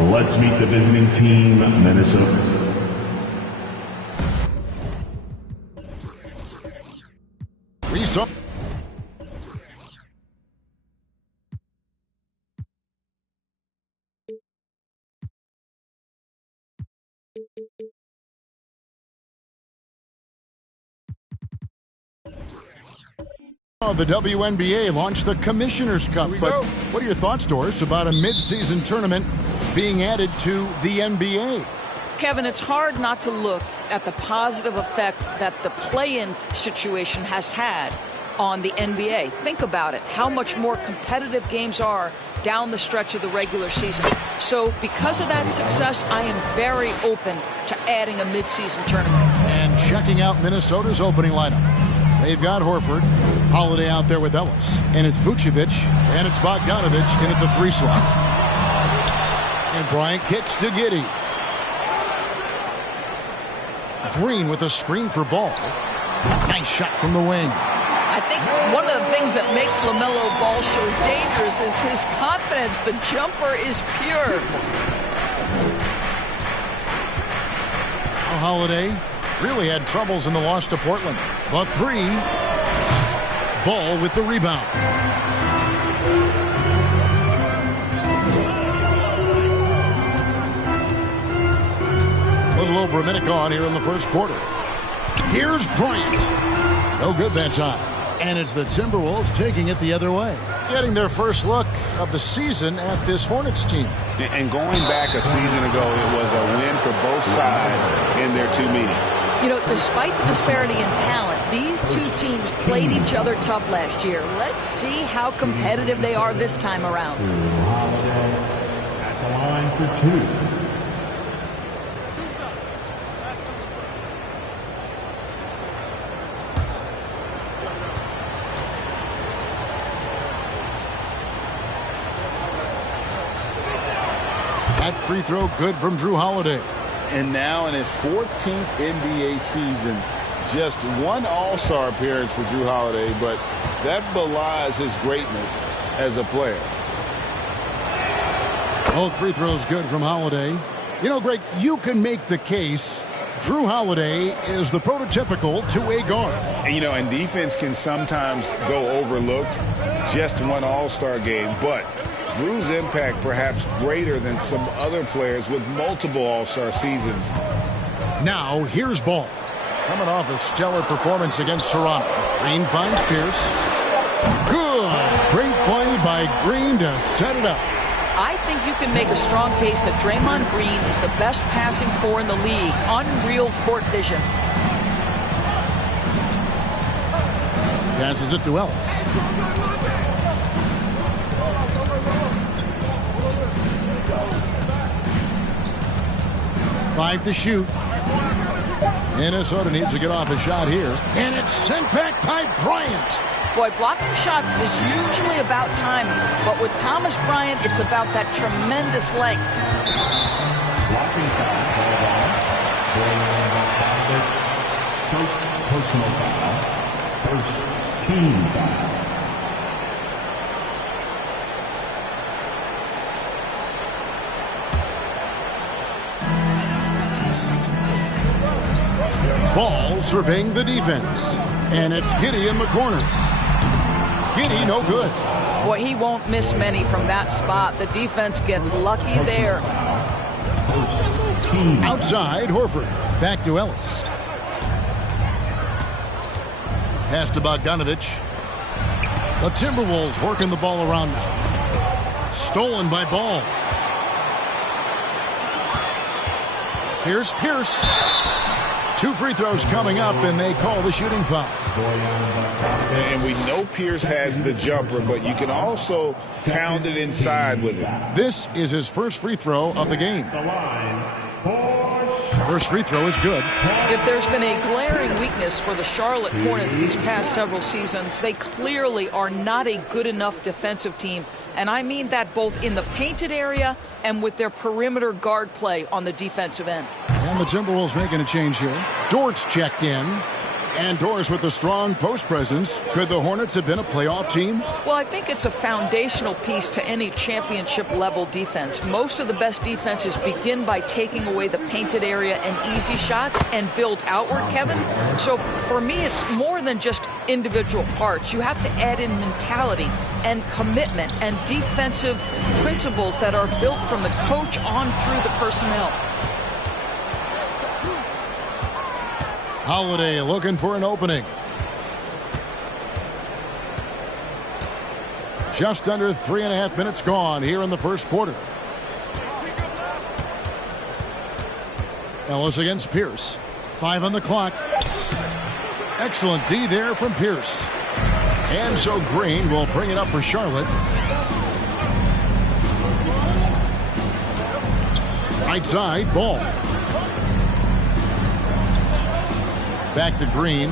Let's meet the visiting team, Minnesota. The WNBA launched the Commissioner's Cup, but what are your thoughts, Doris, about a mid-season tournament being added to the NBA? Kevin, it's hard not to look at the positive effect that the play-in situation has had on the NBA. Think about it, how much more competitive games are down the stretch of the regular season. So because of that success, I am very open to adding a mid-season tournament. And checking out Minnesota's opening lineup. They've got Horford, Holiday out there with Ellis, and it's Vucevic, and it's Bogdanovich in at the 3 slot. And Bryant kicks to Giddey. Green with a screen for Ball. Nice shot from the wing. I think one of the things that makes LaMelo Ball so dangerous is his confidence. The jumper is pure. Now Holiday really had troubles in the loss to Portland. But 3. Ball with the rebound. A little over a minute gone here in the first quarter. Here's Bryant. No good that time. And it's the Timberwolves taking it the other way. Getting their first look of the season at this Hornets team. And going back a season ago, it was a win for both sides in their 2 meetings. You know, despite the disparity in talent, these two teams played each other tough last year. Let's see how competitive they are this time around. Holiday at the line for 2. That free throw good from Drew Holiday. And now in his 14th NBA season, just 1 All-Star appearance for Drew Holiday, but that belies his greatness as a player. Both free throws good from Holiday. You know, Greg, you can make the case Drew Holiday is the prototypical two-way guard. And, you know, and defense can sometimes go overlooked. Just 1 All-Star game, but Drew's impact perhaps greater than some other players with multiple All-Star seasons. Now, here's Ball. Coming off a stellar performance against Toronto. Green finds Pierce. Good. Great play by Green to set it up. I think you can make a strong case that Draymond Green is the best passing 4 in the league. Unreal court vision. Passes it to Ellis. 5 to shoot. Minnesota needs to get off a shot here. And it's sent back by Bryant. Boy, blocking shots is usually about timing, but with Thomas Bryant, it's about that tremendous length. Blocking foul called on. First personal foul. First team foul. Ball surveying the defense. And it's Giddey in the corner. Giddey, no good. Boy, he won't miss many from that spot. The defense gets lucky there. Outside, Horford. Back to Ellis. Pass to Bogdanovich. The Timberwolves working the ball around now. Stolen by Ball. Here's Pierce. 2 free throws coming up, and they call the shooting foul. And we know Pierce has the jumper, but you can also pound it inside with it. This is his first free throw of the game. First free throw is good. If there's been a glaring weakness for the Charlotte Hornets these past several seasons, they clearly are not a good enough defensive team. And I mean that both in the painted area and with their perimeter guard play on the defensive end. And the Timberwolves making a change here. Dort's checked in. And Doris with a strong post presence. Could the Hornets have been a playoff team? Well, I think it's a foundational piece to any championship level defense. Most of the best defenses begin by taking away the painted area and easy shots and build outward, Kevin. So for me, it's more than just individual parts. You have to add in mentality and commitment and defensive principles that are built from the coach on through the personnel. Holiday looking for an opening. Just under 3.5 minutes gone here in the first quarter. Ellis against Pierce. 5 on the clock. Excellent D there from Pierce. And so Green will bring it up for Charlotte. Right side, Ball. Back to Green.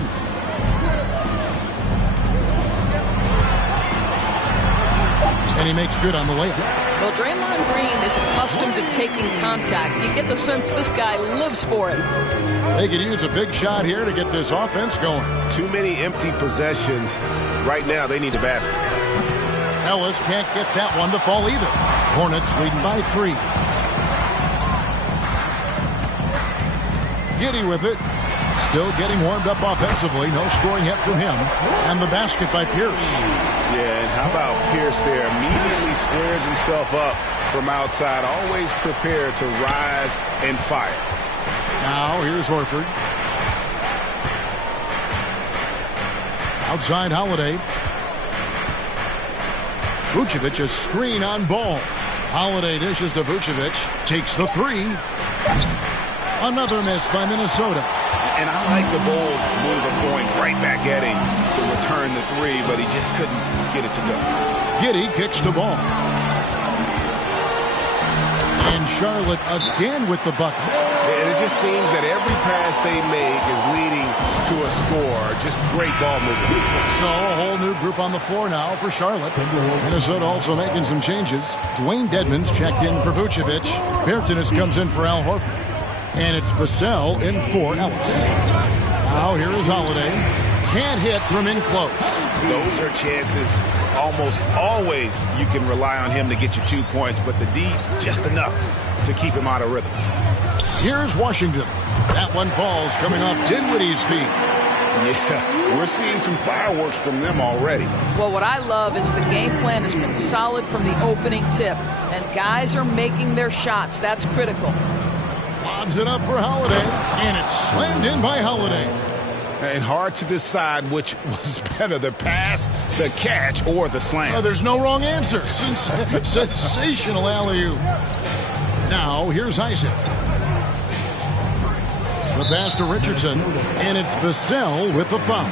And he makes good on the layup. Well, Draymond Green is accustomed to taking contact. You get the sense this guy lives for it. They could use a big shot here to get this offense going. Too many empty possessions. Right now, they need a basket. Ellis can't get that one to fall either. Hornets leading by 3. Giddey with it. Still getting warmed up offensively. No scoring yet from him. And the basket by Pierce. Yeah, and how about Pierce there? Immediately squares himself up from outside. Always prepared to rise and fire. Now here's Horford. Outside Holiday. Vucevic a screen on Ball. Holiday dishes to Vucevic. Takes the 3. Another miss by Minnesota. And I like the bold move of going right back at him to return the 3, but he just couldn't get it to go. Giddey kicks the ball. And Charlotte again with the bucket. And it just seems that every pass they make is leading to a score. Just great ball movement. So a whole new group on the floor now for Charlotte. Minnesota also making some changes. Dwayne Dedmon's checked in for Vucevic. Bertans comes in for Al Horford. And it's Vassell in for Ellis. Now here is Holiday. Can't hit from in close. Those are chances. Almost always you can rely on him to get you 2 points, but the D just enough to keep him out of rhythm. Here's Washington. That one falls coming off Dinwiddie's feet. Yeah, we're seeing some fireworks from them already. Well, what I love is the game plan has been solid from the opening tip, and guys are making their shots. That's critical. Lobs it up for Holiday, and it's slammed in by Holiday. And hard to decide which was better, the pass, the catch, or the slam. There's no wrong answer. Sensational alley-oop. Now, here's Isaac. The pass to Richardson, and it's Vassell with the foul.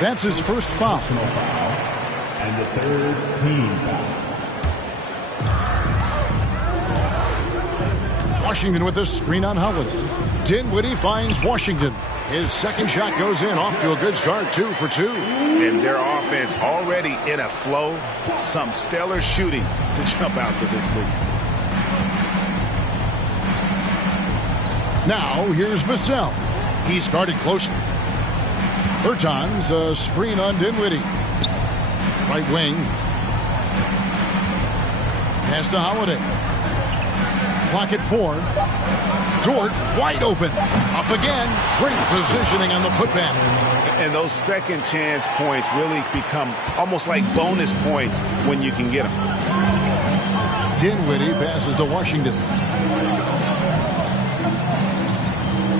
That's his first foul. And the third team foul. Washington with a screen on Holiday. Dinwiddie finds Washington. His second shot goes in, off to a good start, 2 for 2. And their offense already in a flow. Some stellar shooting to jump out to this lead. Now here's Vassell. He's guarded closely. Bertans, a screen on Dinwiddie. Right wing. Pass to Holiday. Clock at 4. Dort wide open. Up again. Great positioning on the putback. And those second chance points really become almost like bonus points when you can get them. Dinwiddie passes to Washington.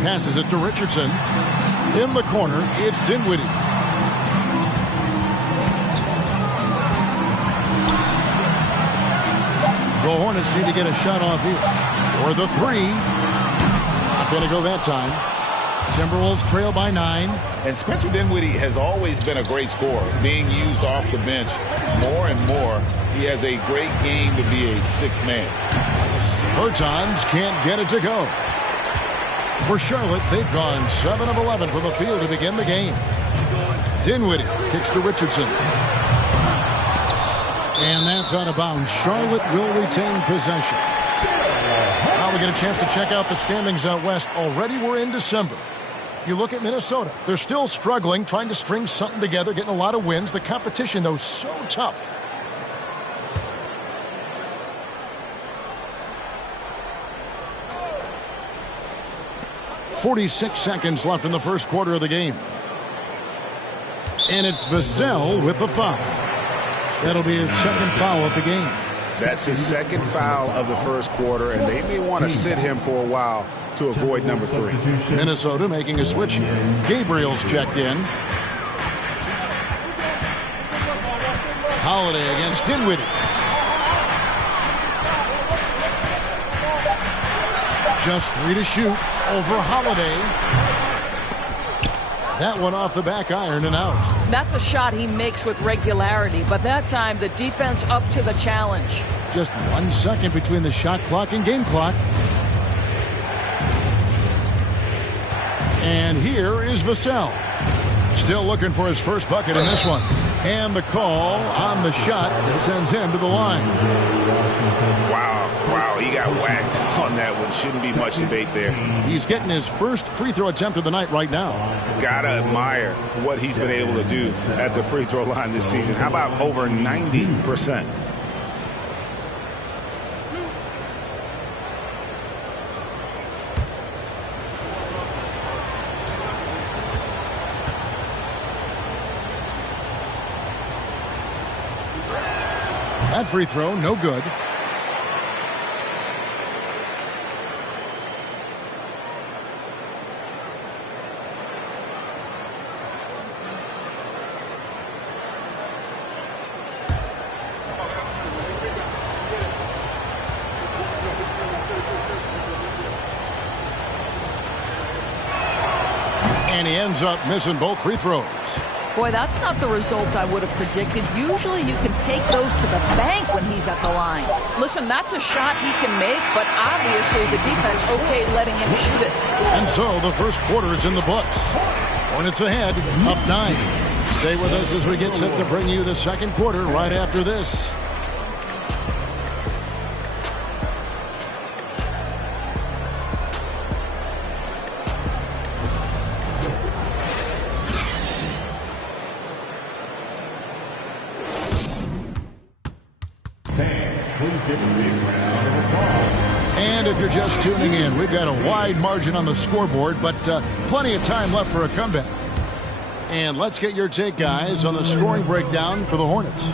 Passes it to Richardson. In the corner, it's Dinwiddie. The Hornets need to get a shot off here. Or the 3. Not going to go that time. Timberwolves trail by 9. And Spencer Dinwiddie has always been a great scorer, being used off the bench more and more. He has a great game to be a sixth man. Bertans can't get it to go. For Charlotte, they've gone 7 of 11 from the field to begin the game. Dinwiddie kicks to Richardson. And that's out of bounds. Charlotte will retain possession. Now we get a chance to check out the standings out west. Already we're in December. You look at Minnesota. They're still struggling, trying to string something together, getting a lot of wins. The competition, though, so tough. .46 seconds left in the first quarter of the game. And it's Vassell with the foul. That'll be his second foul of the game. That's his second foul of the first quarter, and they may want to sit him for a while to avoid number 3. Minnesota making a switch here. Gabriel's checked in. Holiday against Dinwiddie. Just 3 to shoot over Holiday. That one off the back iron and out. That's a shot he makes with regularity, but that time the defense up to the challenge. Just 1 second between the shot clock and game clock. And here is Vassell. Still looking for his first bucket in this one. And the call on the shot that sends him to the line. Wow, he got whacked on that one. Shouldn't be much debate there. He's getting his first free throw attempt of the night right now. Gotta admire what he's been able to do at the free throw line this season. How about over 90%? That free throw, no good. And he ends up missing both free throws. Boy, that's not the result I would have predicted. Usually you can take those to the bank when he's at the line. Listen, that's a shot he can make, but obviously the defense okay letting him shoot it. And so the first quarter is in the books. Hornets ahead, up 9. Stay with us as we get set to bring you the second quarter right after this. And if you're just tuning in, we've got a wide margin on the scoreboard, but plenty of time left for a comeback. And let's get your take, guys, on the scoring breakdown for the Hornets.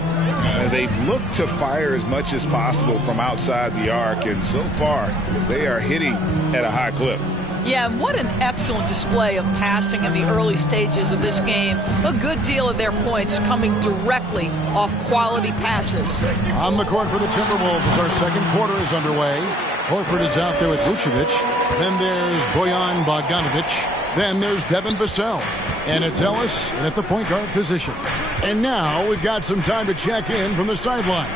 They've looked to fire as much as possible from outside the arc, and so far they are hitting at a high clip. Yeah, and what an excellent display of passing in the early stages of this game. A good deal of their points coming directly off quality passes. On the court for the Timberwolves as our second quarter is underway. Horford is out there with Vucevic. Then there's Bojan Bogdanovic. Then there's Devin Vassell. And it's Ellis at the point guard position. And now we've got some time to check in from the sideline.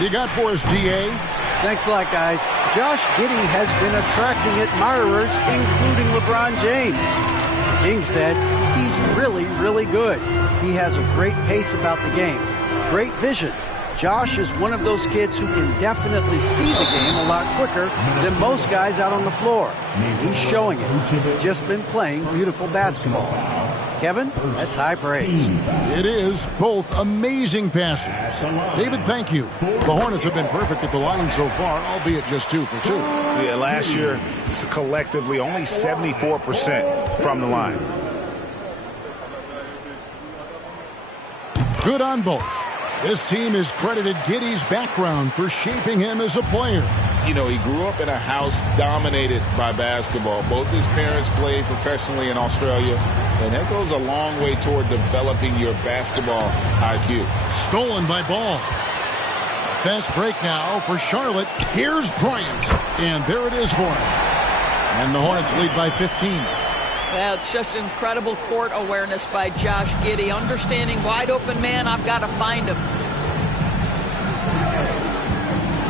You got for us, DA? Thanks a lot, guys. Josh Giddey has been attracting admirers, including LeBron James. The King said he's really, really good. He has a great pace about the game, great vision. Josh is one of those kids who can definitely see the game a lot quicker than most guys out on the floor. And he's showing it. Just been playing beautiful basketball. Kevin, that's high praise. It is both amazing passes. David, thank you. The Hornets have been perfect at the line so far, albeit just 2 for 2. Yeah, last year, collectively, only 74% from the line. Good on both. This team has credited Giddey's background for shaping him as a player. You know, he grew up in a house dominated by basketball. Both his parents played professionally in Australia, and that goes a long way toward developing your basketball IQ. Stolen by Ball. Fast break now for Charlotte. Here's Bryant, and there it is for him. And the Hornets lead by 15. Well, it's just incredible court awareness by Josh Giddey. Understanding wide open man, I've got to find him.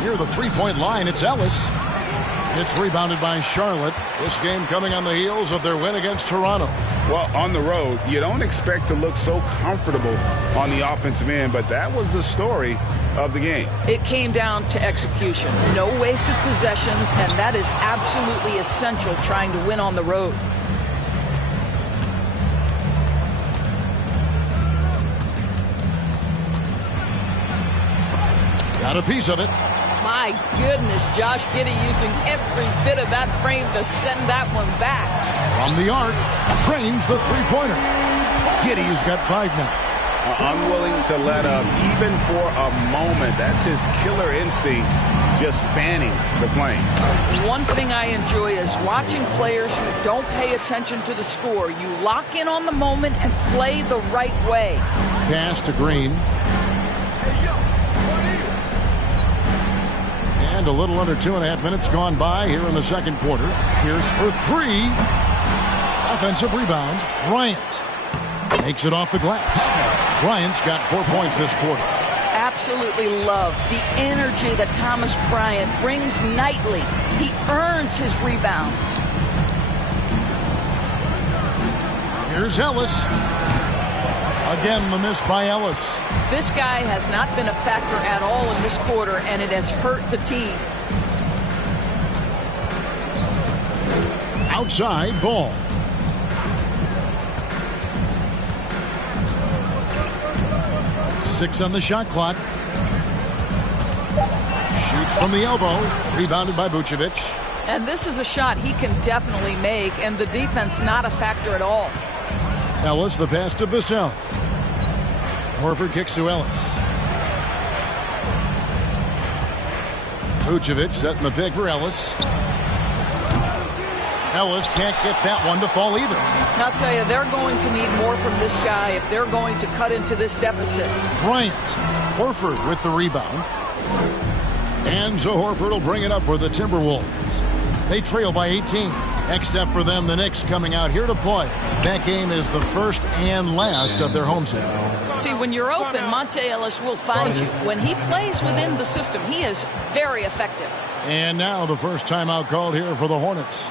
Near the three-point line, it's Ellis. It's rebounded by Charlotte. This game coming on the heels of their win against Toronto. Well, on the road, you don't expect to look so comfortable on the offensive end, but that was the story of the game. It came down to execution. No wasted possessions, and that is absolutely essential trying to win on the road. Got a piece of it. My goodness, Josh Giddey using every bit of that frame to send that one back. From the arc, trains the three-pointer. Giddey's got 5 now. Unwilling to let up, even for a moment. That's his killer instinct, just fanning the flame. One thing I enjoy is watching players who don't pay attention to the score. You lock in on the moment and play the right way. Pass to Green. And a little under 2.5 minutes gone by here in the second quarter. Here's for 3. Offensive rebound. Bryant makes it off the glass. Bryant's got 4 points this quarter. Absolutely love the energy that Thomas Bryant brings nightly. He earns his rebounds. Here's Ellis. Again, the miss by Ellis. This guy has not been a factor at all in this quarter, and it has hurt the team. Outside Ball. Six on the shot clock. Shoots from the elbow. Rebounded by Vucevic. And this is a shot he can definitely make, and the defense not a factor at all. Ellis, the pass to Vassell. Horford kicks to Ellis. Vucevic setting the pick for Ellis. Ellis can't get that one to fall either. I'll tell you, they're going to need more from this guy if they're going to cut into this deficit. Bryant. Horford with the rebound. And so Horford will bring it up for the Timberwolves. They trail by 18. Next up for them, the Knicks coming out here to play. That game is the first and last of their home set. See, when you're open, Monte Ellis will find you. When he plays within the system, he is very effective. And now the first timeout called here for the Hornets.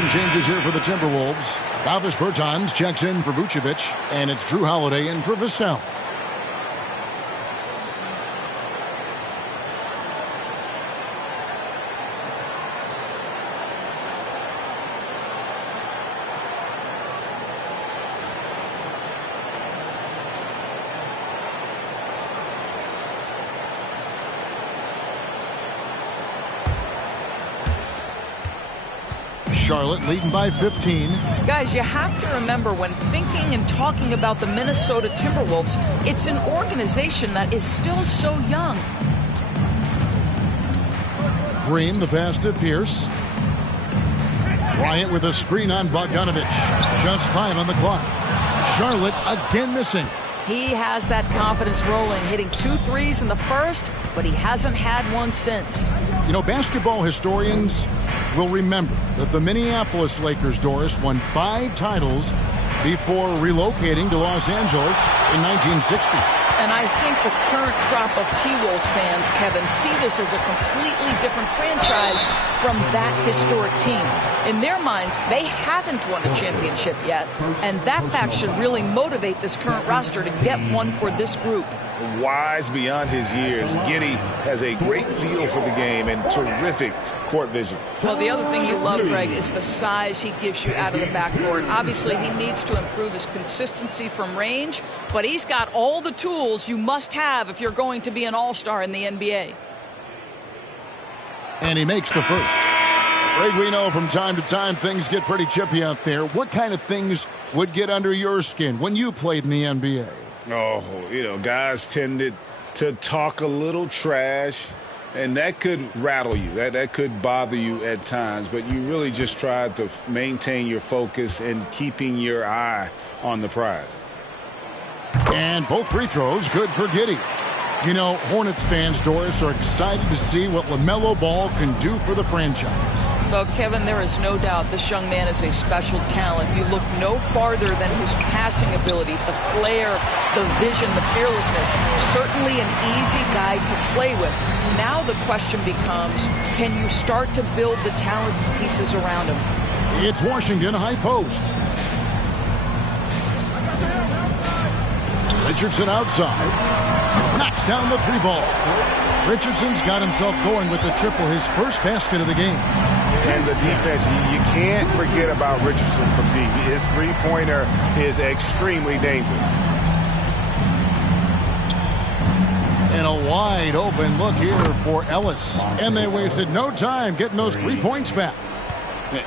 some changes here for the Timberwolves. Davis Bertans checks in for Vucevic, and it's Drew Holiday in for Vassell. Charlotte leading by 15. Guys, you have to remember when thinking and talking about the Minnesota Timberwolves, it's an organization that is still so young. Green, the pass to Pierce. Bryant with a screen on Bogdanovic. Just 5 on the clock. Charlotte again missing. He has that confidence rolling, hitting 2 threes in the first, but he hasn't had one since. You know, basketball historians will remember that the Minneapolis Lakers, Doris, won 5 titles before relocating to Los Angeles in 1960. And I think the current crop of T-Wolves fans, Kevin, see this as a completely different franchise from that historic team. In their minds, they haven't won a championship yet, and that fact should really motivate this current roster to get one for this group. Wise beyond his years, Giddey has a great feel for the game and terrific court vision. Well, the other thing you love, Greg, is the size he gives you out of the backcourt. Obviously, he needs to improve his consistency from range, but he's got all the tools you must have if you're going to be an all-star in the NBA. And he makes the first. Greg, we know from time to time things get pretty chippy out there. What kind of things would get under your skin when you played in the NBA? Oh, you know, guys tended to talk a little trash, and that could rattle you. That could bother you at times, but you really just tried to maintain your focus and keeping your eye on the prize. And both free throws good for Giddey. You know, Hornets fans, Doris, are excited to see what LaMelo Ball can do for the franchise. Well, Kevin, there is no doubt this young man is a special talent. You look no farther than his passing ability, the flair, the vision, the fearlessness. Certainly an easy guy to play with. Now the question becomes, can you start to build the talented pieces around him? It's Washington high post. Richardson outside. Knocks down the 3 ball. Richardson's got himself going with the triple, his first basket of the game. And the defense, you can't forget about Richardson from deep. His three-pointer is extremely dangerous. And a wide open look here for Ellis. And they wasted no time getting those 3 points back.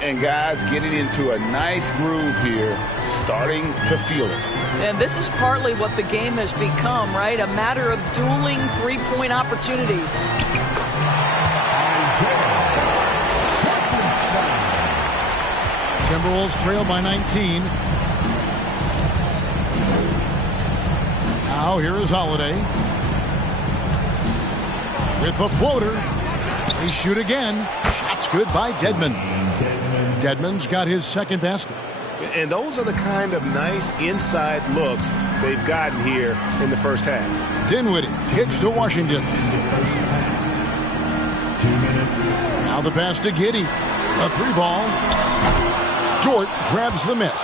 And guys getting into a nice groove here, starting to feel it. And this is partly what the game has become, right? A matter of dueling 3-point opportunities. Timberwolves trail by 19. Now here is Holiday. With the floater. They shoot again. Shot's good by Dedmon. Dedmon's got his second basket. And those are the kind of nice inside looks they've gotten here in the first half. Dinwiddie kicks to Washington. Now the pass to Giddey. A 3 ball. Dort grabs the miss.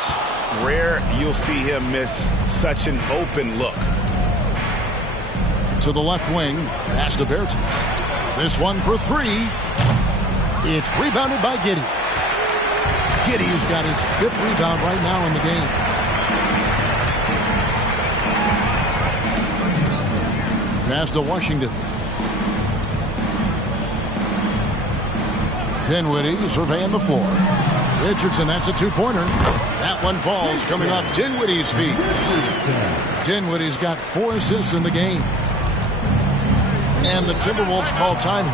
Rare you'll see him miss such an open look. To the left wing. Pass to Bertans. This one for 3. It's rebounded by Giddey. Giddey's got his 5th rebound right now in the game. Pass to Washington. Dinwiddie surveying the floor. Richardson, that's a 2-pointer. That one falls coming off Dinwiddie's feet. Dinwiddie's got 4 assists in the game. And the Timberwolves call time.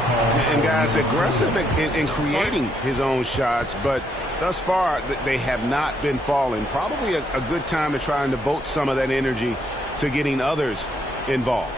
And guys, aggressive in creating his own shots, but thus far they have not been falling. Probably a good time to try and devote some of that energy to getting others involved.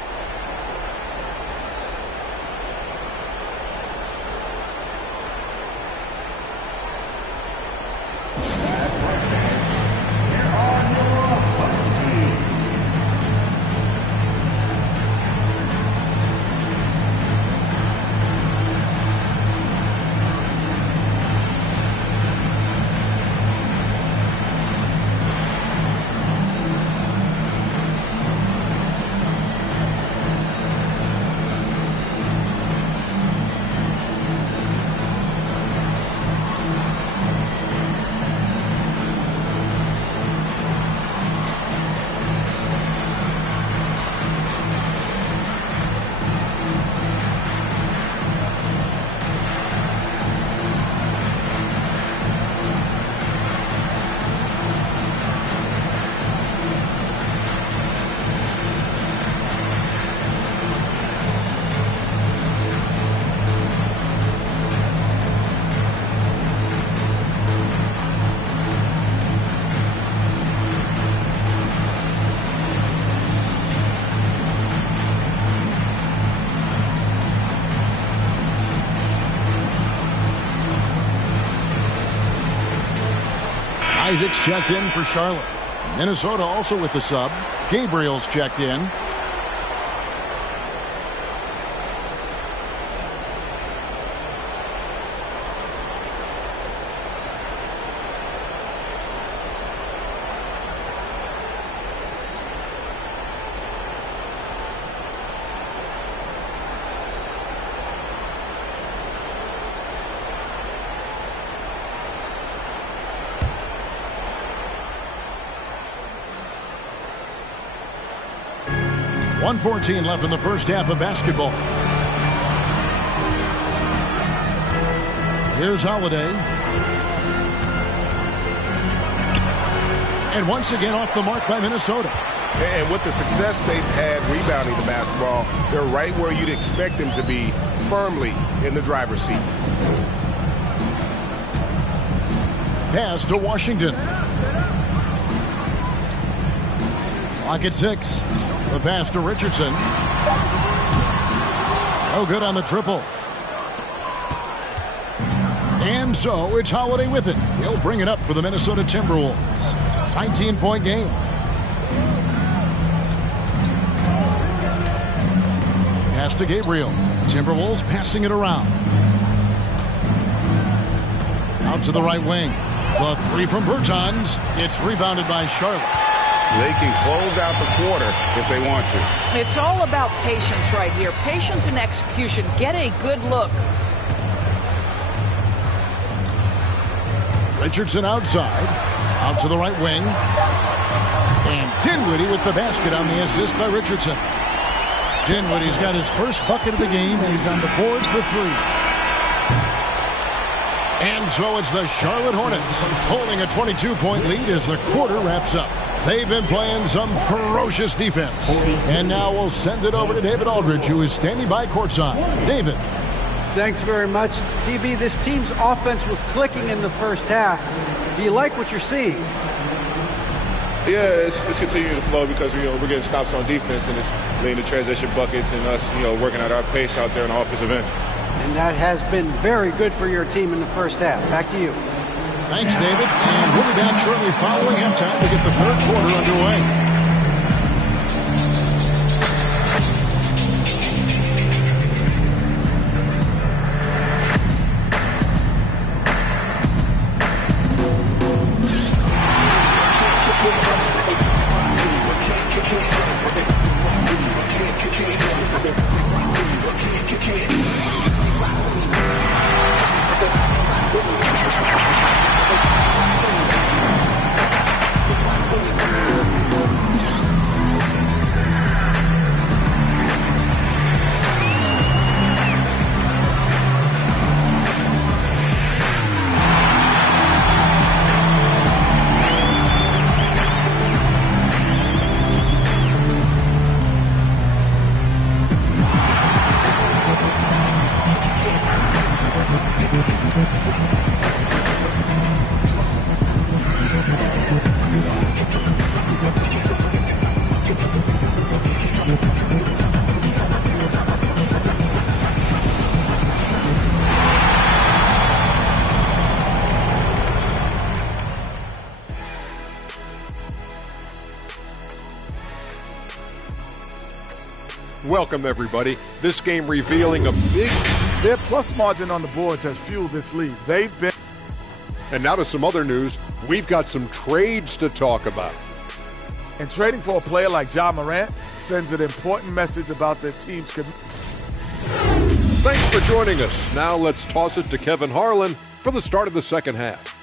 Isaac's checked in for Charlotte. Minnesota also with the sub. Gabriel's checked in. .114 left in the first half of basketball. Here's Holiday. And once again off the mark by Minnesota. And with the success they've had rebounding the basketball, they're right where you'd expect them to be, firmly in the driver's seat. Pass to Washington. Clock at 6. The pass to Richardson. No good on the triple. And so it's Holiday with it. He'll bring it up for the Minnesota Timberwolves. 19-point game. Pass to Gabriel. Timberwolves passing it around. Out to the right wing. The three from Bertans. It's rebounded by Charlotte. They can close out the quarter if they want to. It's all about patience right here. Patience and execution. Get a good look. Richardson outside. Out to the right wing. And Dinwiddie with the basket on the assist by Richardson. Dinwiddie's got his first bucket of the game, and he's on the board for 3. And so it's the Charlotte Hornets holding a 22-point lead as the quarter wraps up. They've been playing some ferocious defense. And now we'll send it over to David Aldridge, who is standing by courtside. David. Thanks very much. TB, this team's offense was clicking in the first half. Do you like what you're seeing? Yeah, it's continuing to flow because we're getting stops on defense, and it's leading to transition buckets and us working at our pace out there on the offensive end. And that has been very good for your team in the first half. Back to you. Thanks, David. And we'll be back shortly following halftime to get the third quarter underway. Welcome, everybody. This game revealing a big... Their plus margin on the boards has fueled this lead. They've been... And now to some other news. We've got some trades to talk about. And trading for a player like Ja Morant sends an important message about their team's commitment. Thanks for joining us. Now let's toss it to Kevin Harlan for the start of the second half.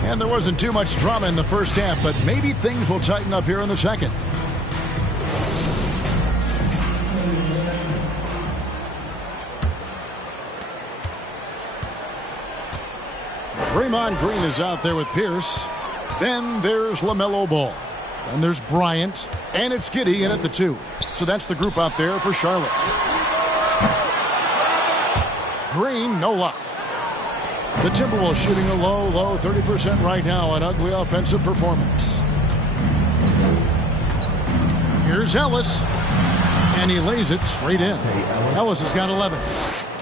And there wasn't too much drama in the first half, but maybe things will tighten up here in the second. Draymond Green is out there with Pierce. Then there's LaMelo Ball. Then there's Bryant. And it's Giddey in at the 2. So that's the group out there for Charlotte. Green, no luck. The Timberwolves shooting a low 30% right now, an ugly offensive performance. Here's Ellis. And he lays it straight in. Ellis has got 11.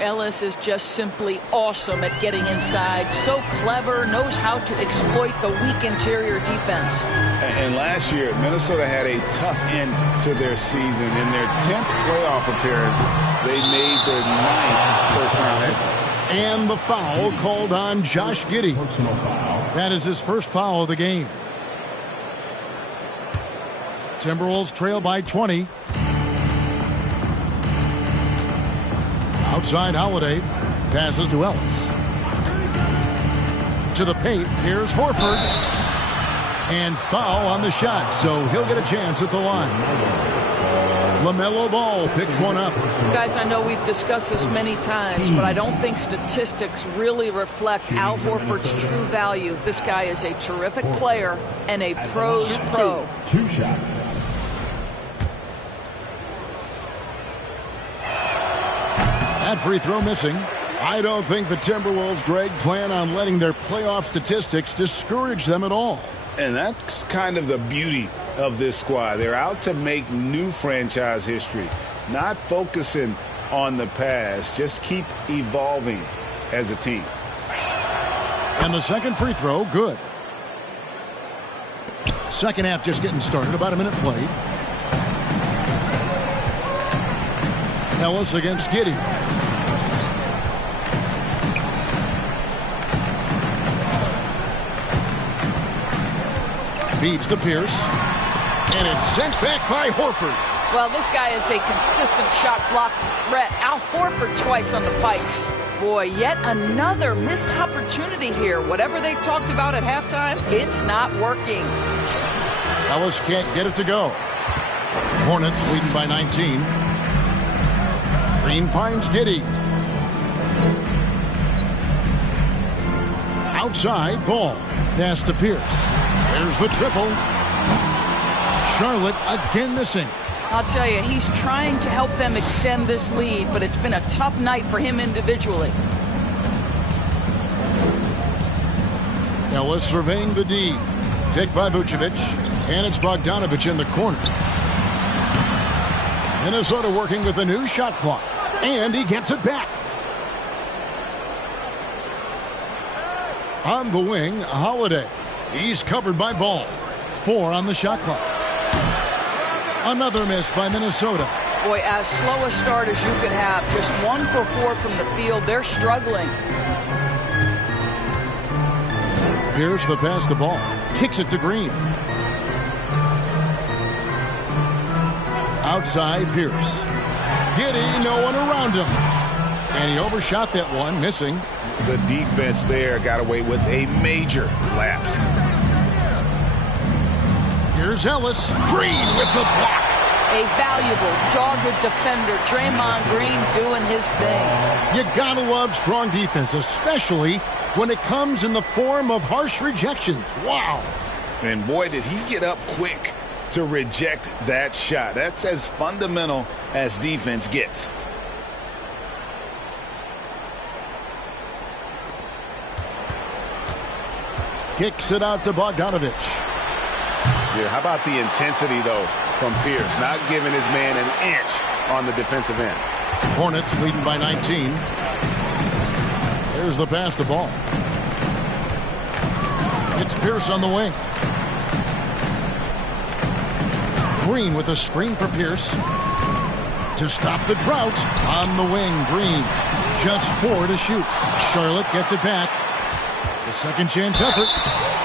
Ellis is just simply awesome at getting inside. So clever, knows how to exploit the weak interior defense. And last year, Minnesota had a tough end to their season. In their 10th playoff appearance, they made their 9th first-round exit. And the foul called on Josh Giddey. That is his first foul of the game. Timberwolves trail by 20. Outside Holiday. Passes to Ellis. To the paint. Here's Horford. And foul on the shot, so he'll get a chance at the line. LaMelo Ball picks one up. Guys, I know we've discussed this many times, but I don't think statistics really reflect Al Horford's true value. This guy is a terrific player and a pro's pro. 2 shots. That free throw missing. I don't think the Timberwolves, Greg, plan on letting their playoff statistics discourage them at all. And that's kind of the beauty of this squad. They're out to make new franchise history, not focusing on the past. Just keep evolving as a team. And the second free throw, good. Second half just getting started, about a minute played. Ellis against Giddey. Feeds to Pierce. And it's sent back by Horford. Well, this guy is a consistent shot blocking threat. Al Horford twice on the pipes. Boy, yet another missed opportunity here. Whatever they talked about at halftime, it's not working. Ellis can't get it to go. Hornets leading by 19. Green finds Giddey. Outside, Ball. Pass to Pierce. There's the triple. Charlotte again missing. I'll tell you, he's trying to help them extend this lead, but it's been a tough night for him individually. Ellis surveying the D. Picked by Vucevic. And it's Bogdanovic in the corner. Minnesota working with a new shot clock. And he gets it back. On the wing, Holiday. He's covered by Ball. 4 on the shot clock. Another miss by Minnesota. Boy, as slow a start as you could have. Just 1 for 4 from the field. They're struggling. Here's the pass to Ball. Kicks it to Green. Outside, Pierce. Giddey, no one around him. And he overshot that one, missing. The defense there got away with a major lapse. Here's Ellis. Green with the block. A valuable, dogged defender. Draymond Green doing his thing. You gotta love strong defense, especially when it comes in the form of harsh rejections. Wow. And boy, did he get up quick to reject that shot. That's as fundamental as defense gets. Kicks it out to Bogdanovic. Yeah, how about the intensity, though, from Pierce, not giving his man an inch on the defensive end. Hornets leading by 19. There's the pass to Ball. It's Pierce on the wing. Green with a screen for Pierce. To stop the drought on the wing, Green. Just 4 to shoot. Charlotte gets it back. The second chance effort.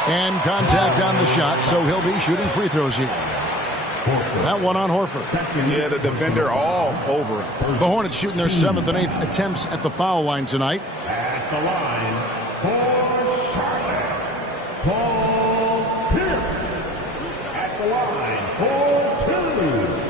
And contact on the shot, so he'll be shooting free throws here. That one on Horford. Yeah, the defender all over him. The Hornets shooting their 7th and 8th attempts at the foul line tonight. At the line for Charlotte, Paul Pierce. At the line for 2.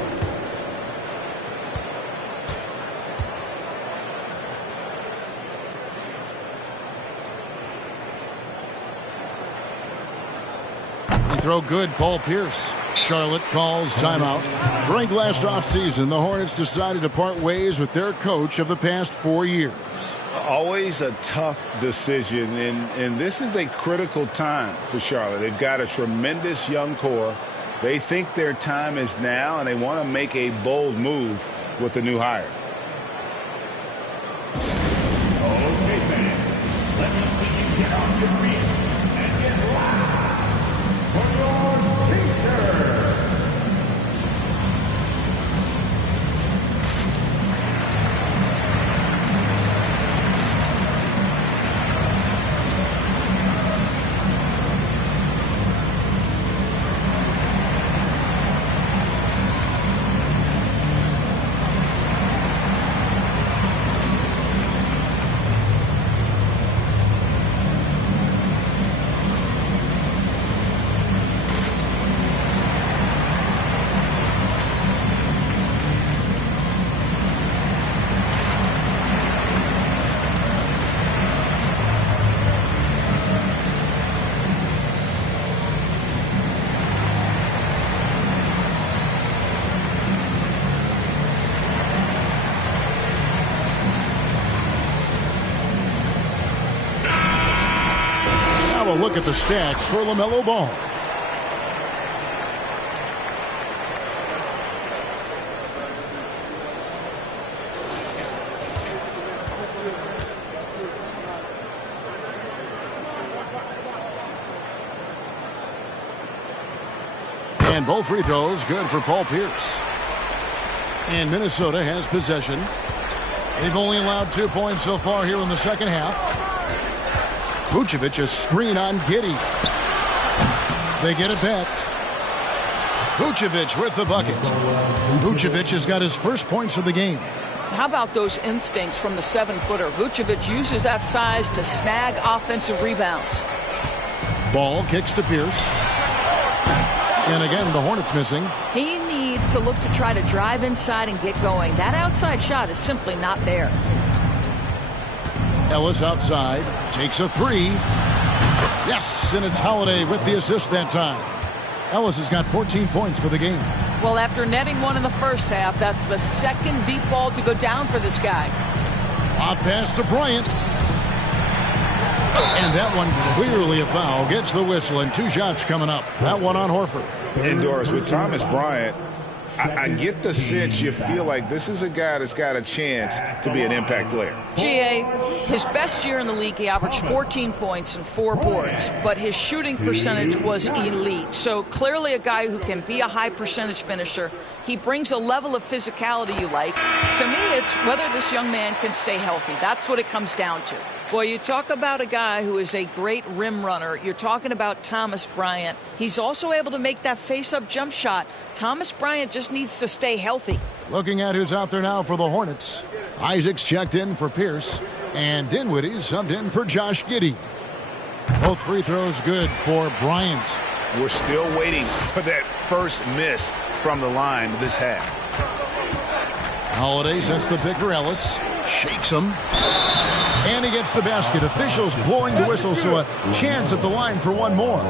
Throw good, Paul Pierce. Charlotte calls timeout. During last offseason, the Hornets decided to part ways with their coach of the past 4 years. Always a tough decision, and this is a critical time for Charlotte. They've got a tremendous young core, They think their time is now, and they want to make a bold move with the new hire. Okay, fans, let me see you get on your feet and get loud for your Caesar. A look at the stats for LaMelo Ball. And both free throws good for Paul Pierce. And Minnesota has possession. They've only allowed 2 points so far here in the second half. Vucevic, a screen on Giddey. They get it back. Vucevic with the bucket. Vucevic has got his first points of the game. How about those instincts from the 7-footer? Vucevic uses that size to snag offensive rebounds. Ball kicks to Pierce. And again, the Hornets missing. He needs to look to try to drive inside and get going. That outside shot is simply not there. Ellis outside, takes a three. Yes, and it's Holiday with the assist that time. Ellis has got 14 points for the game. Well, after netting one in the first half, that's the second deep ball to go down for this guy. Off pass to Bryant. And that one clearly a foul. Gets the whistle, and 2 shots coming up. That one on Horford. Indoors with Thomas Bryant, I get the sense you feel like this is a guy that's got a chance to be an impact player. GA, his best year in the league, he averaged 14 points and 4 boards, but his shooting percentage was elite. So clearly a guy who can be a high percentage finisher. He brings a level of physicality you like. To me, it's whether this young man can stay healthy. That's what it comes down to. Boy, you talk about a guy who is a great rim runner. You're talking about Thomas Bryant. He's also able to make that face-up jump shot. Thomas Bryant just needs to stay healthy. Looking at who's out there now for the Hornets. Isaac's checked in for Pierce. And Dinwiddie subbed in for Josh Giddey. Both free throws good for Bryant. We're still waiting for that first miss from the line this half. Holiday sets the pick for Ellis. Shakes him. And he gets the basket. Officials blowing the whistle, so a chance at the line for one more.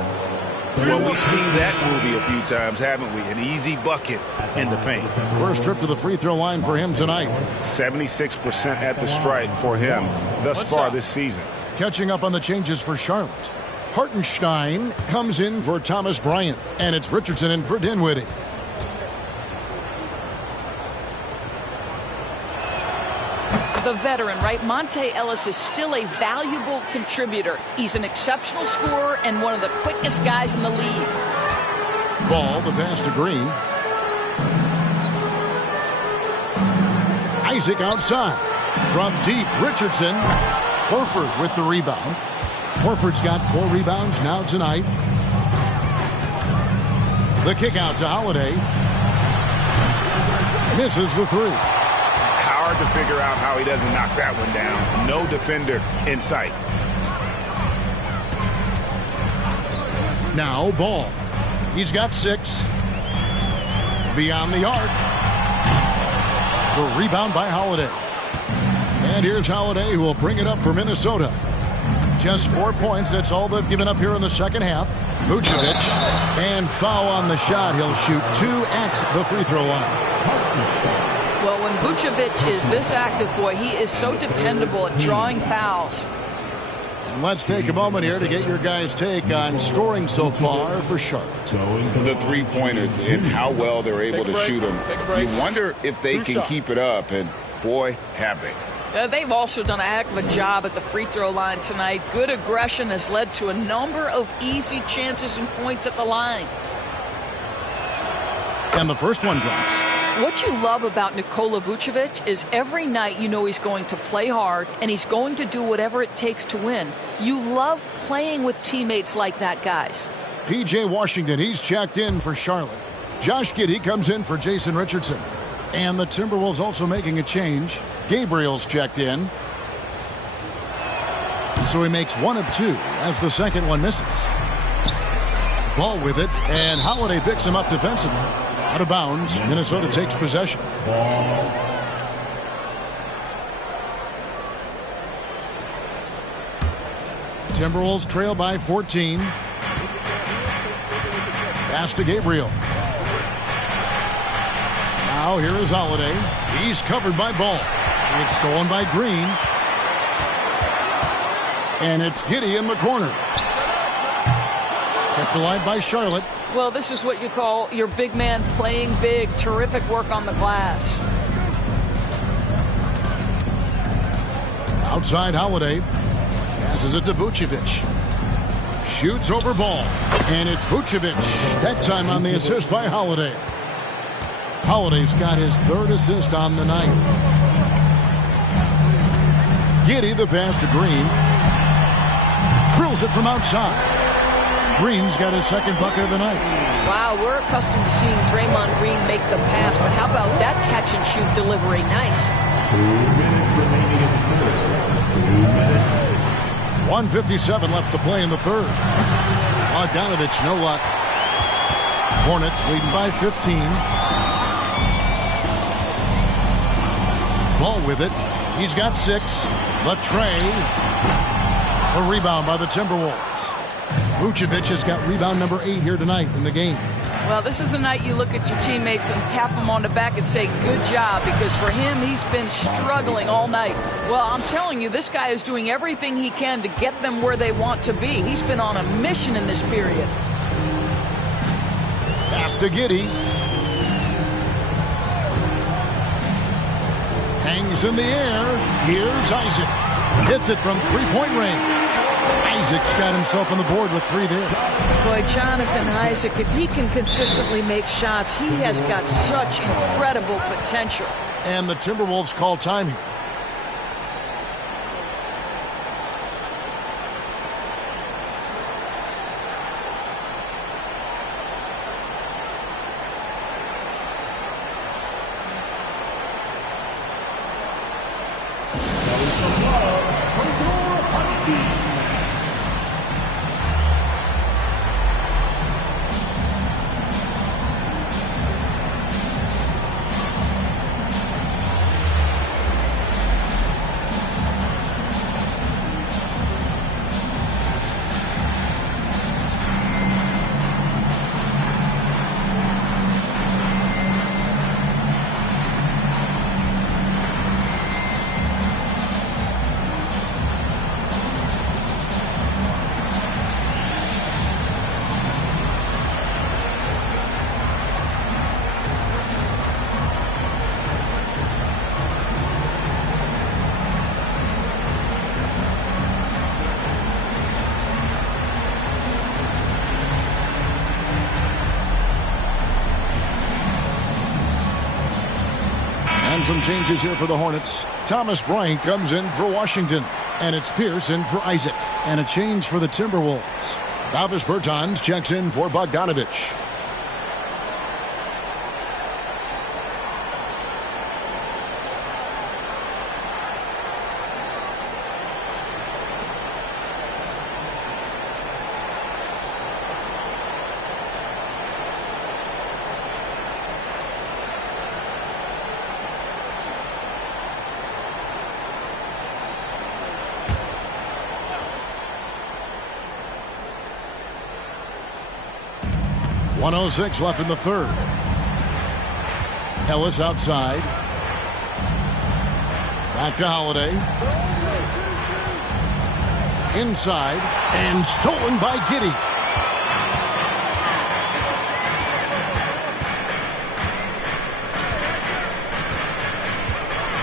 Well, we've seen that movie a few times, haven't we? An easy bucket in the paint. First trip to the free throw line for him tonight. 76% at the stripe for him thus far this season. Catching up on the changes for Charlotte. Hartenstein comes in for Thomas Bryant. And it's Richardson in for Dinwiddie. The veteran, right? Monte Ellis is still a valuable contributor. He's an exceptional scorer and one of the quickest guys in the league. Ball, the pass to Green. Isaac outside. From deep, Richardson. Horford with the rebound. Horford's got 4 rebounds now tonight. The kick out to Holiday. Misses the 3. Hard to figure out how he doesn't knock that one down. No defender in sight. Now Ball. He's got 6. Beyond the arc. The rebound by Holiday. And here's Holiday, who will bring it up for Minnesota. Just 4 points. That's all they've given up here in the second half. Vucevic. And foul on the shot. He'll shoot 2 at the free throw line. Well, when Vucevic is this active, boy, he is so dependable at drawing fouls. And let's take a moment here to get your guys' take on scoring so far for Charlotte. The three-pointers and how well they're able to shoot them. You wonder if they can keep it up, and boy, have they. They've also done a heck of a job at the free throw line tonight. Good aggression has led to a number of easy chances and points at the line. And the first one drops. What you love about Nikola Vucevic is every night you know he's going to play hard and he's going to do whatever it takes to win. You love playing with teammates like that, guys. P.J. Washington, he's checked in for Charlotte. Josh Giddey comes in for Jason Richardson. And the Timberwolves also making a change. Gabriel's checked in. So he makes 1 of 2 as the second one misses. Ball with it, and Holiday picks him up defensively. Out of bounds, Minnesota takes possession. Timberwolves trail by 14. Pass to Gabriel. Now here is Holiday. He's covered by Ball. It's stolen by Green. And it's Giddey in the corner. Kept alive by Charlotte. Well, this is what you call your big man playing big. Terrific work on the glass. Outside Holiday. Passes it to Vucevic. Shoots over Ball. And it's Vucevic. That time on the assist by Holiday. Holiday's got his 3rd assist on the night. Giddey the pass to Green. Drills it from outside. Green's got his 2nd bucket of the night. Wow, we're accustomed to seeing Draymond Green make the pass, but how about that catch and shoot delivery? Nice. 1:57 left to play in the 3rd. Bogdanovich, no luck. Hornets leading by 15. Ball with it. He's got 6. Latrey. A rebound by the Timberwolves. Vucevic has got rebound number 8 here tonight in the game. Well, this is the night you look at your teammates and tap them on the back and say, good job, because for him, he's been struggling all night. Well, I'm telling you, this guy is doing everything he can to get them where they want to be. He's been on a mission in this period. Pass to Giddey. Hangs in the air. Here's Isaac. Hits it from three-point range. Isaac's got himself on the board with 3 there. Boy, Jonathan Isaac, if he can consistently make shots, he has got such incredible potential. And the Timberwolves call time here. And some changes here for the Hornets. Thomas Bryant comes in for Washington. And it's Pierce in for Isaac. And a change for the Timberwolves. Davis Bertans checks in for Bogdanovich. .106 left in the 3rd. Ellis outside. Back to Holiday. Inside and stolen by Giddey.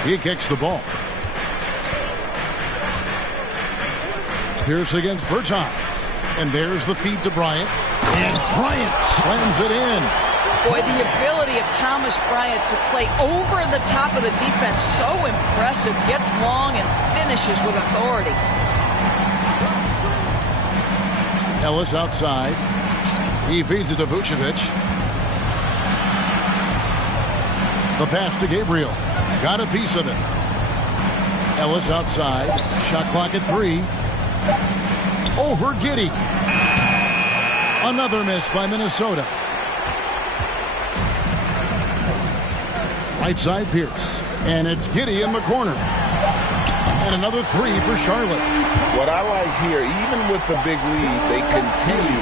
He kicks the ball. Pierce against Bertans. And there's the feed to Bryant. And Bryant slams it in. Boy, the ability of Thomas Bryant to play over the top of the defense, so impressive. Gets long and finishes with authority. Ellis outside. He feeds it to Vucevic. The pass to Gabriel. Got a piece of it. Ellis outside. Shot clock at 3. Over Giddey. Another miss by Minnesota. Right side Pierce. And it's Giddey in the corner. And another 3 for Charlotte. What I like here, even with the big lead, they continue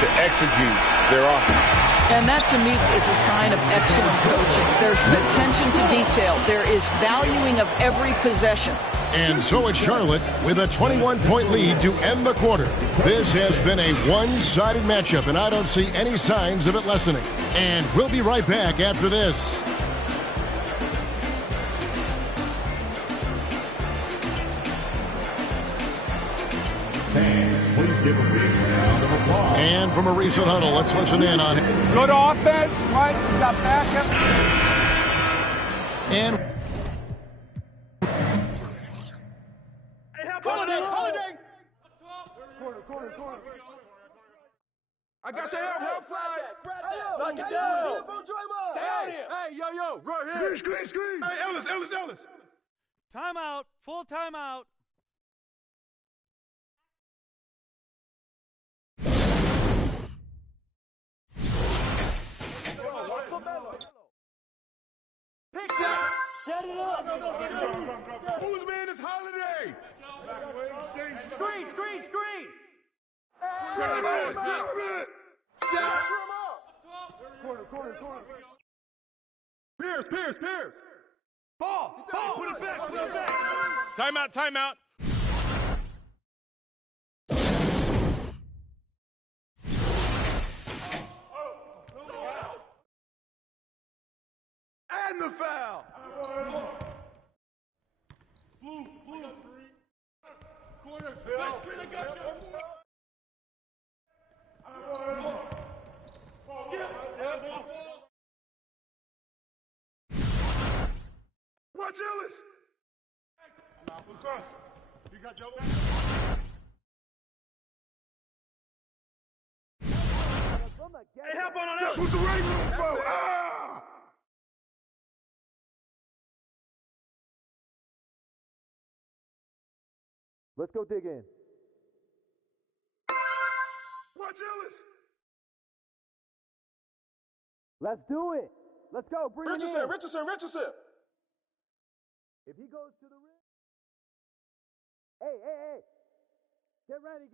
to execute their offense. And that, to me, is a sign of excellent coaching. There's an attention to detail. There is valuing of every possession. And so it's Charlotte with a 21-point lead to end the quarter. This has been a one-sided matchup, and I don't see any signs of it lessening. And we'll be right back after this. Please give a big round of applause. And from a recent huddle, let's listen in on it. Good offense, right? You got backup. And Holiday. Corner. I got your help side. Knock it down. Stay out here. Hey, yo, right here. Screen. Hey, Ellis. Timeout. Full timeout. Pick that. Set it up. Whose man is Holiday? Screen. Corner. Pierce. Ball. Put it back. Timeout. And the foul. Blue. Corner. I got you. Skip. Watch Ellis. You got double. Hey, help on Ellis. That's what the ring room for. Let's go dig in. Watch Ellis. Let's do it. Let's go. Bring it in. Richardson. If he goes to the rim. Hey. Get ready.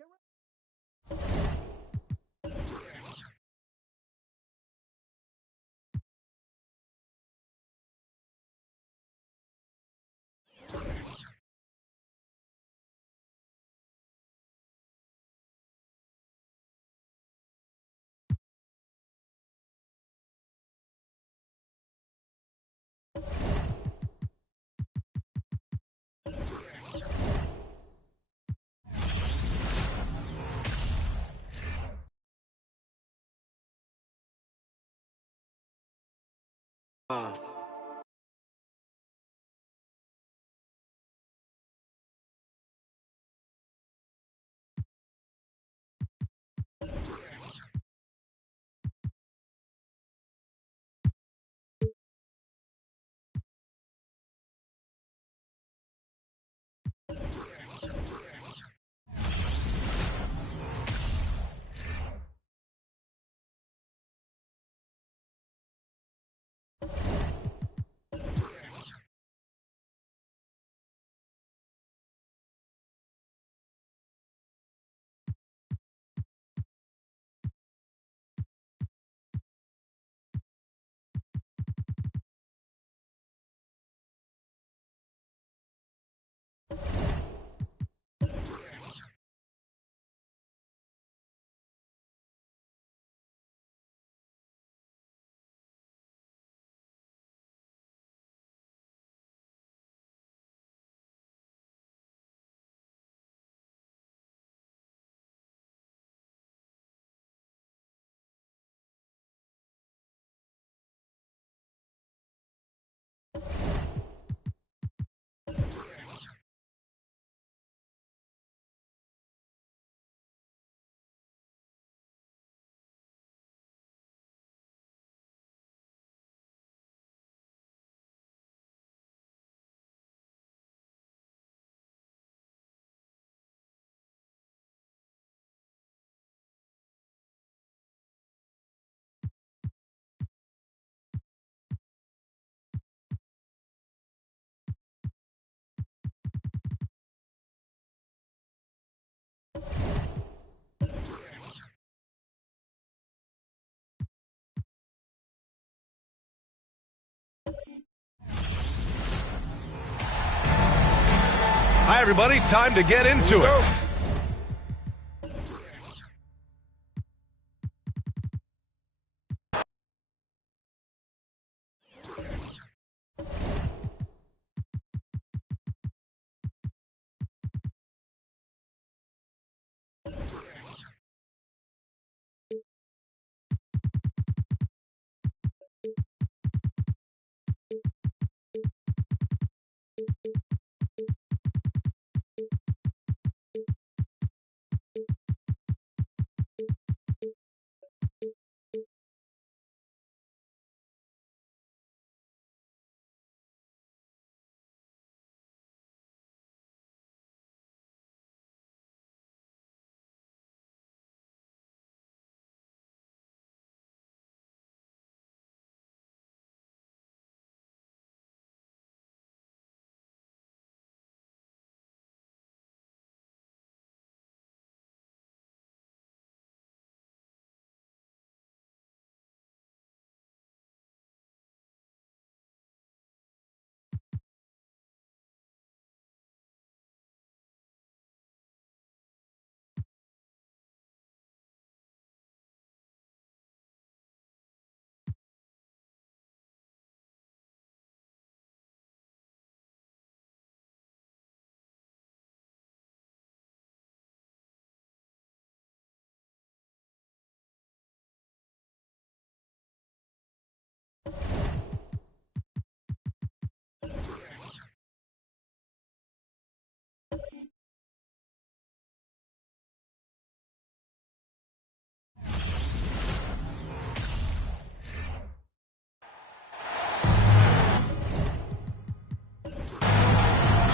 Hi, everybody. Time to get into it.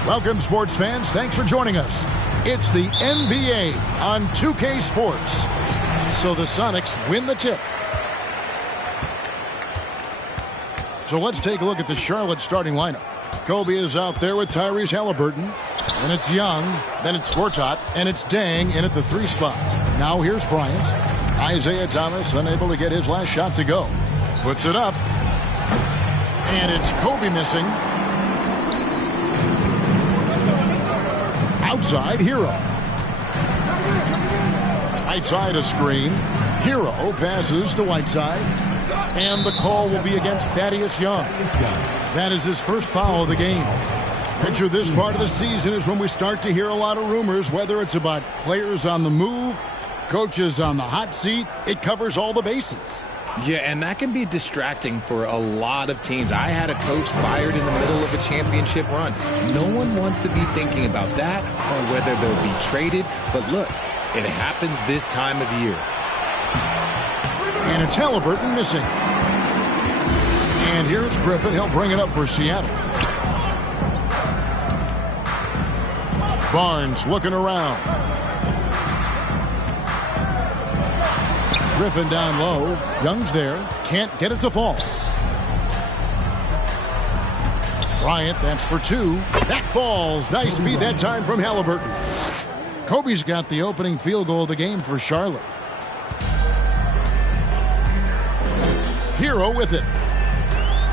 Welcome, sports fans. Thanks for joining us. It's the NBA on 2K Sports. So the Sonics win the tip. So let's take a look at the Charlotte starting lineup. Kobe is out there with Tyrese Halliburton. And it's Young. Then it's Gortat. And it's Dang in at the 3 spot. Now here's Bryant. Isaiah Thomas unable to get his last shot to go. Puts it up. And it's Kobe missing. Outside, Hero. Right side, a screen. Hero passes to Whiteside. And the call will be against Thaddeus Young. That is his first foul of the game. Picture this part of the season is when we start to hear a lot of rumors, whether it's about players on the move, coaches on the hot seat. It covers all the bases. Yeah, and that can be distracting for a lot of teams. I had a coach fired in the middle of a championship run. No one wants to be thinking about that or whether they'll be traded. But look, it happens this time of year. And it's Halliburton missing. And here's Griffin. He'll bring it up for Seattle. Barnes looking around. Griffin down low. Young's there. Can't get it to fall. Bryant, that's for 2. That falls. Nice feed that time from Halliburton. Kobe's got the opening field goal of the game for Charlotte. Hero with it.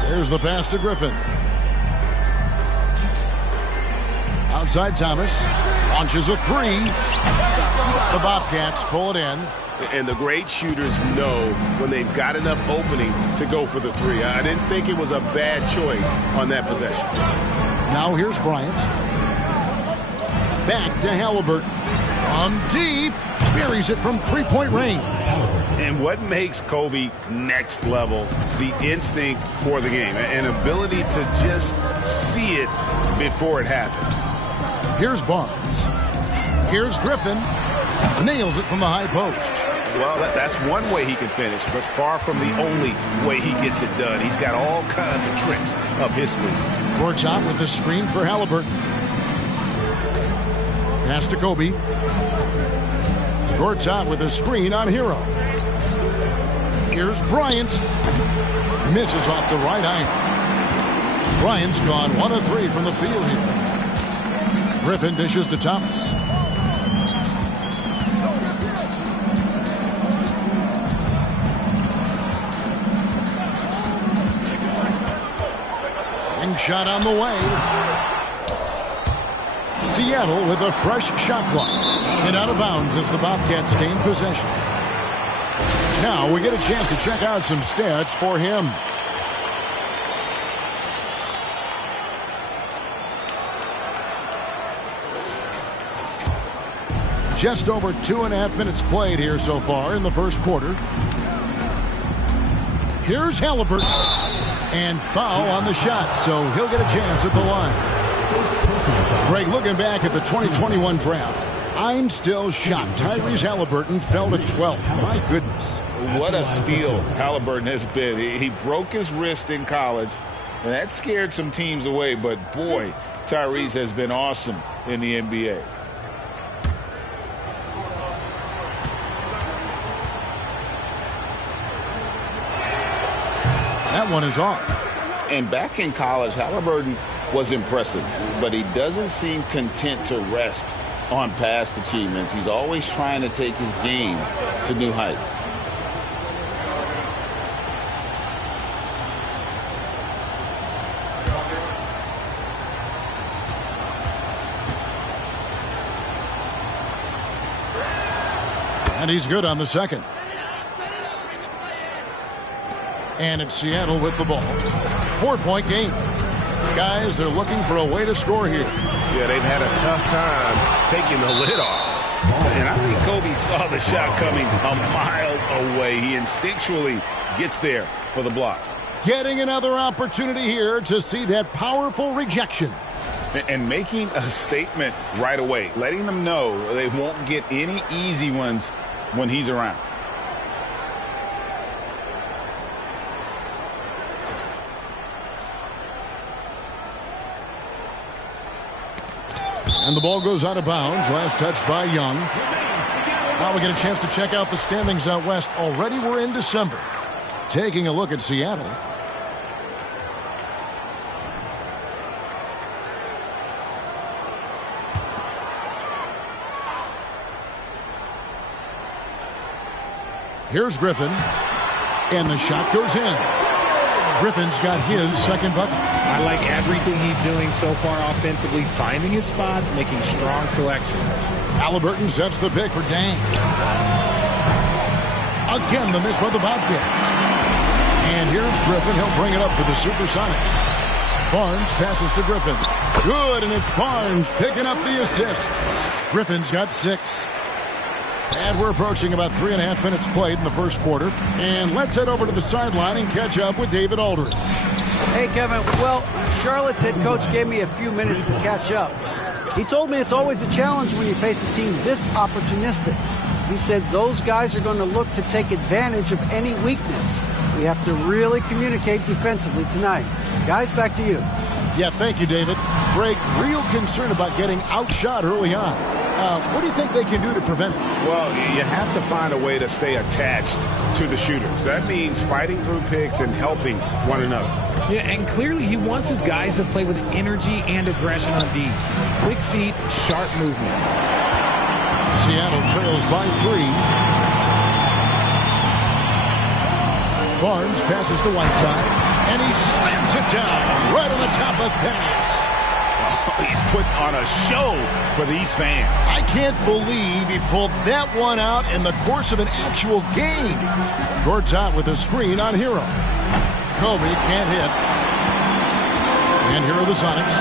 There's the pass to Griffin. Outside Thomas. Launches a 3. The Bobcats pull it in. And the great shooters know when they've got enough opening to go for the 3. I didn't think it was a bad choice on that possession. Now here's Bryant. Back to Halliburton. From deep. Buries it from 3-point range. And what makes Kobe next level? The instinct for the game. An ability to just see it before it happens. Here's Barnes. Here's Griffin. Nails it from the high post. Well, that's one way he can finish, but far from the only way he gets it done. He's got all kinds of tricks up his sleeve. Gortat with the screen for Halliburton. Pass to Kobe. Gortat with a screen on Hero. Here's Bryant. Misses off the right iron. Bryant's gone 1 of 3 from the field here. Griffin dishes to Thomas. Shot on the way. Seattle with a fresh shot clock. And out of bounds as the Bobcats gain possession. Now we get a chance to check out some stats for him. Just over 2.5 minutes played here so far in the first quarter. Here's Halliburton. And foul on the shot, so he'll get a chance at the line. Greg, looking back at the 2021 draft, I'm still shocked. Tyrese Halliburton fell to 12th. My goodness. What a steal Halliburton has been. He broke his wrist in college, and that scared some teams away. But, boy, Tyrese has been awesome in the NBA. That one is off. And back in college, Halliburton was impressive, but he doesn't seem content to rest on past achievements. He's always trying to take his game to new heights. And he's good on the second. And it's Seattle with the ball. 4-point game. Guys, they're looking for a way to score here. Yeah, they've had a tough time taking the lid off. And I think Kobe saw the shot coming a mile away. He instinctually gets there for the block. Getting another opportunity here to see that powerful rejection. And making a statement right away, letting them know they won't get any easy ones when he's around. And the ball goes out of bounds. Last touch by Young. Now we get a chance to check out the standings out west. Already we're in December. Taking a look at Seattle. Here's Griffin. And the shot goes in. Griffin's got his second bucket. I like everything he's doing so far offensively, finding his spots, making strong selections. Halliburton sets the pick for Dang. Again, the miss by the Bobcats. And here's Griffin. He'll bring it up for the Supersonics. Barnes passes to Griffin. Good, and it's Barnes picking up the assist. Griffin's got 6. And we're approaching about 3.5 minutes played in the first quarter. And let's head over to the sideline and catch up with David Aldridge. Hey, Kevin. Well, Charlotte's head coach gave me a few minutes to catch up. He told me it's always a challenge when you face a team this opportunistic. He said those guys are going to look to take advantage of any weakness. We have to really communicate defensively tonight. Guys, back to you. Yeah, thank you, David. Greg, real concern about getting outshot early on. What do you think they can do to prevent it? Well, you have to find a way to stay attached to the shooters. That means fighting through picks and helping one another. Yeah, and clearly he wants his guys to play with energy and aggression on D. Quick feet, sharp movements. Seattle trails by 3. Barnes passes to Whiteside, and he slams it down right on the top of Thaddeus. He's put on a show for these fans. I can't believe he pulled that one out in the course of an actual game. Gord's out with a screen on Hero. Kobe can't hit. And here are the Sonics.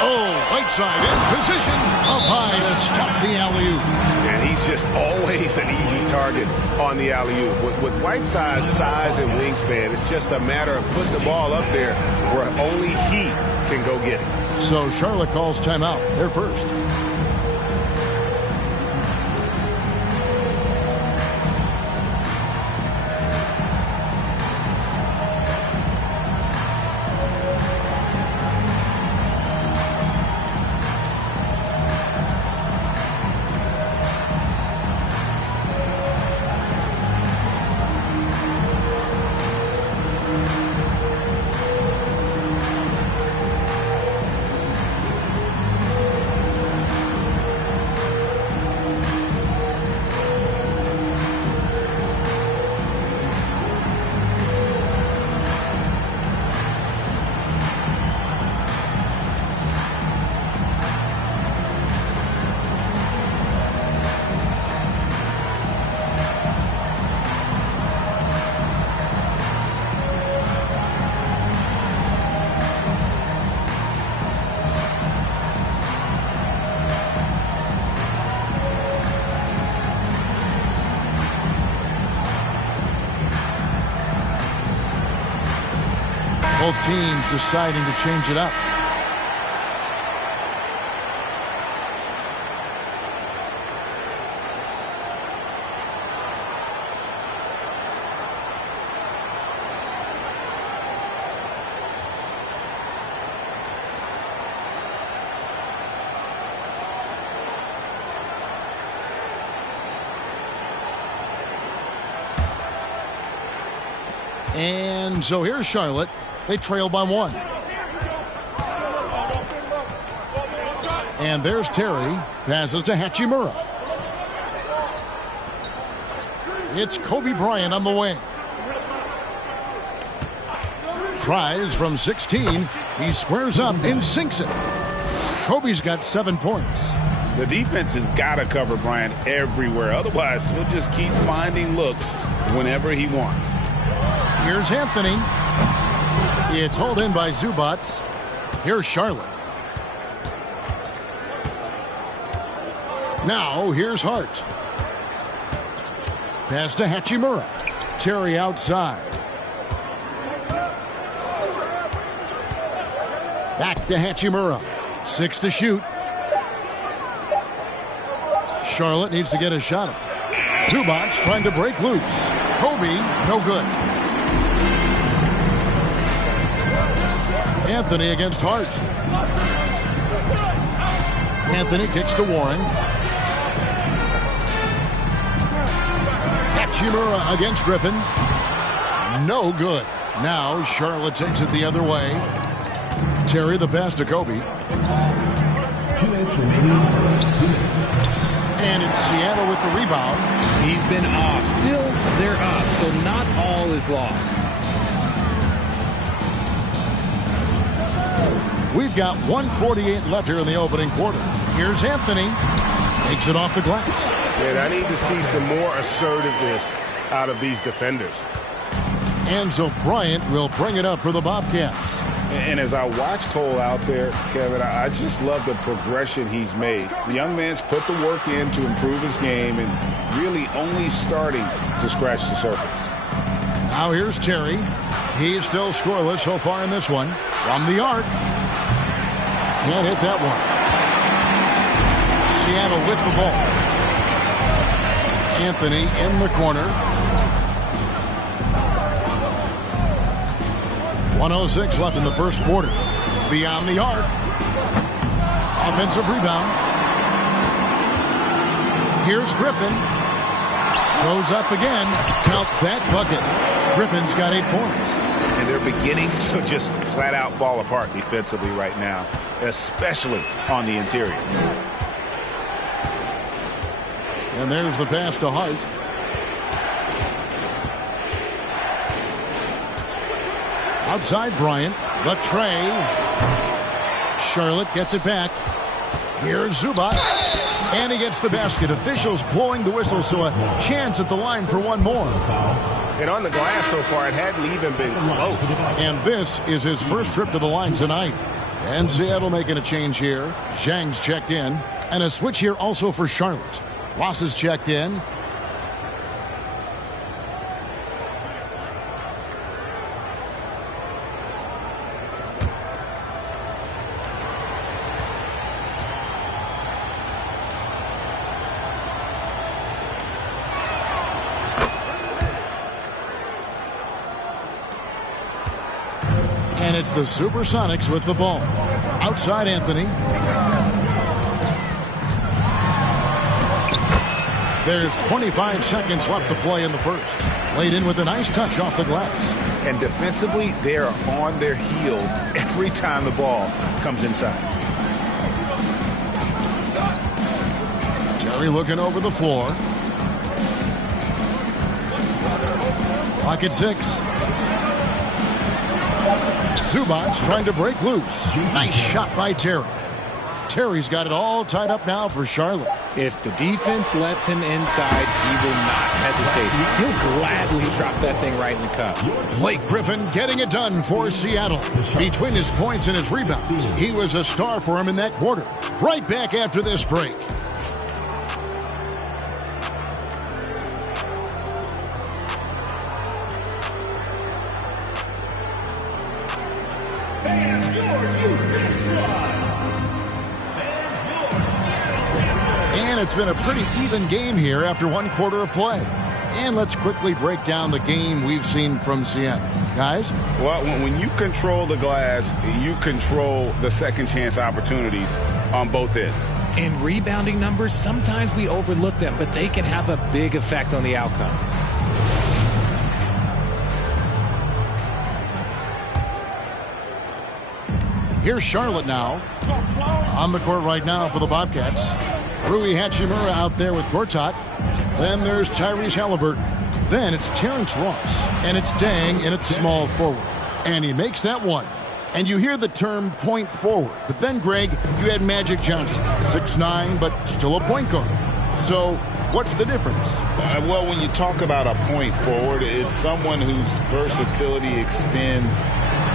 Oh, Whiteside in position. Up high to stop the alley-oop. And he's just always an easy target on the alley-oop. With Whiteside's size and wingspan, it's just a matter of putting the ball up there where only he can go get it. So Charlotte calls timeout. They're first. Both teams deciding to change it up. And so here's Charlotte. They trail by 1. And there's Terry. Passes to Hachimura. It's Kobe Bryant on the wing. Tries from 16. He squares up and sinks it. Kobe's got 7 points. The defense has got to cover Bryant everywhere. Otherwise, he'll just keep finding looks whenever he wants. Here's Anthony. It's hauled in by Zubats. Here's Charlotte. Now here's Hart. Pass to Hachimura. Terry outside. Back to Hachimura. 6 to shoot. Charlotte needs to get a shot. Zubats trying to break loose. Kobe, no good. Anthony against Hart. Anthony kicks to Warren. Hachimura against Griffin. No good. Now Charlotte takes it the other way. Terry the pass to Kobe. 2 minutes remaining. 2 minutes. And it's Seattle with the rebound. He's been off. Still, they're up, so not all is lost. We've got 1:48 left here in the opening quarter. Here's Anthony. Takes it off the glass. And I need to see some more assertiveness out of these defenders. And so Bryant will bring it up for the Bobcats. And as I watch Cole out there, Kevin, I just love the progression he's made. The young man's put the work in to improve his game and really only starting to scratch the surface. Now here's Terry. He's still scoreless so far in this one. From the arc. Can't hit that one. Seattle with the ball. Anthony in the corner. 1:06 left in the first quarter. Beyond the arc. Offensive rebound. Here's Griffin. Goes up again. Count that bucket. Griffin's got 8 points. And they're beginning to just flat out fall apart defensively right now, especially on the interior. And there's the pass to Hart. Outside Bryant. The tray. Charlotte gets it back. Here's Zubac. And he gets the basket. Officials blowing the whistle, so a chance at the line for one more. And on the glass so far, it hadn't even been close. And this is his first trip to the line tonight. And Seattle making a change here. Zhang's checked in. And a switch here also for Charlotte. Ross is checked in. And it's the Supersonics with the ball. Outside Anthony. There's 25 seconds left to play in the first. Laid in with a nice touch off the glass. And defensively, they are on their heels every time the ball comes inside. Terry looking over the floor. Clock at 6. Zubac trying to break loose. Nice shot by Terry. Terry's got it all tied up now for Charlotte. If the defense lets him inside, he will not hesitate. He'll gladly drop that thing right in the cup. Blake Griffin getting it done for Seattle. Between his points and his rebounds, he was a star for him in that quarter. Right back after this break. it's been a pretty even game here after one quarter of play. And let's quickly break down the game we've seen from Seattle. Guys? Well, when you control the glass, you control the second chance opportunities on both ends. And rebounding numbers, sometimes we overlook them, but they can have a big effect on the outcome. Here's Charlotte now. On the court right now for the Bobcats. Rui Hachimura out there with Gortat. Then there's Tyrese Halliburton. Then it's Terrence Ross. And it's Dang in its small forward. And he makes that one. And you hear the term point forward. But then, Greg, you had Magic Johnson. 6'9", but still a point guard. So what's the difference? Well, when you talk about a point forward, it's someone whose versatility extends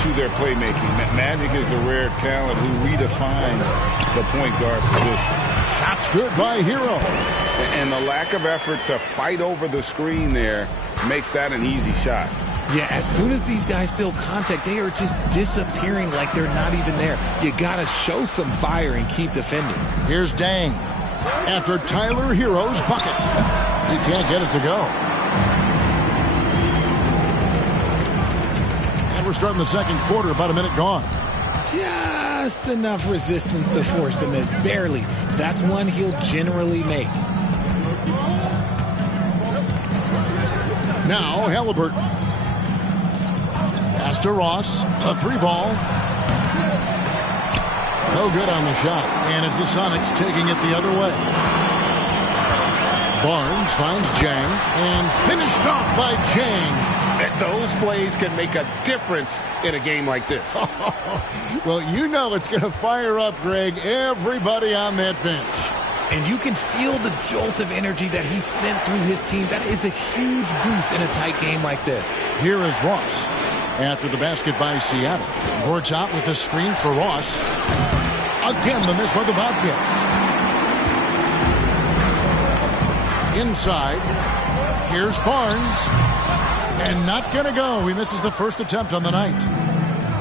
to their playmaking. Magic is the rare talent who redefined the point guard position. Shots good by Hero. And the lack of effort to fight over the screen there makes that an easy shot. Yeah, as soon as these guys feel contact, they are just disappearing like they're not even there. You got to show some fire and keep defending. Here's Dang. After Tyler Hero's bucket. He can't get it to go. And we're starting the second quarter, about a minute gone. Just enough resistance to force the miss. Barely. That's one he'll generally make. Now Halliburton. Pass to Ross. A three ball. No good on the shot. And it's the Sonics taking it the other way. Barnes finds Jang. And finished off by Jang. Those plays can make a difference in a game like this. Well, you know it's going to fire up, Greg, everybody on that bench. And you can feel the jolt of energy that he sent through his team. That is a huge boost in a tight game like this. Here is Ross. After the basket by Seattle. Gortat with the screen for Ross. Again, the miss by the Bobcats. Inside. Here's Barnes. And not going to go. He misses the first attempt on the night.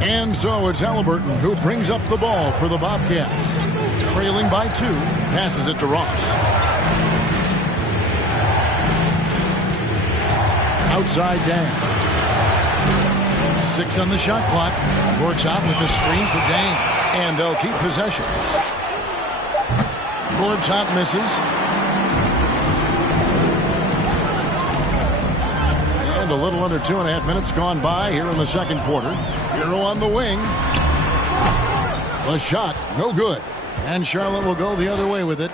And so it's Halliburton who brings up the ball for the Bobcats. Trailing by 2. Passes it to Ross. Outside Dang. 6 on the shot clock. Gortat with the screen for Dang. And they'll keep possession. Gortat misses. And a little under 2.5 minutes gone by here in the second quarter. Hero on the wing. The shot, no good. And Charlotte will go the other way with it.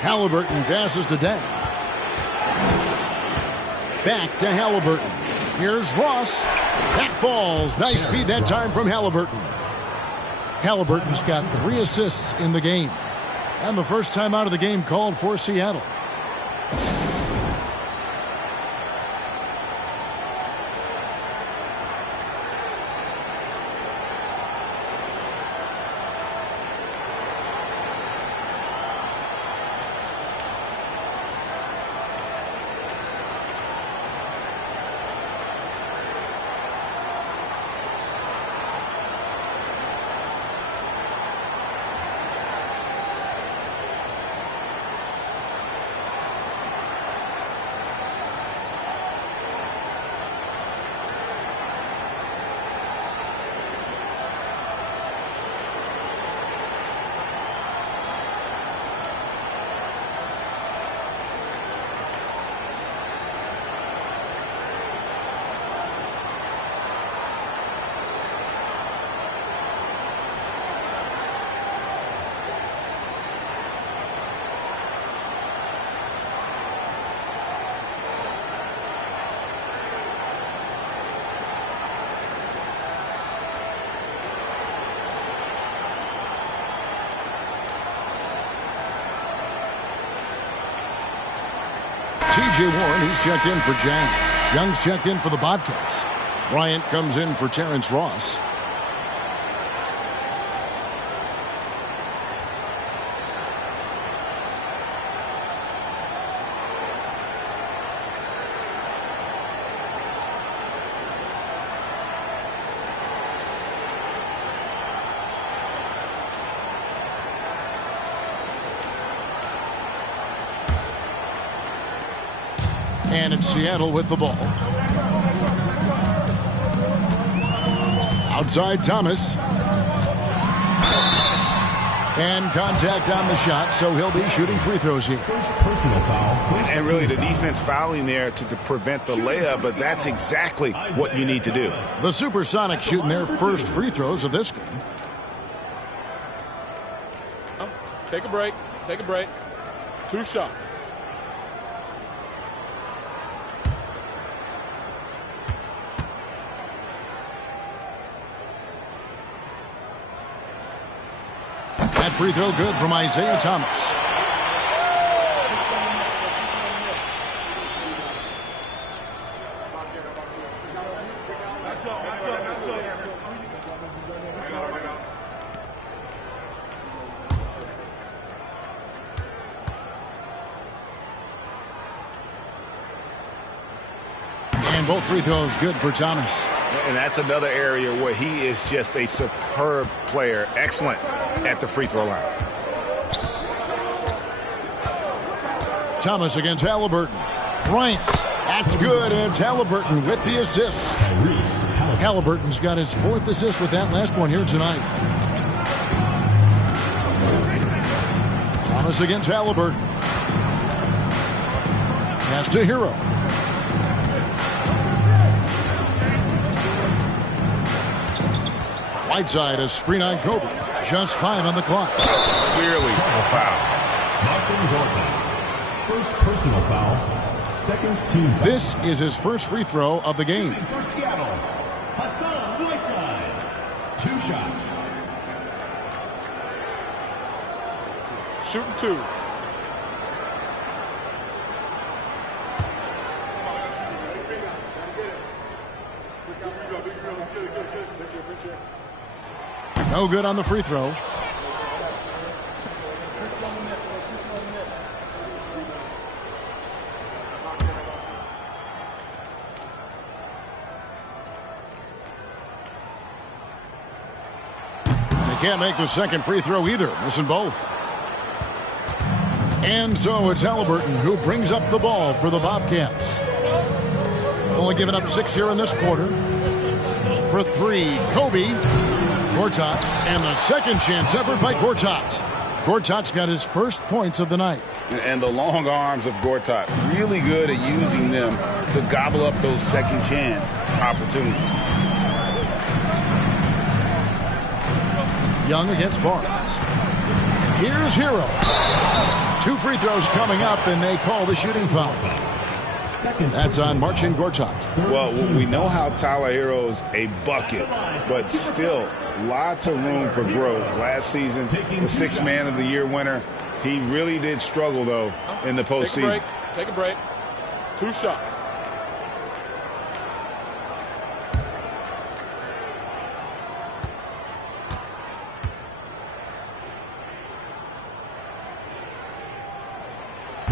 Halliburton passes to Dang. Back to Halliburton. Here's Ross. That falls. Nice feed that time from Halliburton. Halliburton's got 3 assists in the game. And the first time out of the game called for Seattle. T.J. Warren, he's checked in for Jang. Young's checked in for the Bobcats. Bryant comes in for Terrence Ross. And it's Seattle with the ball. Outside Thomas. And contact on the shot, so he'll be shooting free throws here. Personal foul. And really the defense fouling there to prevent the layup, but that's exactly what you need to do. The Supersonics shooting their first free throws of this game. Take a break. Take a break. 2 shots. That free throw good from Isaiah Thomas. And both free throws good for Thomas. And that's another area where he is just a superb player. Excellent at the free throw line. Thomas against Halliburton. Bryant. That's good. And it's Halliburton with the assist. Halliburton's got his 4th assist with that last one here tonight. Thomas against Halliburton. Pass to Hero. Whiteside, a screen on Kobe. Just 5 on the clock. Clearly a foul. Martin Gortat. First personal foul. Second team foul. This is his first free throw of the game. For Seattle, Hassan Whiteside. 2 shots. Shooting 2. No good on the free throw. And he can't make the second free throw either, missing both. And so it's Halliburton who brings up the ball for the Bobcats. Only giving up 6 here in this quarter. For 3, Kobe. Gortat, and the second chance effort by Gortat. Gortat's got his first points of the night. And the long arms of Gortat, really good at using them to gobble up those second chance opportunities. Young against Barnes. Here's Hero. 2 free throws coming up, and they call the shooting foul. That's on Marcin Gortat. Well, we know how Tyler Hero's a bucket, but still lots of room for growth. Last season, the 6th Man of the Year winner, he really did struggle, though, in the postseason. Take a break. 2 shots.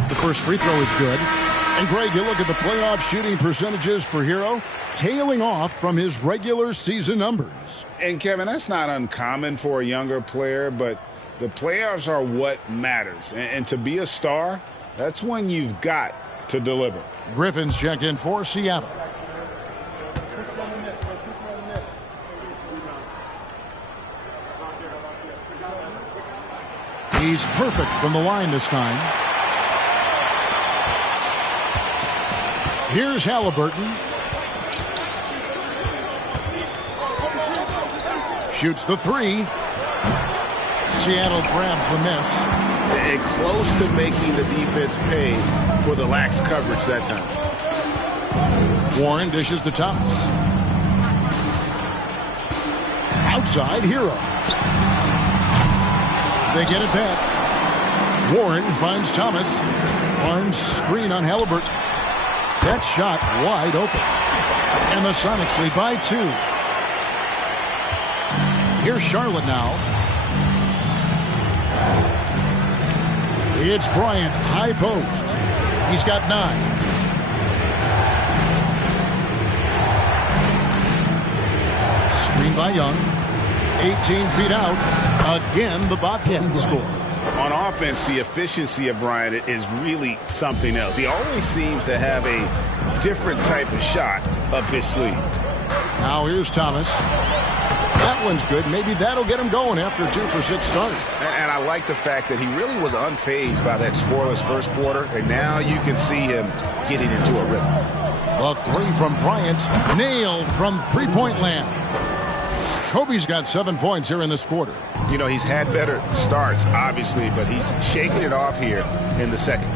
The first free throw is good. And Greg, you look at the playoff shooting percentages for Hero, tailing off from his regular season numbers. And Kevin, that's not uncommon for a younger player, but the playoffs are what matters. And to be a star, that's when you've got to deliver. Griffin's checked in for Seattle. He's perfect from the line this time. Here's Halliburton. Shoots the 3. Seattle grabs the miss. And close to making the defense pay for the lax coverage that time. Warren dishes to Thomas. Outside, Hero. They get it back. Warren finds Thomas. Barnes screen on Halliburton. That shot wide open. And the Sonics lead by 2. Here's Charlotte now. It's Bryant, high post. He's got 9. Screen by Young. 18 feet out. Again, the Bobcats score. On offense, the efficiency of Bryant is really something else. He always seems to have a different type of shot up his sleeve. Now here's Thomas. That one's good. Maybe that'll get him going after a 2-for-6 start. And I like the fact that he really was unfazed by that scoreless first quarter, and now you can see him getting into a rhythm. A three from Bryant, nailed from three-point land. Kobe's got 7 points here in this quarter. You know, he's had better starts, obviously, but he's shaking it off here in the second.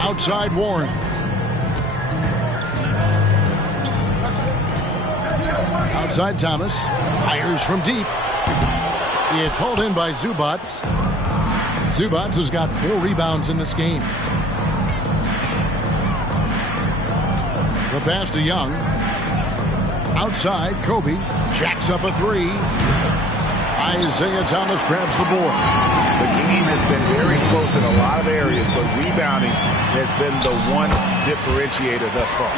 Outside Warren. Outside Thomas. Fires from deep. It's hauled in by Zubac. Zubac has got 4 rebounds in this game. The pass to Young. Outside, Kobe jacks up a 3. Isaiah Thomas grabs the board. The game has been very close in a lot of areas, but rebounding has been the one differentiator thus far.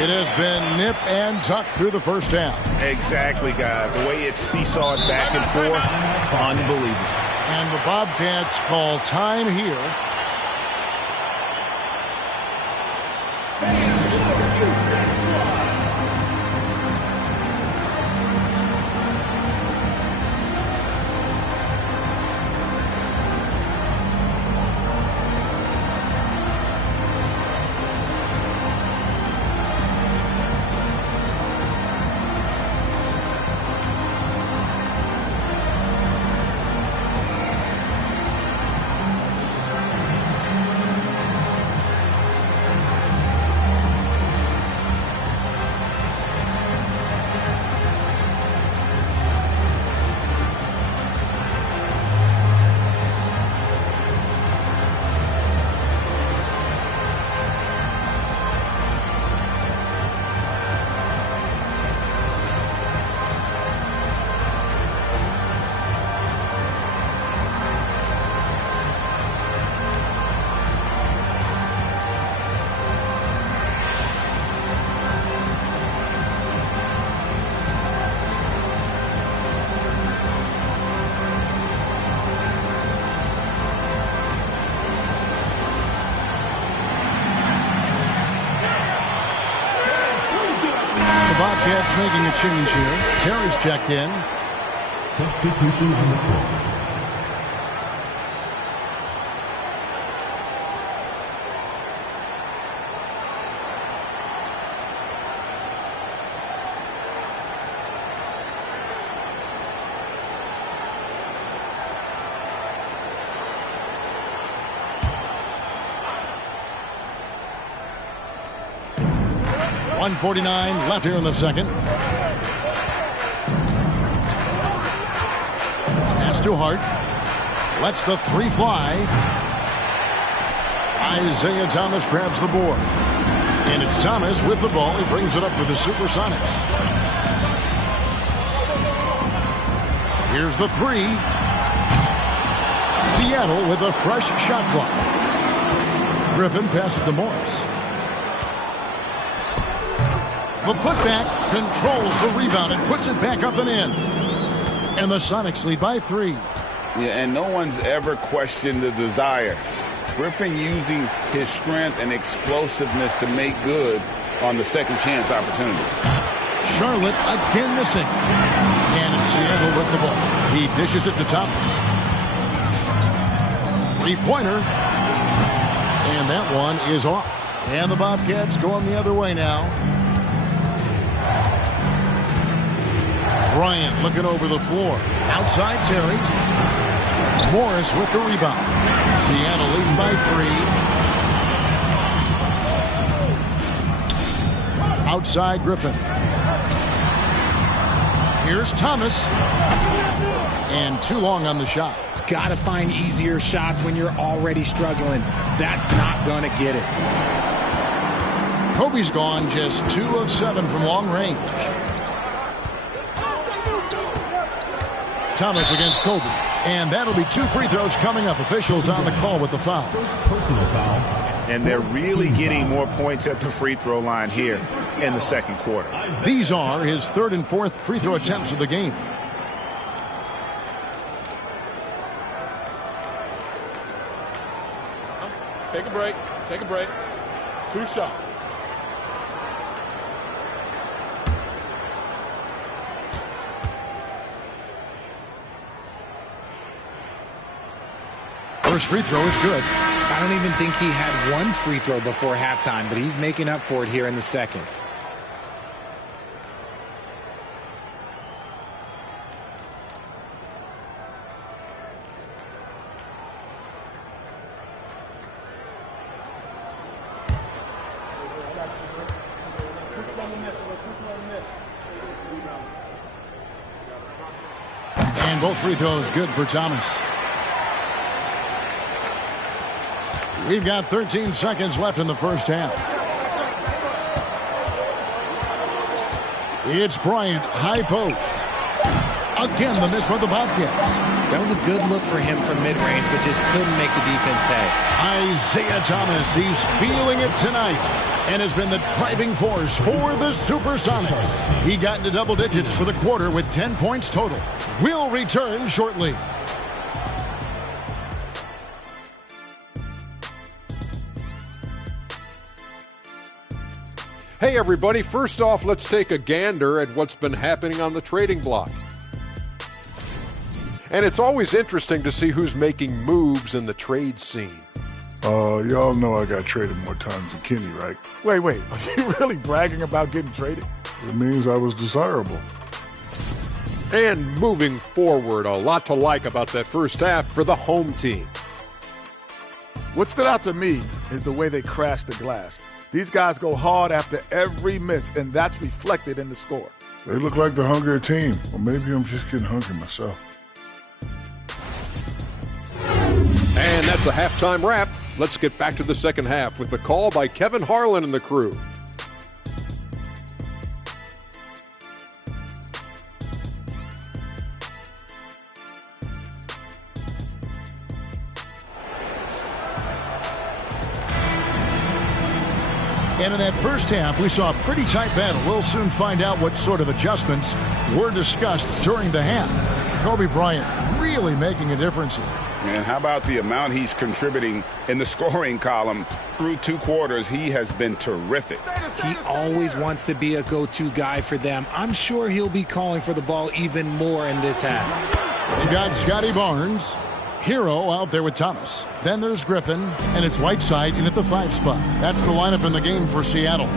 It has been nip and tuck through the first half. Exactly, guys. The way it's seesawed back and forth, unbelievable. And the Bobcats call time here. Bobcats making a change here. Terry's checked in. Substitution on the court. .149 left here in the second. Pass to Hart. Lets the 3 fly. Isaiah Thomas grabs the board. And it's Thomas with the ball. He brings it up for the Supersonics. Here's the 3. Seattle with a fresh shot clock. Griffin passes to Morris. The putback controls the rebound and puts it back up and in. And the Sonics lead by 3. Yeah, and no one's ever questioned the desire. Griffin using his strength and explosiveness to make good on the second chance opportunities. Charlotte again missing. And it's Seattle with the ball. He dishes it to Thomas. 3-pointer. And that one is off. And the Bobcats going the other way now. Bryant looking over the floor. Outside Terry. Morris with the rebound. Seattle leading by 3. Outside Griffin. Here's Thomas. And too long on the shot. Got to find easier shots when you're already struggling. That's not going to get it. Kobe's gone just 2 of 7 from long range. Thomas against Kobe. And that'll be 2 free throws coming up. Officials on the call with the foul. First personal foul. And they're really getting more points at the free throw line here in the second quarter. These are his 3rd and 4th free throw attempts of the game. Take a break. Take a break. 2 shots. First free throw is good. I don't even think he had one free throw before halftime, but he's making up for it here in the second. And both free throws good for Thomas. We've got 13 seconds left in the first half. It's Bryant, high post. Again, the miss by the Bobcats. That was a good look for him from mid-range, but just couldn't make the defense pay. Isaiah Thomas, he's feeling it tonight and has been the driving force for the Supersonics. He got into double digits for the quarter with 10 points total. We'll return shortly. Hey everybody, first off, let's take a gander at what's been happening on the trading block. And it's always interesting to see who's making moves in the trade scene. Y'all know I got traded more times than Kenny, right? Wait, are you really bragging about getting traded? It means I was desirable. And moving forward, a lot to like about that first half for the home team. What stood out to me is the way they crashed the glass. These guys go hard after every miss, and that's reflected in the score. They look like the hungrier team, or maybe I'm just getting hungry myself. And that's a halftime wrap. Let's get back to the second half with the call by Kevin Harlan and the crew. And in that first half, we saw a pretty tight battle. We'll soon find out what sort of adjustments were discussed during the half. Kobe Bryant really making a difference here. And how about the amount he's contributing in the scoring column through 2 quarters? He has been terrific. He always wants to be a go-to guy for them. I'm sure he'll be calling for the ball even more in this half. You got Scotty Barnes, Hero out there with Thomas. Then there's Griffin, and it's Whiteside in at the 5 spot. That's the lineup in the game for Seattle.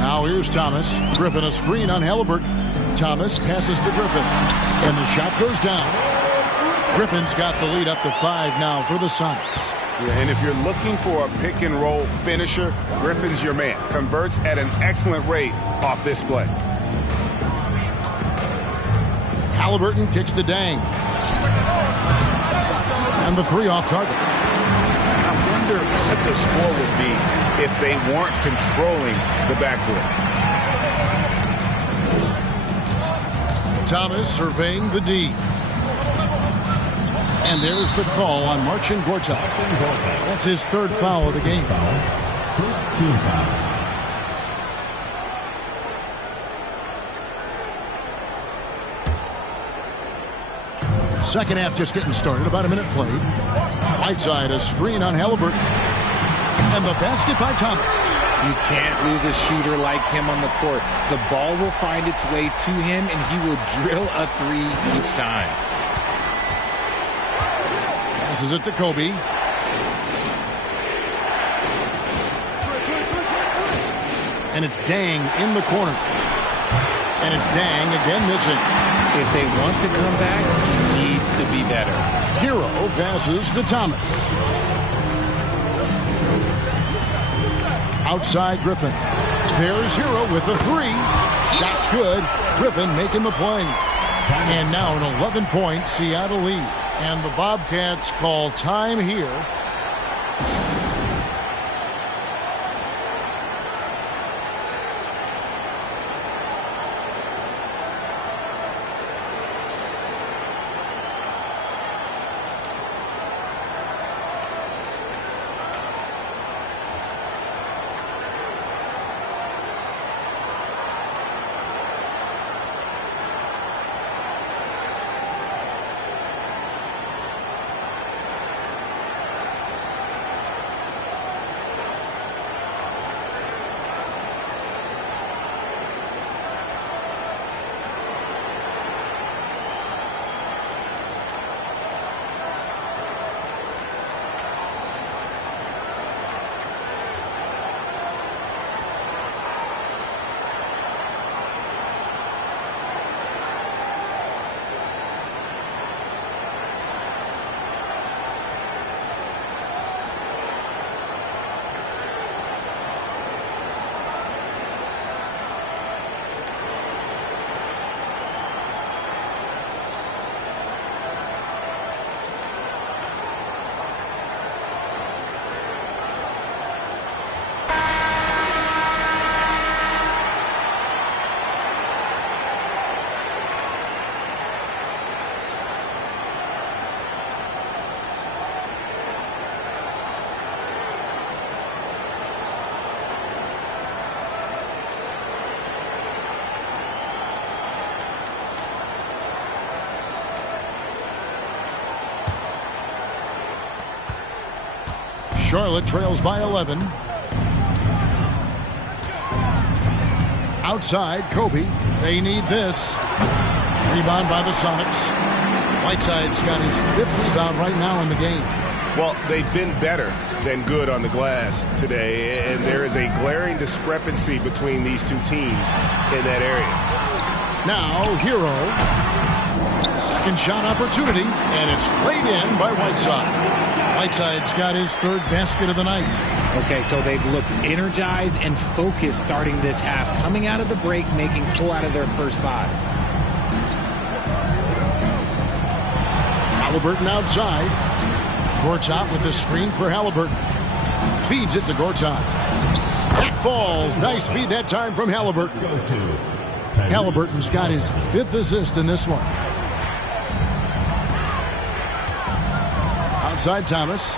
Now here's Thomas. Griffin a screen on Halliburton. Thomas passes to Griffin, and the shot goes down. Griffin's got the lead up to 5 now for the Sonics. Yeah, and if you're looking for a pick-and-roll finisher, Griffin's your man. Converts at an excellent rate off this play. Halliburton kicks to Dang. And the 3 off target. I wonder what the score would be if they weren't controlling the backcourt. Thomas surveying the D. And there's the call on Marcin Gortat. That's his 3rd foul of the game. First team foul. Second half just getting started. About a minute played. Whiteside a screen on Halliburton. And the basket by Thomas. You can't lose a shooter like him on the court. The ball will find its way to him, and he will drill a 3 each time. Passes it to Kobe. And it's Dang in the corner. And it's Dang again missing. If they want to come back, he needs to be better. Hero passes to Thomas. Outside Griffin. There's Hero with the 3. Shot's good. Griffin making the play. And now an 11-point Seattle lead. And the Bobcats call time here. Charlotte trails by 11. Outside, Kobe. They need this. Rebound by the Sonics. Whiteside's got his 5th rebound right now in the game. Well, they've been better than good on the glass today, and there is a glaring discrepancy between these two teams in that area. Now, Hero. Second shot opportunity, and it's laid in by Whiteside. Whiteside's got his 3rd basket of the night. Okay, so they've looked energized and focused starting this half, coming out of the break, making 4 out of their first 5. Halliburton outside. Gortat with the screen for Halliburton. Feeds it to Gortat. That falls. Nice feed that time from Halliburton. Halliburton's got his 5th assist in this one. Outside Thomas.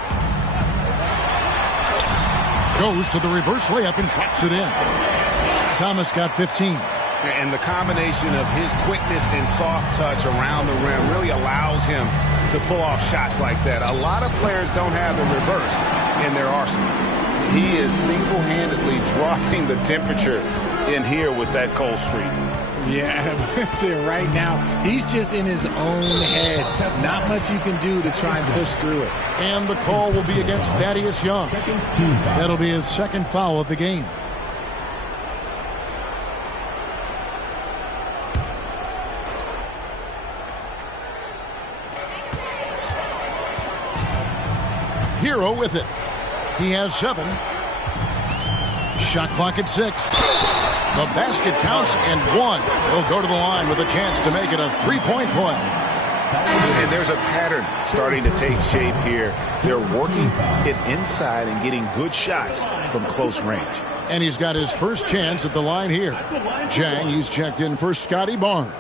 Goes to the reverse layup and drops it in. Thomas got 15. And the combination of his quickness and soft touch around the rim really allows him to pull off shots like that. A lot of players don't have the reverse in their arsenal. He is single-handedly dropping the temperature in here with that cold streak. Yeah, right now, he's just in his own head. Not much you can do to try and push through it. And the call will be against Thaddeus Young. That'll be his 2nd foul of the game. Hero with it. He has 7. Shot clock at 6. The basket counts and 1. He'll go to the line with a chance to make it a 3-point play. And there's a pattern starting to take shape here. They're working it inside and getting good shots from close range. And he's got his first chance at the line here. Jang, he's checked in for Scotty Barnes.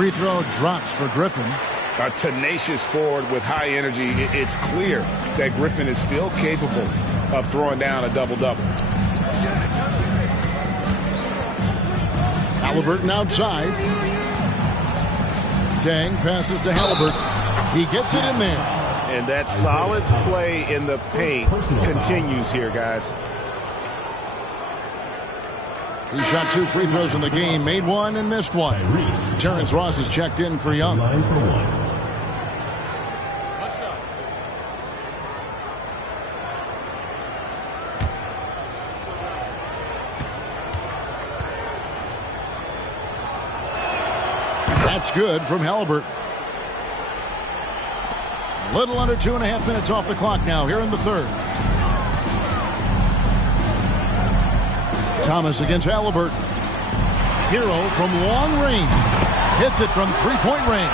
Free throw drops for Griffin. A tenacious forward with high energy. It's clear that Griffin is still capable of throwing down a double-double. Halliburton outside. Dang passes to Halliburton. He gets it in there. And that solid play in the paint continues here, guys. He shot 2 free throws in the game, made 1 and missed 1. Terrence Ross is checked in for Young. That's good from Halliburton. A little under 2.5 minutes off the clock now here in the 3rd. Thomas against Halliburton. Hero from long range. Hits it from 3-point range.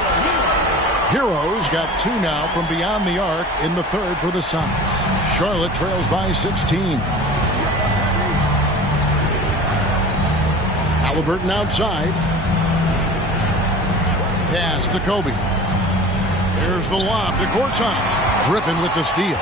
Hero's got 2 now from beyond the arc in the 3rd for the Sonics. Charlotte trails by 16. Halliburton outside. Pass to Kobe. There's the lob to Gortat. Griffin with the steal.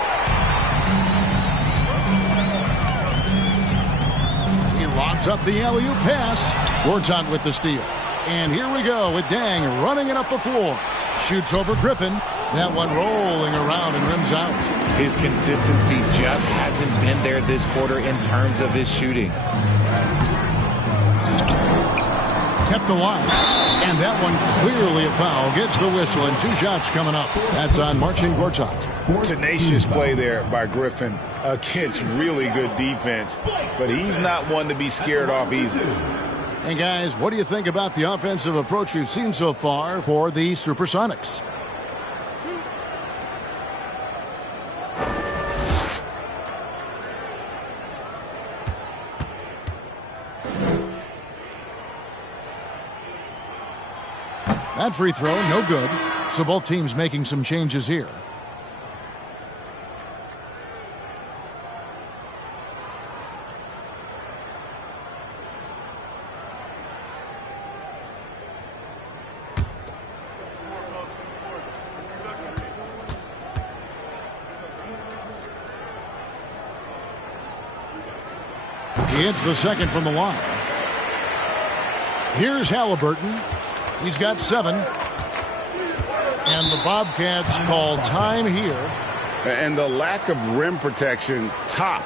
Lobs up the alley-oop pass. Gortat with the steal. And here we go with Dang running it up the floor. Shoots over Griffin. That one rolling around and rims out. His consistency just hasn't been there this quarter in terms of his shooting. Kept alive. And that one clearly a foul. Gets the whistle and 2 shots coming up. That's on Marcin Gortat. Tenacious play there by Griffin against really good defense, but he's not one to be scared off easily. And guys, what do you think about the offensive approach we've seen so far for the Supersonics? That free throw, no good. So both teams making some changes here. He hits the second from the line. Here's Halliburton. He's got 7. And the Bobcats call time here. And the lack of rim protection, top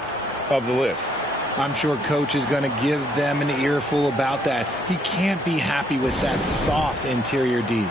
of the list. I'm sure coach is going to give them an earful about that. He can't be happy with that soft interior D.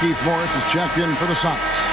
Keith Morris is checked in for the Sonics.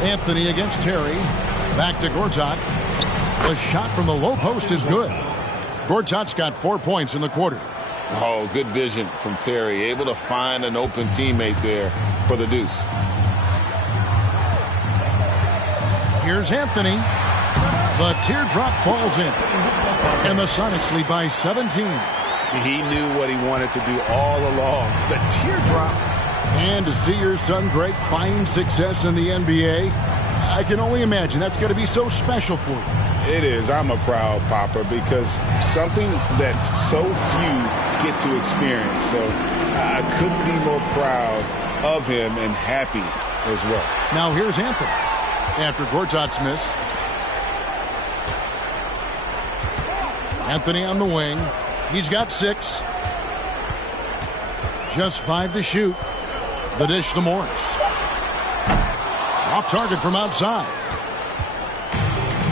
Anthony against Terry. Back to Gortat. The shot from the low post is good. Gortat's got 4 points in the quarter. Oh, good vision from Terry. Able to find an open teammate there for the deuce. Here's Anthony. The teardrop falls in. And the Sonics lead by 17. He knew what he wanted to do all along. The teardrop. And to see your son Greg find success in the NBA, I can only imagine that's going to be so special for you. It is. I'm a proud papa because something that so few get to experience. So I couldn't be more proud of him and happy as well. Now here's Anthony after Gortat's miss. Anthony on the wing. He's got 6. Just 5 to shoot. The dish to Morris. Off target from outside.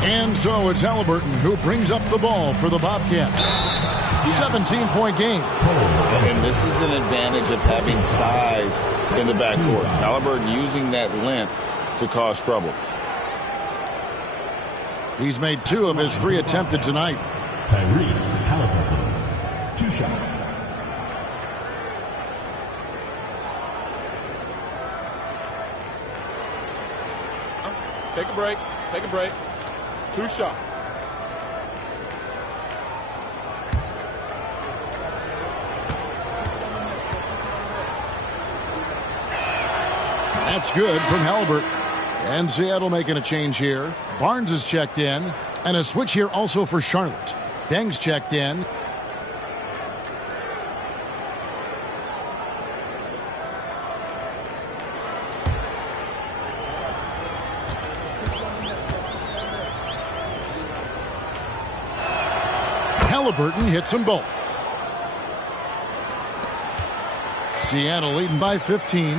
And so it's Halliburton who brings up the ball for the Bobcats. 17-point game. And this is an advantage of having size in the backcourt. Halliburton using that length to cause trouble. He's made 2 of his 3 attempted tonight. Tyrese Halliburton, 2 shots. Take a break. Take a break. 2 shots. That's good from Halliburton. And Seattle making a change here. Barnes is checked in. And a switch here also for Charlotte. Deng's checked in. Halliburton hits them both. Seattle leading by 15.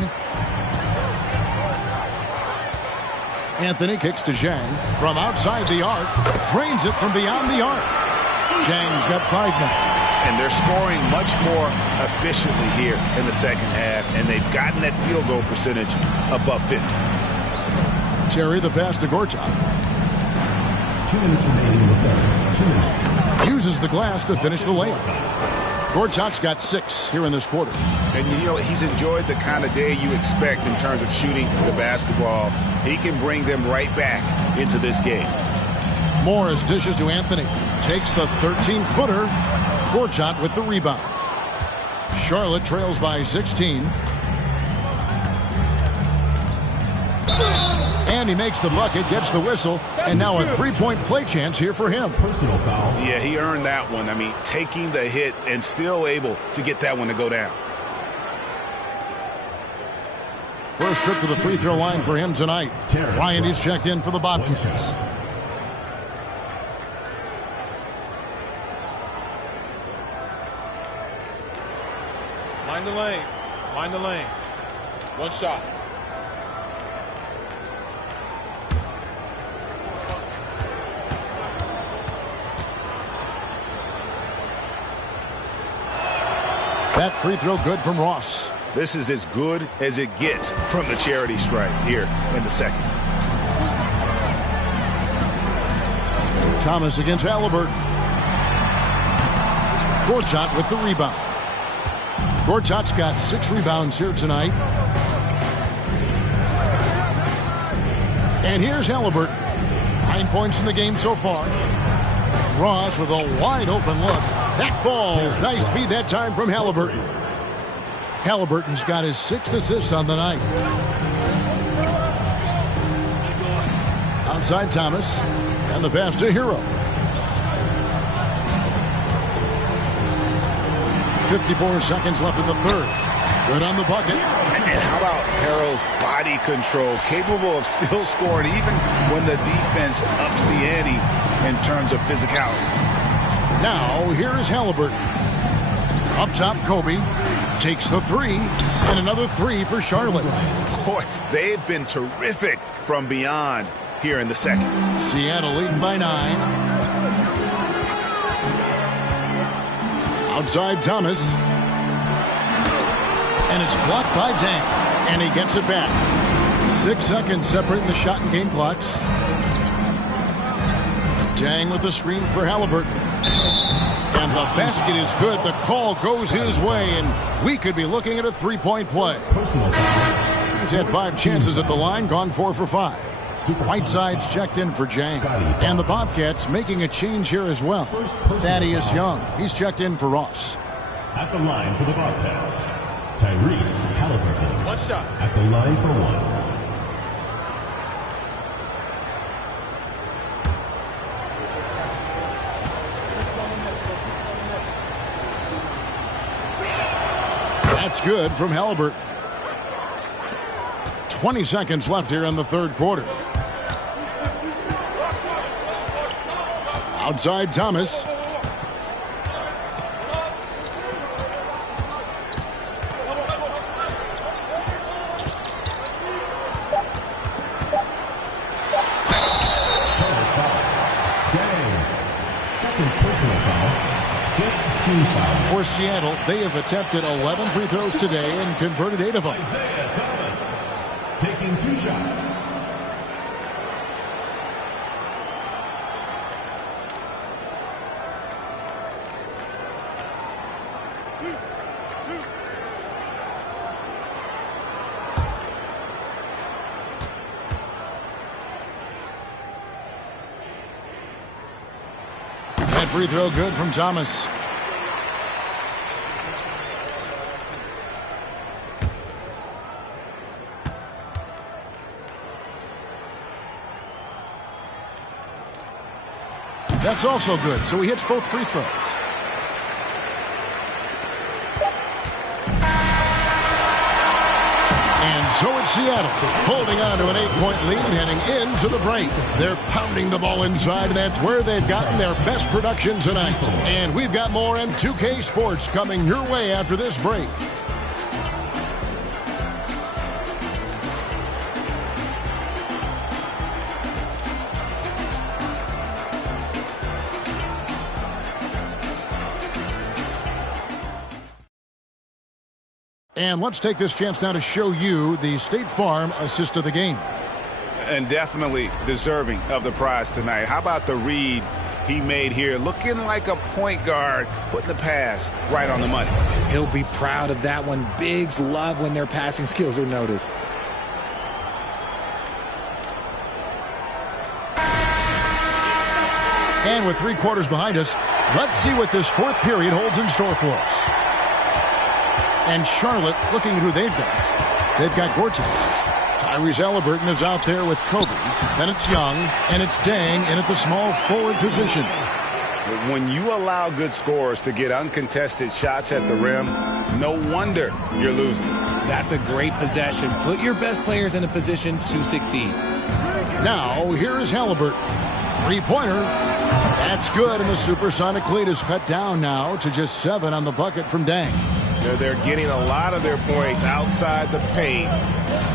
Anthony kicks to Zhang from outside the arc. Drains it from beyond the arc. Zhang's got 5 now. And they're scoring much more efficiently here in the second half, and they've gotten that field goal percentage above 50. Terry the pass to Gortat. 2 minutes remaining in the third. 2 minutes. Uses the glass to finish the layup. Gortat's got 6 here in this quarter. And, you know, he's enjoyed the kind of day you expect in terms of shooting the basketball. He can bring them right back into this game. Morris dishes to Anthony. Takes the 13-footer. Gortat with the rebound. Charlotte trails by 16. And he makes the bucket, gets the whistle, and now a 3-point play chance here for him. Personal foul. Yeah, he earned that one. I mean, taking the hit and still able to get that one to go down. First trip to the free throw line for him tonight. Ryan is checked in for the Bobcats. Mind the lanes. Mind the lanes. One shot. That free throw good from Ross. This is as good as it gets from the charity stripe here in the second. Thomas against Halliburton. Gortat with the rebound. Gortat's got 6 rebounds here tonight. And here's Halliburton. 9 points in the game so far. Ross with a wide open look. That falls. Nice feed that time from Halliburton. Halliburton's got his 6th assist on the night. Outside Thomas. And the pass to Hero. 54 seconds left in the third. Good on the bucket. And how about Harrell's body control? Capable of still scoring even when the defense ups the ante in terms of physicality. Now, here is Halliburton. Up top, Kobe takes the 3, and another 3 for Charlotte. Boy, they've been terrific from beyond here in the second. Seattle leading by 9. Outside Thomas. And it's blocked by Dang. And he gets it back. 6 seconds separating the shot and game clocks. Dang with the screen for Halliburton. And the basket is good. The call goes his way, and we could be looking at a 3-point play. He's had 5 chances at the line, gone 4 for 5. Whiteside's checked in for Jang. And the Bobcats making a change here as well. Thaddeus Young, he's checked in for Ross. At the line for the Bobcats, Tyrese Halliburton. One shot. At the line for 1. That's good from Halliburton. 20 seconds left here in the third quarter. Outside Thomas. For Seattle, they have attempted 11 free throws today and converted 8 of them. Isaiah Thomas taking 2 shots. That free throw good from Thomas. That's also good, so he hits both free throws. And so it's Seattle, holding on to an 8-point lead, heading into the break. They're pounding the ball inside, and that's where they've gotten their best production tonight. And we've got more M2K Sports coming your way after this break. And let's take this chance now to show you the State Farm assist of the game. And definitely deserving of the prize tonight. How about the read he made here, looking like a point guard, putting the pass right on the money. He'll be proud of that one. Bigs love when their passing skills are noticed. And with 3 quarters behind us, let's see what this 4th period holds in store for us. And Charlotte, looking at who they've got. They've got Gortat. Tyrese Halliburton is out there with Kobe. Then it's Young, and it's Dang in at the small forward position. When you allow good scorers to get uncontested shots at the rim, no wonder you're losing. That's a great possession. Put your best players in a position to succeed. Now, here's Halliburton. 3-pointer. That's good, and the supersonic lead is cut down now to just 7 on the bucket from Dang. They're getting a lot of their points outside the paint.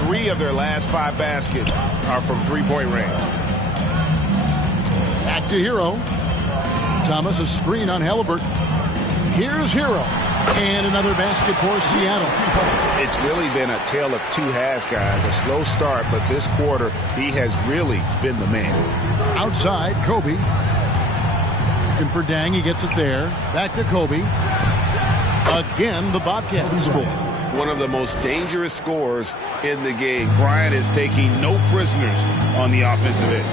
3 of their last 5 baskets are from 3-point range. Back to Hero. Thomas, a screen on Halliburton. Here's Hero. And another basket for Seattle. It's really been a tale of 2 halves, guys. A slow start, but this quarter, he has really been the man. Outside, Kobe. Looking for Dang, he gets it there. Back to Kobe. Again, the Bobcats score. One of the most dangerous scorers in the game. Bryant is taking no prisoners on the offensive end.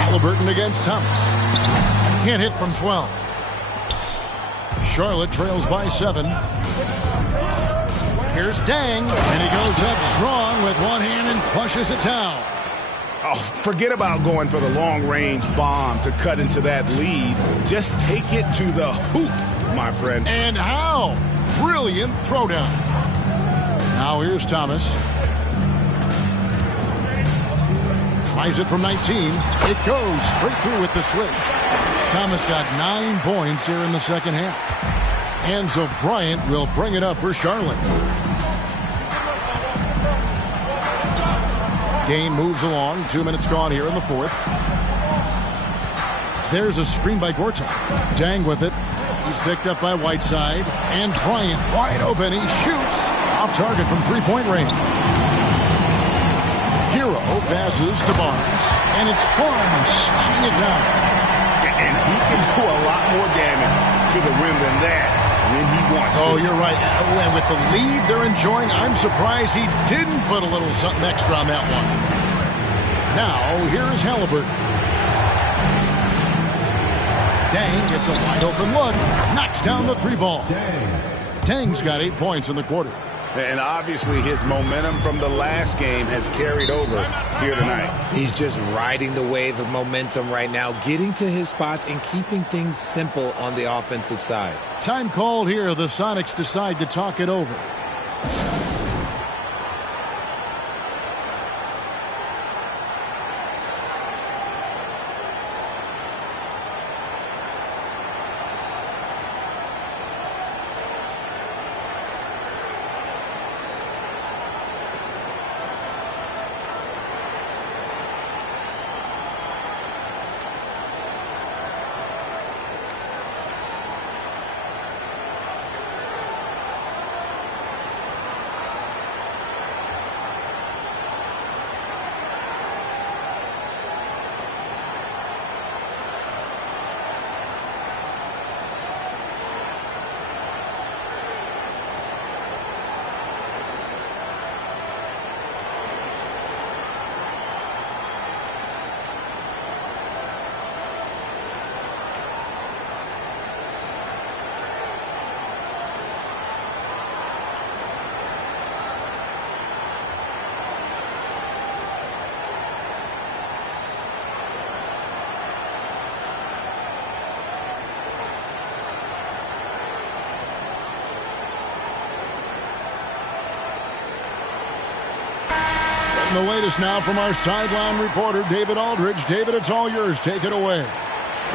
Halliburton against Thomas. Can't hit from 12. Charlotte trails by 7. Here's Dang, and he goes up strong with one hand and flushes it down. Oh, forget about going for the long-range bomb to cut into that lead. Just take it to the hoop, my friend. And how? Brilliant throwdown. Now here's Thomas. Tries it from 19. It goes straight through with the switch. Thomas got 9 points here in the second half. Enzo Bryant will bring it up for Charlotte. Game moves along. 2 minutes gone here in the 4th. There's a screen by Gortat. Dang with it. He's picked up by Whiteside. And Bryant wide open. He shoots off target from 3-point range. Hero passes to Barnes. And it's Barnes slamming it down. And he can do a lot more damage to the rim than that when he wants to. Oh, you're right. And with the lead they're enjoying, I'm surprised he didn't put a little something extra on that one. Now, here's Halliburton. Dang gets a wide open look. Knocks down the 3 ball. Dang's got 8 points in the quarter. And obviously his momentum from the last game has carried over here tonight. He's just riding the wave of momentum right now, getting to his spots and keeping things simple on the offensive side. Time called here. The Sonics decide to talk it over. The latest now from our sideline reporter, David Aldridge. David, it's all yours. Take it away.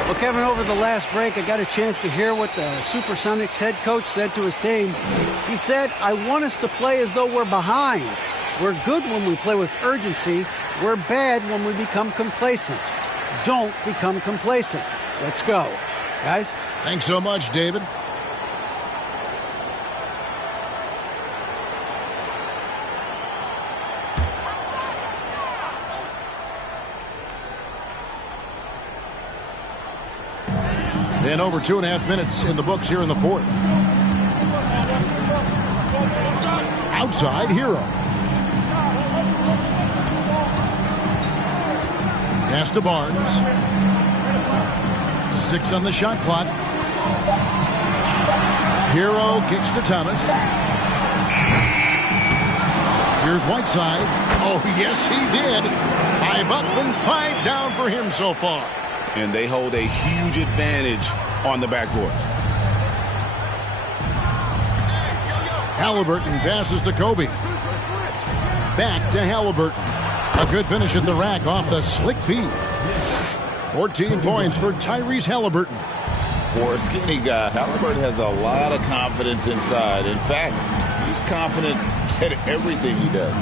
Well, Kevin, over the last break, I got a chance to hear what the Supersonics head coach said to his team. He said, I want us to play as though we're behind. We're good when we play with urgency. We're bad when we become complacent. Don't become complacent. Let's go. Guys? Thanks so much, David. And over 2.5 minutes in the books here in the fourth. Outside, Hero. Pass to Barnes. 6 on the shot clock. Hero kicks to Thomas. Here's Whiteside. Oh, yes, he did. 5 up and 5 down for him so far. And they hold a huge advantage on the backboards. Halliburton passes to Kobe. Back to Halliburton. A good finish at the rack off the slick feed. 14 points for Tyrese Halliburton. For a skinny guy, Halliburton has a lot of confidence inside. In fact, he's confident at everything he does.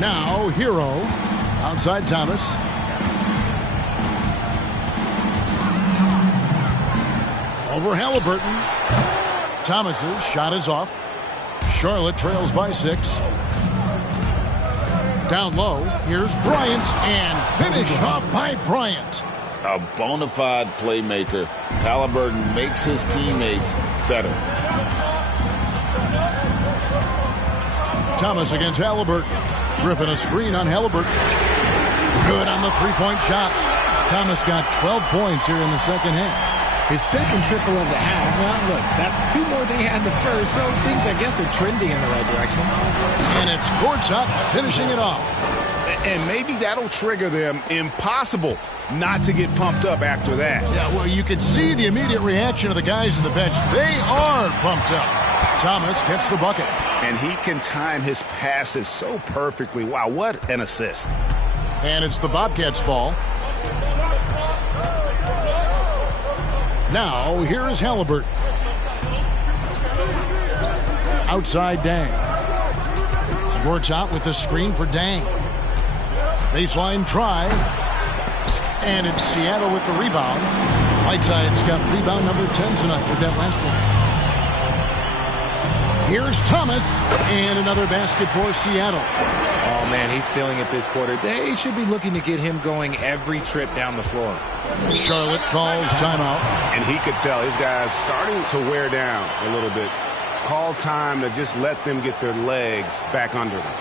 Now, Hero. Outside Thomas. Over Halliburton. Thomas's shot is off. Charlotte trails by 6. Down low, here's Bryant, and finish off by Bryant. A bona fide playmaker. Halliburton makes his teammates better. Thomas against Halliburton. Griffin a screen on Halliburton. Good on the three-point shot. Thomas got 12 points here in the second half. His second triple of the half. Well, look, that's 2 more than he had the first, so things, I guess, are trending in the right direction. And it's Gortat finishing it off. And maybe that'll trigger them. Impossible not to get pumped up after that. Yeah, well, you can see the immediate reaction of the guys on the bench. They are pumped up. Thomas hits the bucket. And he can time his passes so perfectly. Wow, what an assist. And it's the Bobcats' ball. Now, here is Halliburton. Outside Dang. Gortat with the screen for Dang. Baseline try. And it's Seattle with the rebound. Whiteside's got rebound number 10 tonight with that last one. Here's Thomas. And another basket for Seattle. Oh, man, he's feeling it this quarter. They should be looking to get him going every trip down the floor. Charlotte calls timeout. And he could tell his guys starting to wear down a little bit. Call time to just let them get their legs back under them.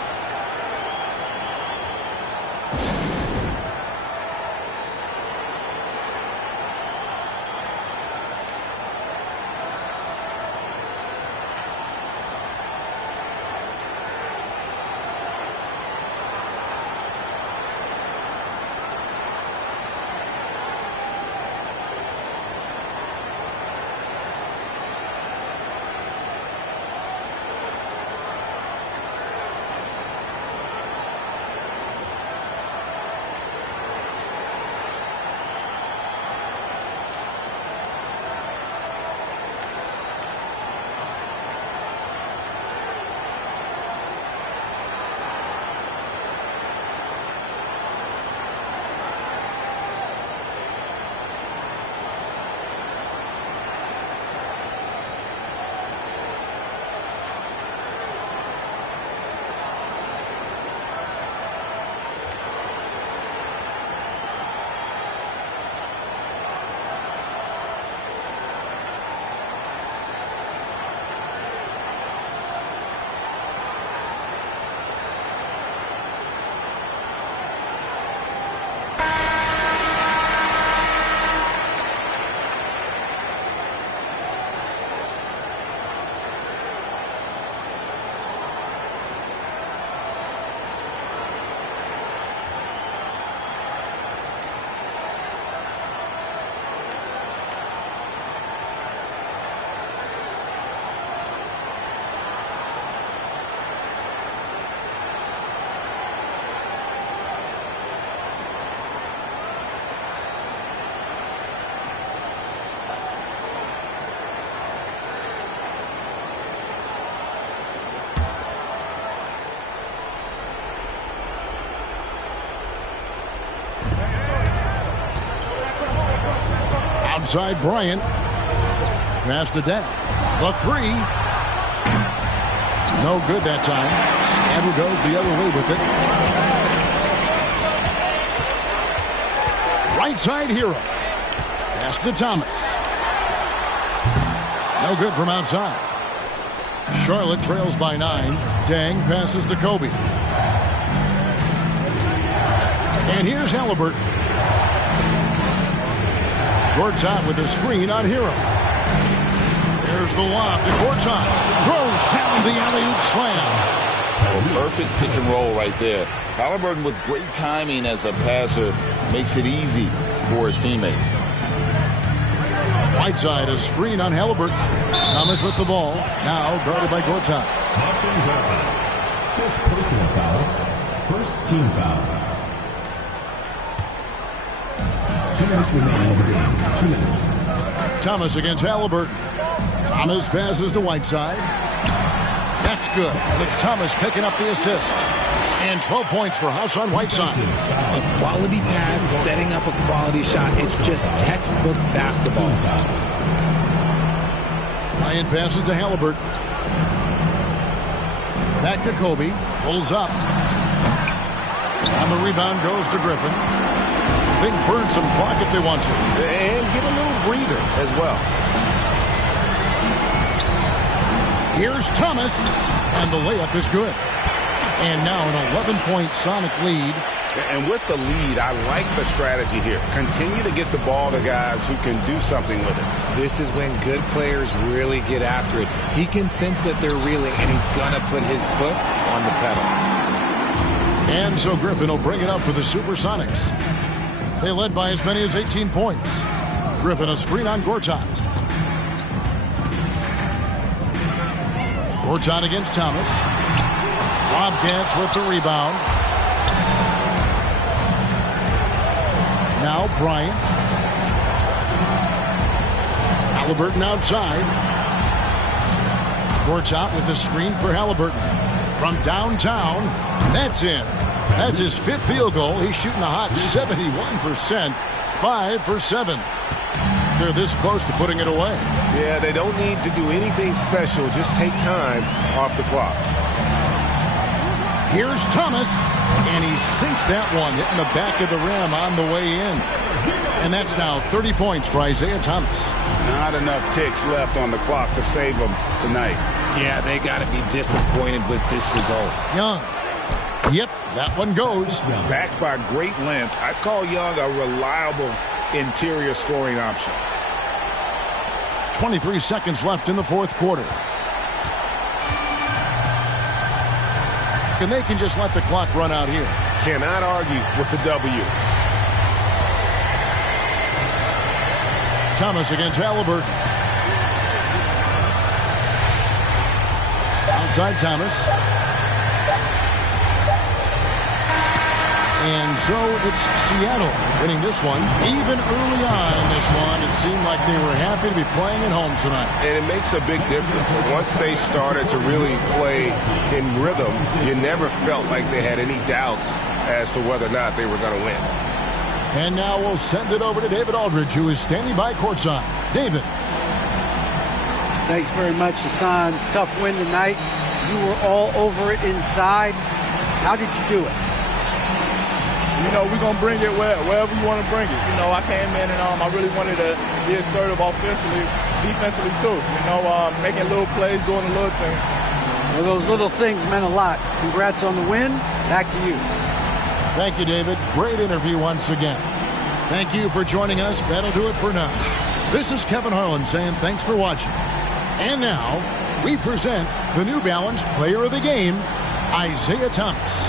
Outside Bryant. Pass to Dad. The 3. No good that time. Seattle goes the other way with it. Right side Hero. Pass to Thomas. No good from outside. Charlotte trails by 9. Dang passes to Kobe. And here's Halliburton. Gortat with a screen on Hero. There's the lob to Gortat. Throws down the alley-oop slam. Perfect pick and roll right there. Halliburton with great timing as a passer makes it easy for his teammates. Whiteside, a screen on Halliburton. Thomas with the ball. Now guarded by Gortat. Fifth personal foul. First team foul. 2 minutes remaining in the game. 2 minutes. Thomas against Halliburton. Thomas passes to Whiteside. That's good. And it's Thomas picking up the assist. And 12 points for Hassan Whiteside. A quality pass, setting up a quality shot. It's just textbook basketball. Ryan passes to Halliburton. Back to Kobe. Pulls up. And the rebound goes to Griffin. They can burn some clock if they want to. And get a little breather as well. Here's Thomas. And the layup is good. And now an 11-point Sonic lead. And with the lead, I like the strategy here. Continue to get the ball to guys who can do something with it. This is when good players really get after it. He can sense that they're reeling, and he's going to put his foot on the pedal. And so Griffin will bring it up for the Supersonics. They led by as many as 18 points. Griffin a screen on Gortat. Gortat against Thomas. Bobcats with the rebound. Now Bryant. Halliburton outside. Gortat with the screen for Halliburton. From downtown, that's in. That's his 5th field goal. He's shooting a hot 71%. 5 for 7. They're this close to putting it away. Yeah, they don't need to do anything special. Just take time off the clock. Here's Thomas, and he sinks that one, hitting the back of the rim on the way in. And that's now 30 points for Isaiah Thomas. Not enough ticks left on the clock to save them tonight. Yeah, they got to be disappointed with this result. Young. Yep, that one goes. Backed by great length, I call Young a reliable interior scoring option. 23 seconds left in the 4th quarter. And they can just let the clock run out here. Cannot argue with the W. Thomas against Halliburton. Outside Thomas. And so it's Seattle winning this one. Even early on in this one, it seemed like they were happy to be playing at home tonight. And it makes a big difference. Once they started to really play in rhythm, you never felt like they had any doubts as to whether or not they were going to win. And now we'll send it over to David Aldridge, who is standing by courtside. David. Thanks very much, Hassan. Tough win tonight. You were all over it inside. How did you do it? You know, we're going to bring it wherever you want to bring it. You know, I came in and I really wanted to be assertive offensively, defensively too. You know, making little plays, doing the little things. Well, those little things meant a lot. Congrats on the win. Back to you. Thank you, David. Great interview once again. Thank you for joining us. That'll do it for now. This is Kevin Harlan saying thanks for watching. And now, we present the New Balance Player of the Game, Isaiah Thomas.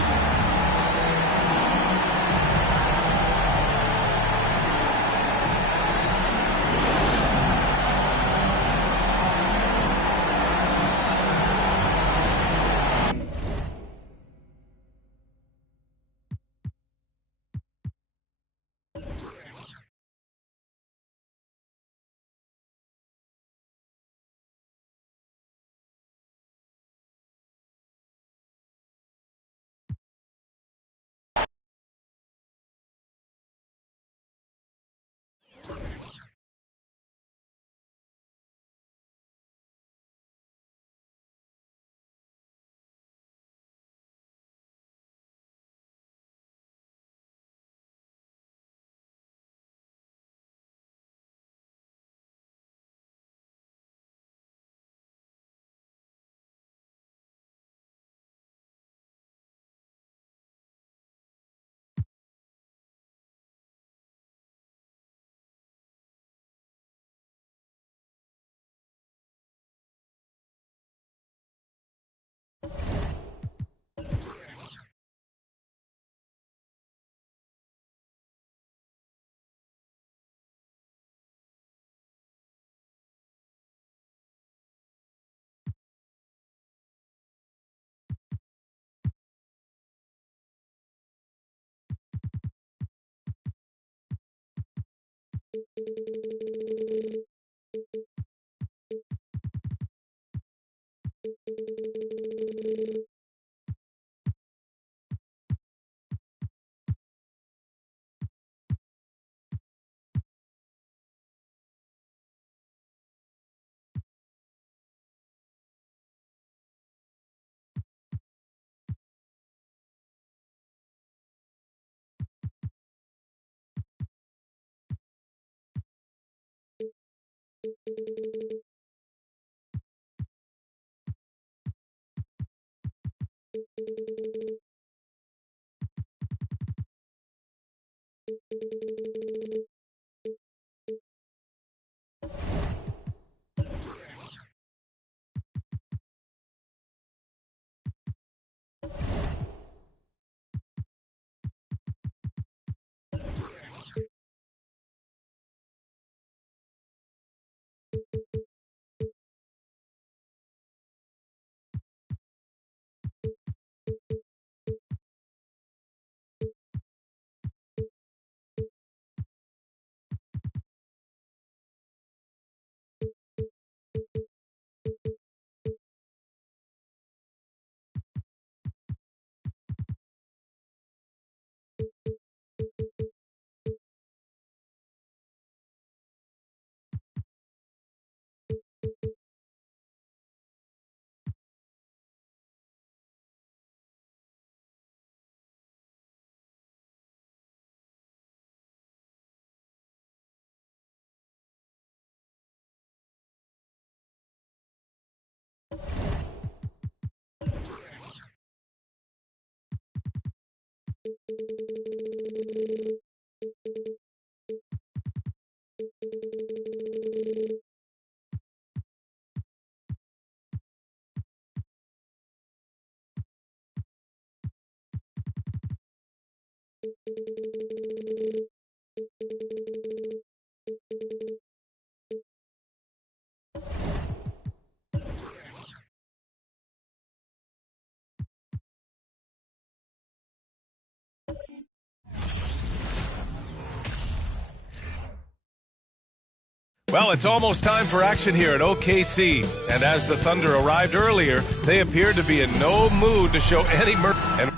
Well, it's almost time for action here at OKC. And as the Thunder arrived earlier, they appeared to be in no mood to show any mercy. And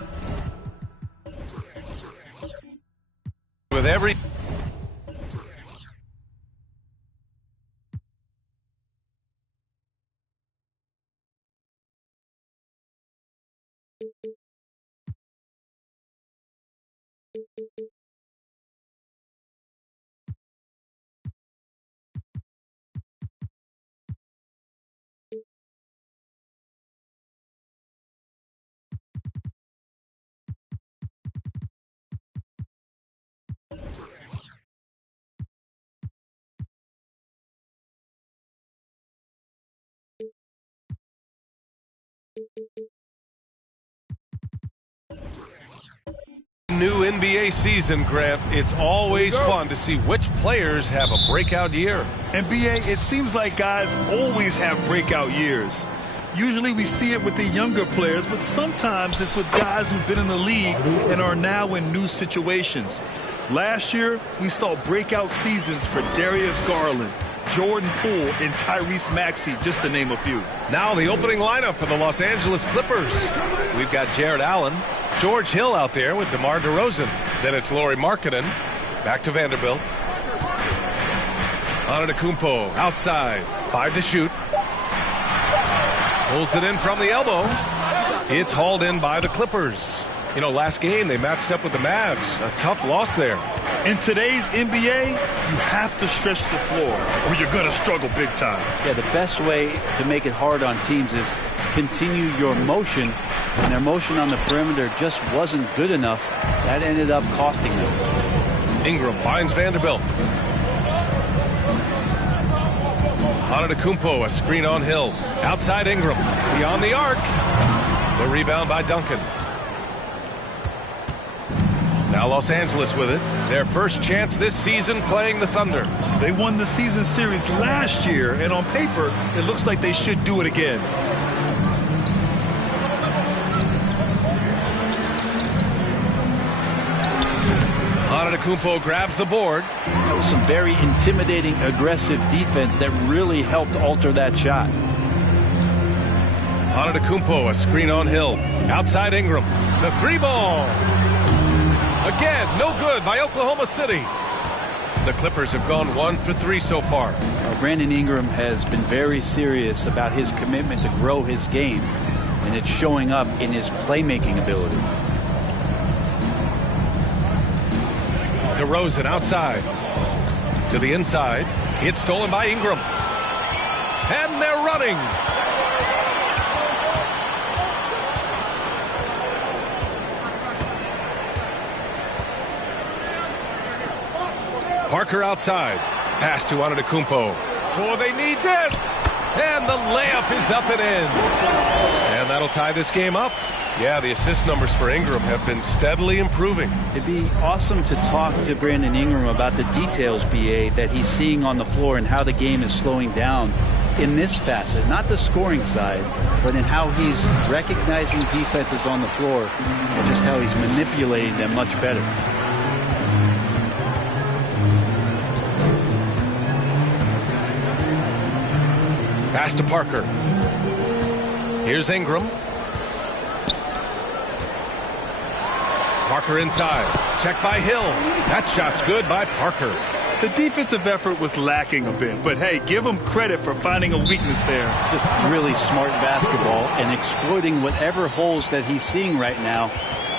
with every... New NBA season, Grant. It's always fun to see which players have a breakout year. NBA, it seems like guys always have breakout years. Usually we see it with the younger players, but sometimes it's with guys who've been in the league and are now in new situations. Last year, we saw breakout seasons for Darius Garland, Jordan Poole, and Tyrese Maxey, just to name a few. Now the opening lineup for the Los Angeles Clippers. We've got Jared Allen, George Hill out there with DeMar DeRozan. Then it's Lauri Markkanen. Back to Vanderbilt. Antetokounmpo outside. 5 to shoot. Pulls it in from the elbow. It's hauled in by the Clippers. You know, last game they matched up with the Mavs. A tough loss there. In today's NBA, you have to stretch the floor or you're going to struggle big time. Yeah, the best way to make it hard on teams is continue your motion. And their motion on the perimeter just wasn't good enough. That ended up costing them. Ingram finds Vanderbilt. Antetokounmpo, a screen on Hill. Outside Ingram. Beyond the arc. The rebound by Duncan. Now Los Angeles with it. Their first chance this season playing the Thunder. They won the season series last year, and on paper, it looks like they should do it again. Antetokounmpo grabs the board. That was some very intimidating, aggressive defense that really helped alter that shot. Antetokounmpo, a screen on Hill. Outside Ingram. The three ball. Again, no good by Oklahoma City. The Clippers have gone 1 for 3 so far. Brandon Ingram has been very serious about his commitment to grow his game, and it's showing up in his playmaking ability. DeRozan outside. To the inside. It's stolen by Ingram. And they're running. Parker outside. Pass to Antetokounmpo. Oh, they need this. And the layup is up and in. And that'll tie this game up. Yeah, the assist numbers for Ingram have been steadily improving. It'd be awesome to talk to Brandon Ingram about the details, BA, that he's seeing on the floor and how the game is slowing down in this facet. Not the scoring side, but in how he's recognizing defenses on the floor and just how he's manipulating them much better. Pass to Parker. Here's Ingram. Parker inside. Check by Hill. That shot's good by Parker. The defensive effort was lacking a bit, but hey, give him credit for finding a weakness there. Just really smart basketball and exploiting whatever holes that he's seeing right now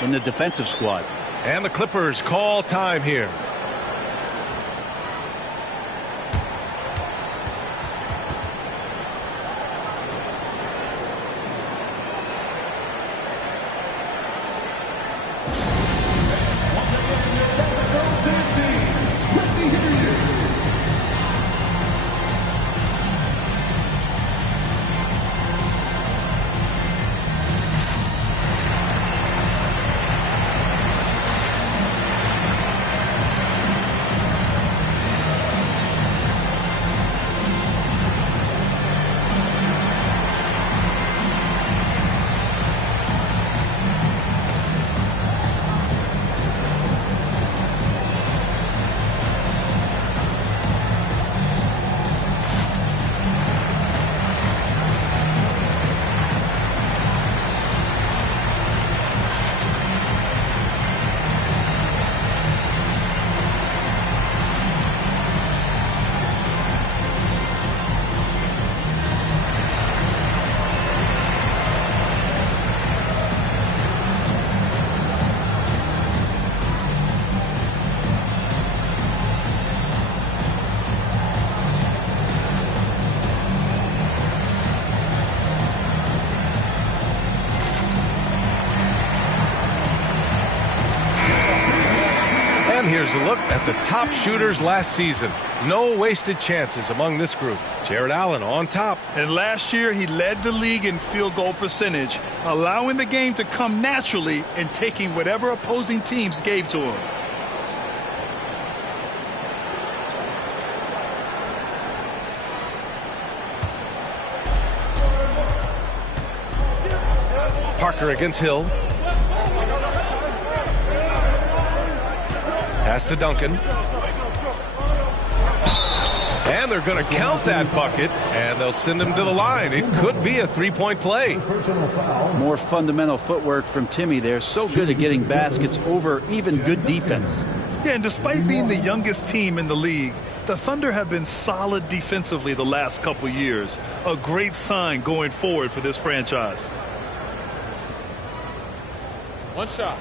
in the defensive squad. And the Clippers call time here. Here's a look at the top shooters last season. No wasted chances among this group. Jared Allen on top. And last year he led the league in field goal percentage, allowing the game to come naturally and taking whatever opposing teams gave to him. Parker against Hill. Pass to Duncan. And they're going to count that bucket, and they'll send him to the line. It could be a three-point play. More fundamental footwork from Timmy there. So good at getting baskets over even good defense. Yeah, and despite being the youngest team in the league, the Thunder have been solid defensively the last couple years. A great sign going forward for this franchise. One shot.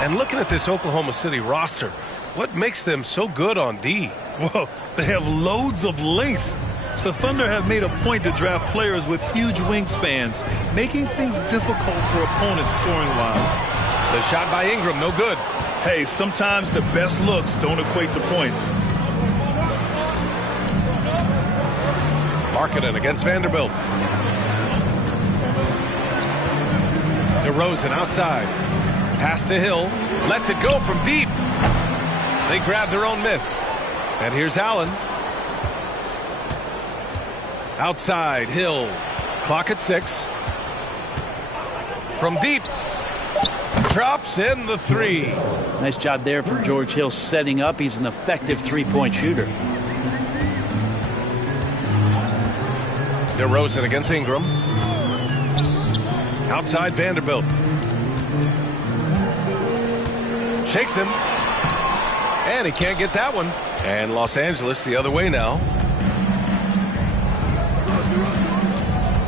And looking at this Oklahoma City roster, what makes them so good on D? Well, they have loads of length. The Thunder have made a point to draft players with huge wingspans, making things difficult for opponents scoring-wise. The shot by Ingram, no good. Hey, sometimes the best looks don't equate to points. Markkanen against Vanderbilt. DeRozan outside. Pass to Hill. Lets it go from deep. They grab their own miss. And here's Allen. Outside, Hill. Clock at 6. From deep. Drops in the 3. Nice job there for George Hill setting up. He's an effective three-point shooter. DeRozan against Ingram. Outside Vanderbilt. Shakes him. And he can't get that one. And Los Angeles the other way now.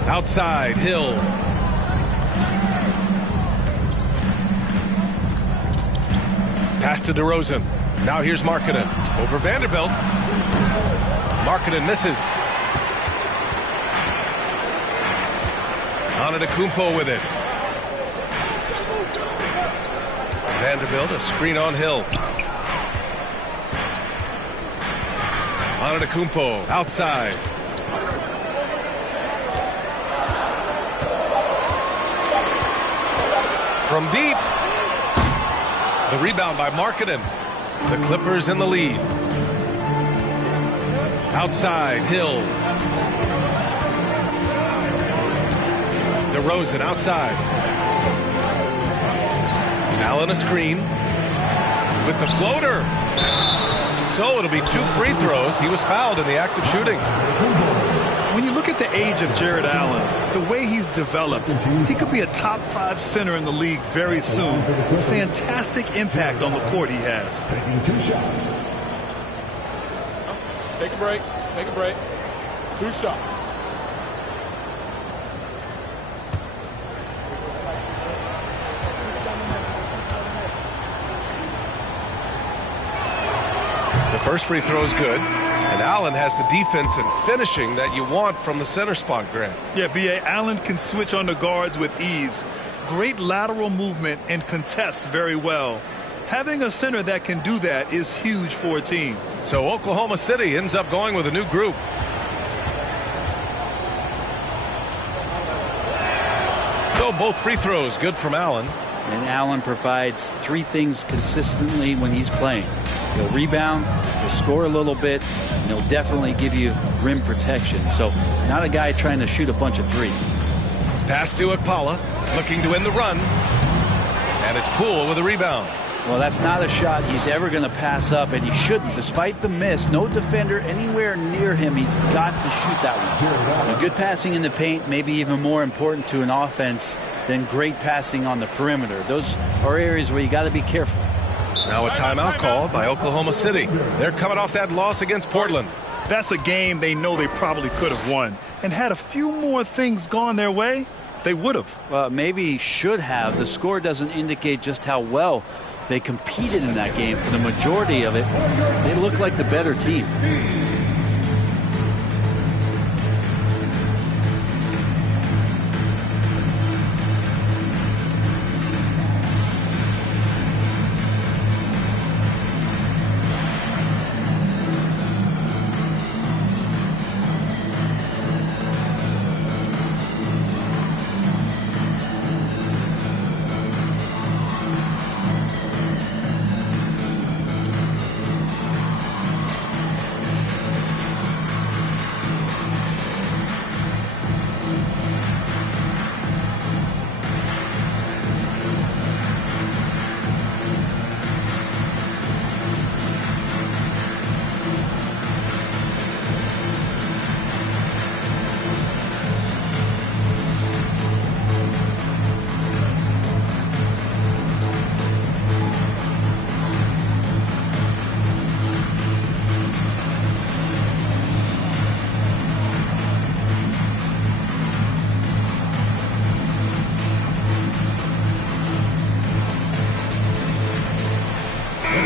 Outside, Hill. Pass to DeRozan. Now here's Markkanen. Over Vanderbilt. Markkanen misses. Antetokounmpo with it. Vanderbilt, a screen on Hill. Antetokounmpo outside. From deep. The rebound by Markkanen. The Clippers in the lead. Outside, Hill. DeRozan outside. Allen a screen. With the floater. So it'll be 2 free throws. He was fouled in the act of shooting. When you look at the age of Jared Allen, the way he's developed, he could be a top 5 center in the league very soon. Fantastic impact on the court he has. Taking 2 shots. Take a break. Take a break. 2 shots. The first free throw is good. And Allen has the defense and finishing that you want from the center spot, Grant. Yeah, B.A. Allen can switch on the guards with ease. Great lateral movement and contests very well. Having a center that can do that is huge for a team. So Oklahoma City ends up going with a new group. So both free throws good from Allen. And Allen provides 3 things consistently when he's playing. He'll rebound, he'll score a little bit, and he'll definitely give you rim protection. So not a guy trying to shoot a bunch of threes. Pass to Akpala, looking to win the run. And it's Poole with a rebound. Well, that's not a shot he's ever going to pass up, and he shouldn't. Despite the miss, no defender anywhere near him. He's got to shoot that one. And good passing in the paint may be even more important to an offense than great passing on the perimeter. Those are areas where you got to be careful. Now a timeout called by Oklahoma City. They're coming off that loss against Portland. That's a game they know they probably could have won. And had a few more things gone their way, they would have. Well, maybe should have. The score doesn't indicate just how well they competed in that game. For the majority of it, they looked like the better team.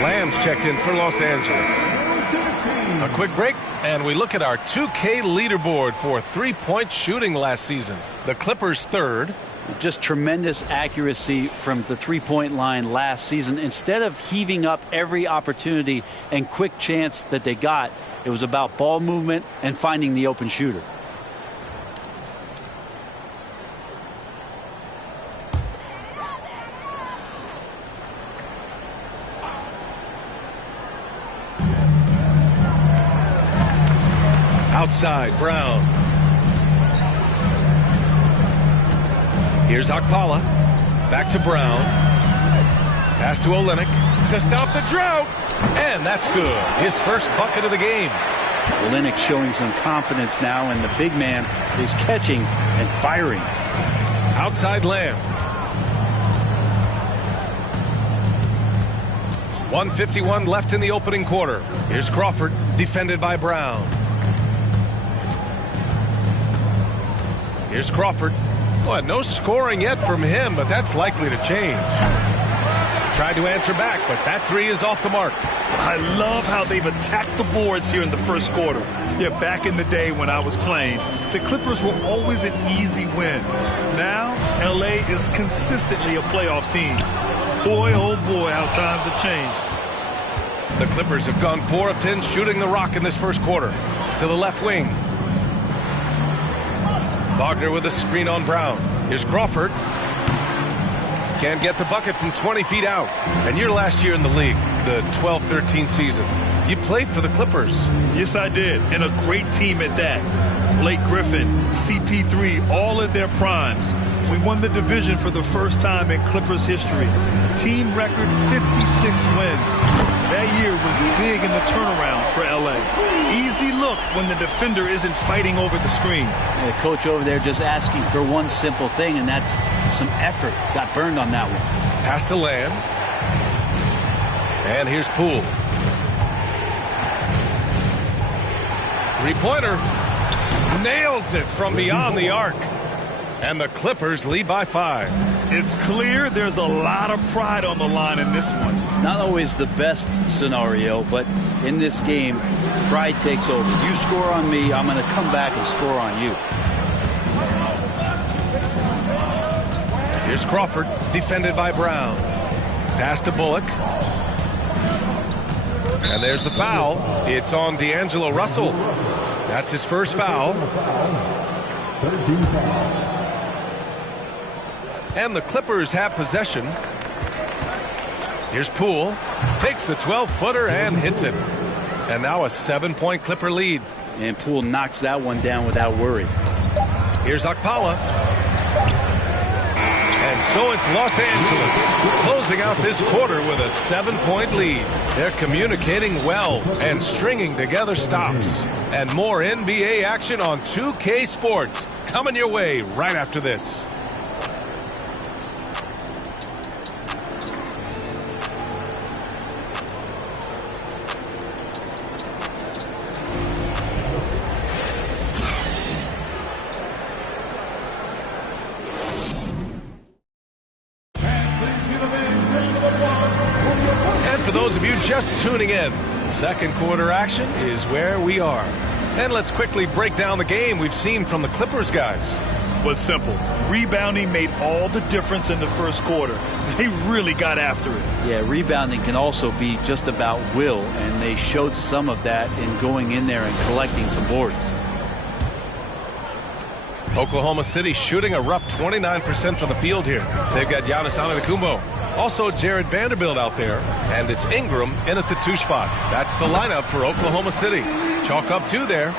Lamb's checked in for Los Angeles. A quick break, and we look at our 2K leaderboard for three-point shooting last season. The Clippers third. Just tremendous accuracy from the three-point line last season. Instead of heaving up every opportunity and quick chance that they got, it was about ball movement and finding the open shooter. Outside, Brown. Here's Okpala. Back to Brown. Pass to Olynyk to stop the drought. And that's good. His first bucket of the game. Olynyk showing some confidence now, and the big man is catching and firing. Outside Lamb. 1:51 left in the opening quarter. Here's Crawford, defended by Brown. Here's Crawford. Well, no scoring yet from him, but that's likely to change. Tried to answer back, but that three is off the mark. I love how they've attacked the boards here in the first quarter. Yeah, back in the day when I was playing, the Clippers were always an easy win. Now, LA is consistently a playoff team. Boy, oh boy, how times have changed. The Clippers have gone 4 of 10 shooting the rock in this first quarter. To the left wing. Wagner with a screen on Brown. Here's Crawford. Can't get the bucket from 20 feet out. And your last year in the league, the 12-13 season, you played for the Clippers. Yes, I did. And a great team at that. Blake Griffin, CP3, all in their primes. We won the division for the first time in Clippers history. Team record 56 wins. That year was big in the turnaround for LA. Easy look when the defender isn't fighting over the screen. The coach over there just asking for one simple thing, and that's some effort. Got burned on that one. Pass to Lamb. And here's Poole. Three-pointer. Nails it from beyond the arc. And the Clippers lead by 5. It's clear there's a lot of pride on the line in this one. Not always the best scenario, but in this game, pride takes over. You score on me, I'm going to come back and score on you. Here's Crawford, defended by Brown. Pass to Bullock. And there's the foul. It's on D'Angelo Russell. That's his first foul. 13 fouls. And the Clippers have possession. Here's Poole. Takes the 12-footer and hits it. And now a 7-point Clipper lead. And Poole knocks that one down without worry. Here's Okpala. And so it's Los Angeles closing out this quarter with a 7-point lead. They're communicating well and stringing together stops. And more NBA action on 2K Sports coming your way right after this. Those of you just tuning in, second quarter action is where we are. And let's quickly break down the game we've seen from the Clippers guys. Was simple. Rebounding made all the difference in the first quarter. They really got after it. Yeah, rebounding can also be just about will, and they showed some of that in going in there and collecting some boards. Oklahoma City shooting a rough 29% from the field here. They've got Giannis Antetokounmpo. Also Jared Vanderbilt out there, and it's Ingram in at the 2 spot. That's the lineup for Oklahoma City. Chalk up 2 there.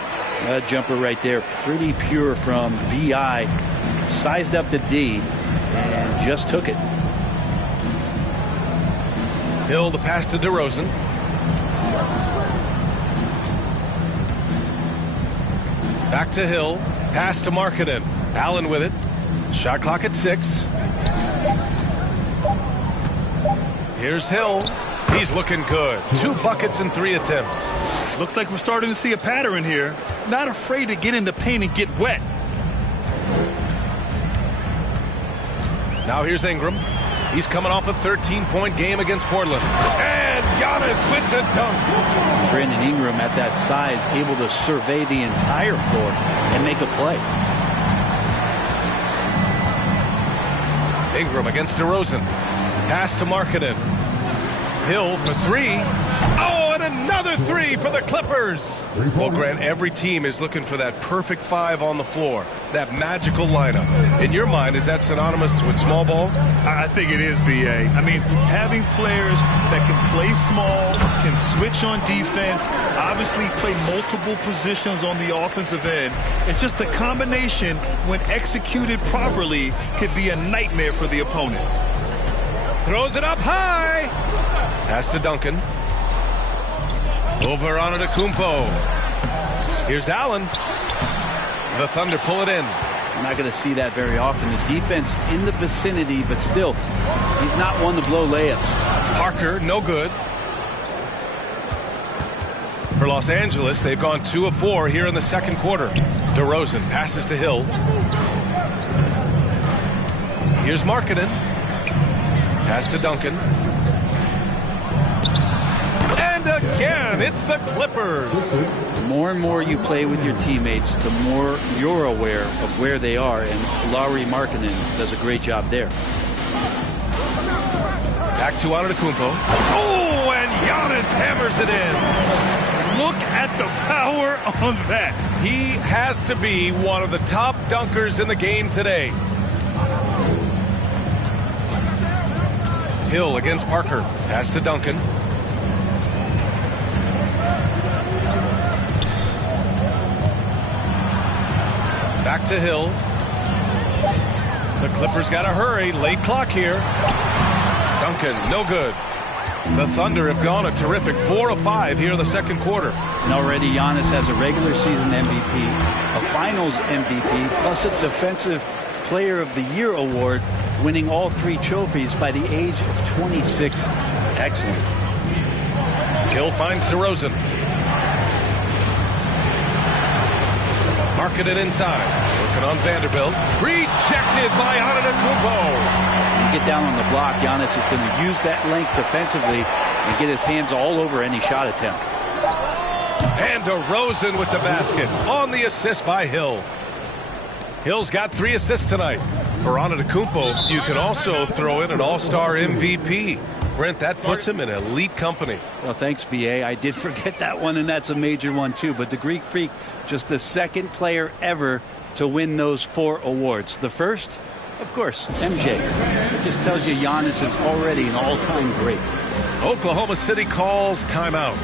That jumper right there, pretty pure from B.I. Sized up to D and just took it. Hill the pass to DeRozan. Back to Hill. Pass to Markkanen. Allen with it. Shot clock at 6. Here's Hill. He's looking good. 2 buckets in 3 attempts. Looks like we're starting to see a pattern here. Not afraid to get in the paint and get wet. Now here's Ingram. He's coming off a 13-point game against Portland. And Giannis with the dunk. Brandon Ingram at that size, able to survey the entire floor and make a play. Ingram against DeRozan. Pass to Markkanen. Hill for 3. Oh, and Another three for the Clippers. Well, Grant, every team is looking for that perfect five on the floor, that magical lineup. In your mind, is that synonymous with small ball? I think it is, B.A. I mean, having players that can play small, can switch on defense, obviously play multiple positions on the offensive end. It's just a combination, when executed properly, could be a nightmare for the opponent. Throws it up high. Pass to Duncan. Over on Antetokounmpo. Here's Allen. The Thunder pull it in. We're not going to see that very often. The defense in the vicinity, but still, he's not one to blow layups. Parker, no good. For Los Angeles, they've gone 2 of 4 here in the second quarter. DeRozan passes to Hill. Here's Markkanen. Pass to Duncan. And again, it's the Clippers. The more and more you play with your teammates, the more you're aware of where they are, and Lauri Markkanen does a great job there. Back to Antetokounmpo. Oh, and Giannis hammers it in. Look at the power on that. He has to be one of the top dunkers in the game today. Hill against Parker. Pass to Duncan. Back to Hill. The Clippers got to hurry. Late clock here. Duncan, no good. The Thunder have gone a terrific 4 of 5 here in the second quarter. And already Giannis has a regular season MVP, a finals MVP, plus a Defensive Player of the Year award, winning all 3 trophies by the age of 26. Excellent. Hill finds DeRozan. Markkanen inside. Working on Vanderbilt. Rejected by Antetokounmpo. You get down on the block, Giannis is going to use that length defensively and get his hands all over any shot attempt. And DeRozan with the basket on the assist by Hill. Hill's got 3 assists tonight. For Antetokounmpo, you can also throw in an all-star MVP. Brent, that puts him in elite company. Well, thanks, B.A. I did forget that one, and that's a major one, too. But the Greek Freak, just the second player ever to win those 4 awards. The first, of course, MJ. It just tells you Giannis is already an all-time great. Oklahoma City calls timeout.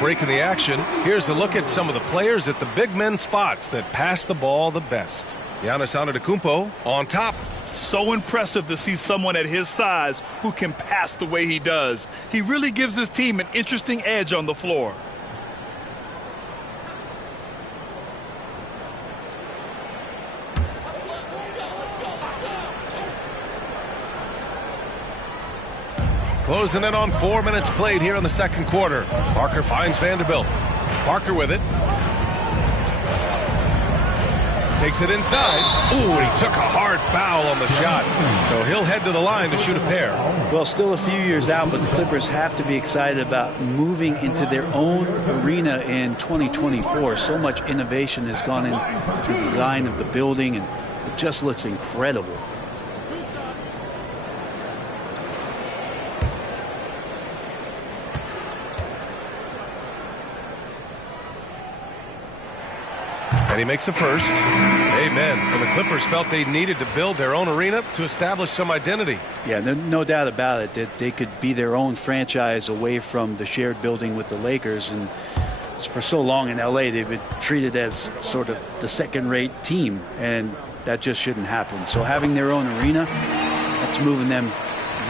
Break in the action. Here's a look at some of the players at the big men spots that pass the ball the best. Giannis Antetokounmpo on top. So impressive to see someone at his size who can pass the way he does. He really gives his team an interesting edge on the floor. Closing in on 4 minutes played here in the second quarter. Parker finds Vanderbilt. Parker with it. Takes it inside. Ooh, he took a hard foul on the shot. So he'll head to the line to shoot a pair. Well, still a few years out, but the Clippers have to be excited about moving into their own arena in 2024. So much innovation has gone into the design of the building, and it just looks incredible. And he makes the first. Amen. And the Clippers felt they needed to build their own arena to establish some identity. Yeah, no doubt about it that they could be their own franchise away from the shared building with the Lakers. And for so long in L.A., they've been treated as sort of the second-rate team, and that just shouldn't happen. So having their own arena, that's moving them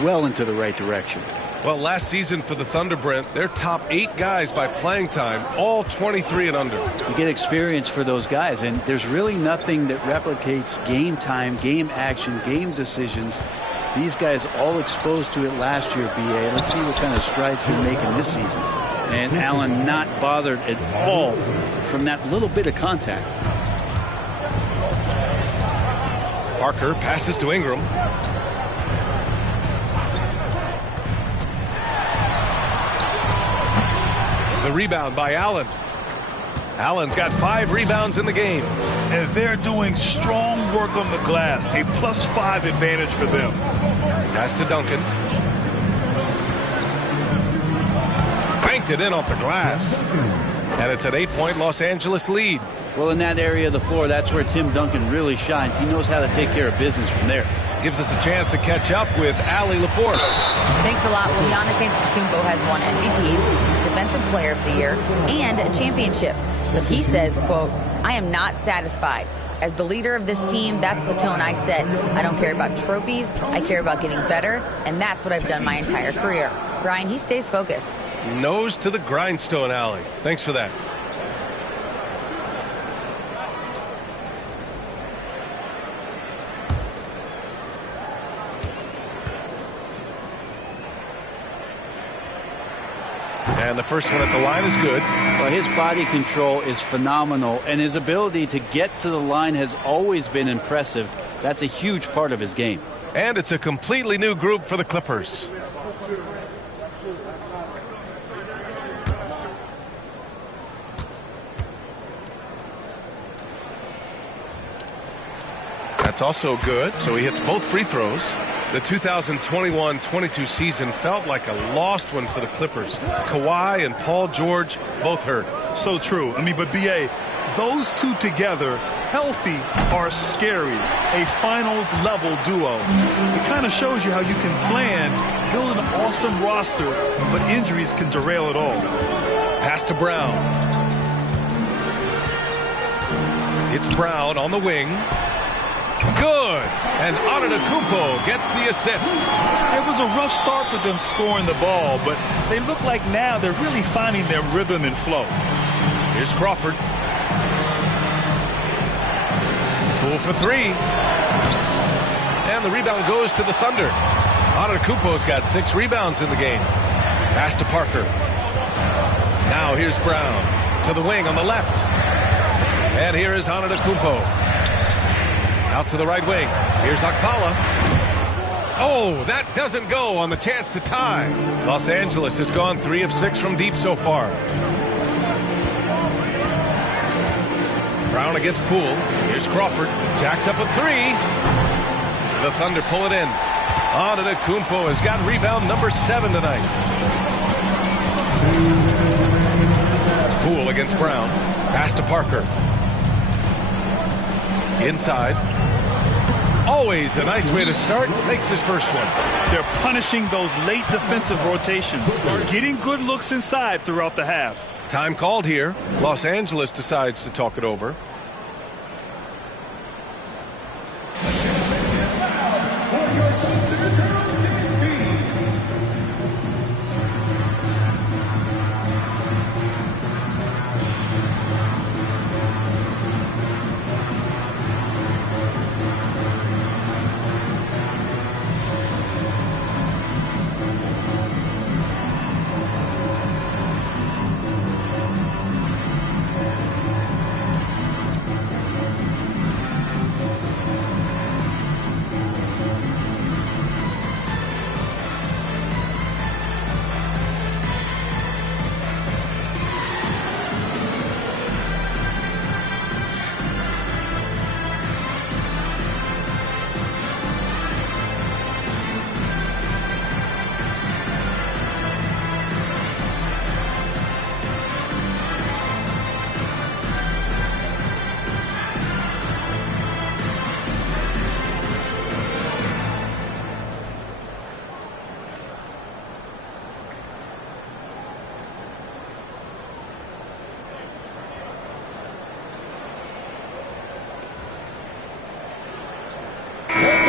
well into the right direction. Well, last season for the Thunder, Brent, their top 8 guys by playing time, all 23 and under. You get experience for those guys, and there's really nothing that replicates game time, game action, game decisions. These guys all exposed to it last year, B.A. Let's see what kind of strides they make in this season. And Allen not bothered at all from that little bit of contact. Parker passes to Ingram. The rebound by Allen. Allen's got 5 rebounds in the game. And they're doing strong work on the glass. A +5 advantage for them. Pass to Duncan. Banked it in off the glass. And it's an 8-point Los Angeles lead. Well, in that area of the floor, that's where Tim Duncan really shines. He knows how to take care of business from there. Gives us a chance to catch up with Allie LaForce. Thanks a lot. Well, Giannis Antetokounmpo has won MVPs, Defensive Player of the Year, and a championship. So he says, quote, "I am not satisfied. As the leader of this team, that's the tone I set. I don't care about trophies. I care about getting better, and that's what I've done my entire career." Brian, he stays focused. Nose to the grindstone, Allie. Thanks for that. And the first one at the line is good. Well, his body control is phenomenal, and his ability to get to the line has always been impressive. That's a huge part of his game. And it's a completely new group for the Clippers. That's also good, so he hits both free throws. The 2021-22 season felt like a lost one for the Clippers. Kawhi and Paul George both hurt. So true. I mean, but B.A., those two together, healthy, are scary. A finals-level duo. It kind of shows you how you can plan, build an awesome roster, but injuries can derail it all. Pass to Brown. It's Brown on the wing. Good. And Antetokounmpo gets the assist. It was a rough start for them scoring the ball, but they look like now they're really finding their rhythm and flow. Here's Crawford. Pull for 3. And the rebound goes to the Thunder. Antetokounmpo's got 6 rebounds in the game. Pass to Parker. Now here's Brown to the wing on the left. And here is Antetokounmpo. Out to the right wing. Here's Okpala. Oh, that doesn't go on the chance to tie. Los Angeles has gone 3 of 6 from deep so far. Brown against Poole. Here's Crawford. Jacks up a 3. The Thunder pull it in. Antetokounmpo has got rebound number 7 tonight. Poole against Brown. Pass to Parker. Inside. Always a nice way to start. Makes his first one. They're punishing those late defensive rotations. Getting good looks inside throughout the half. Time called here. Los Angeles decides to talk it over.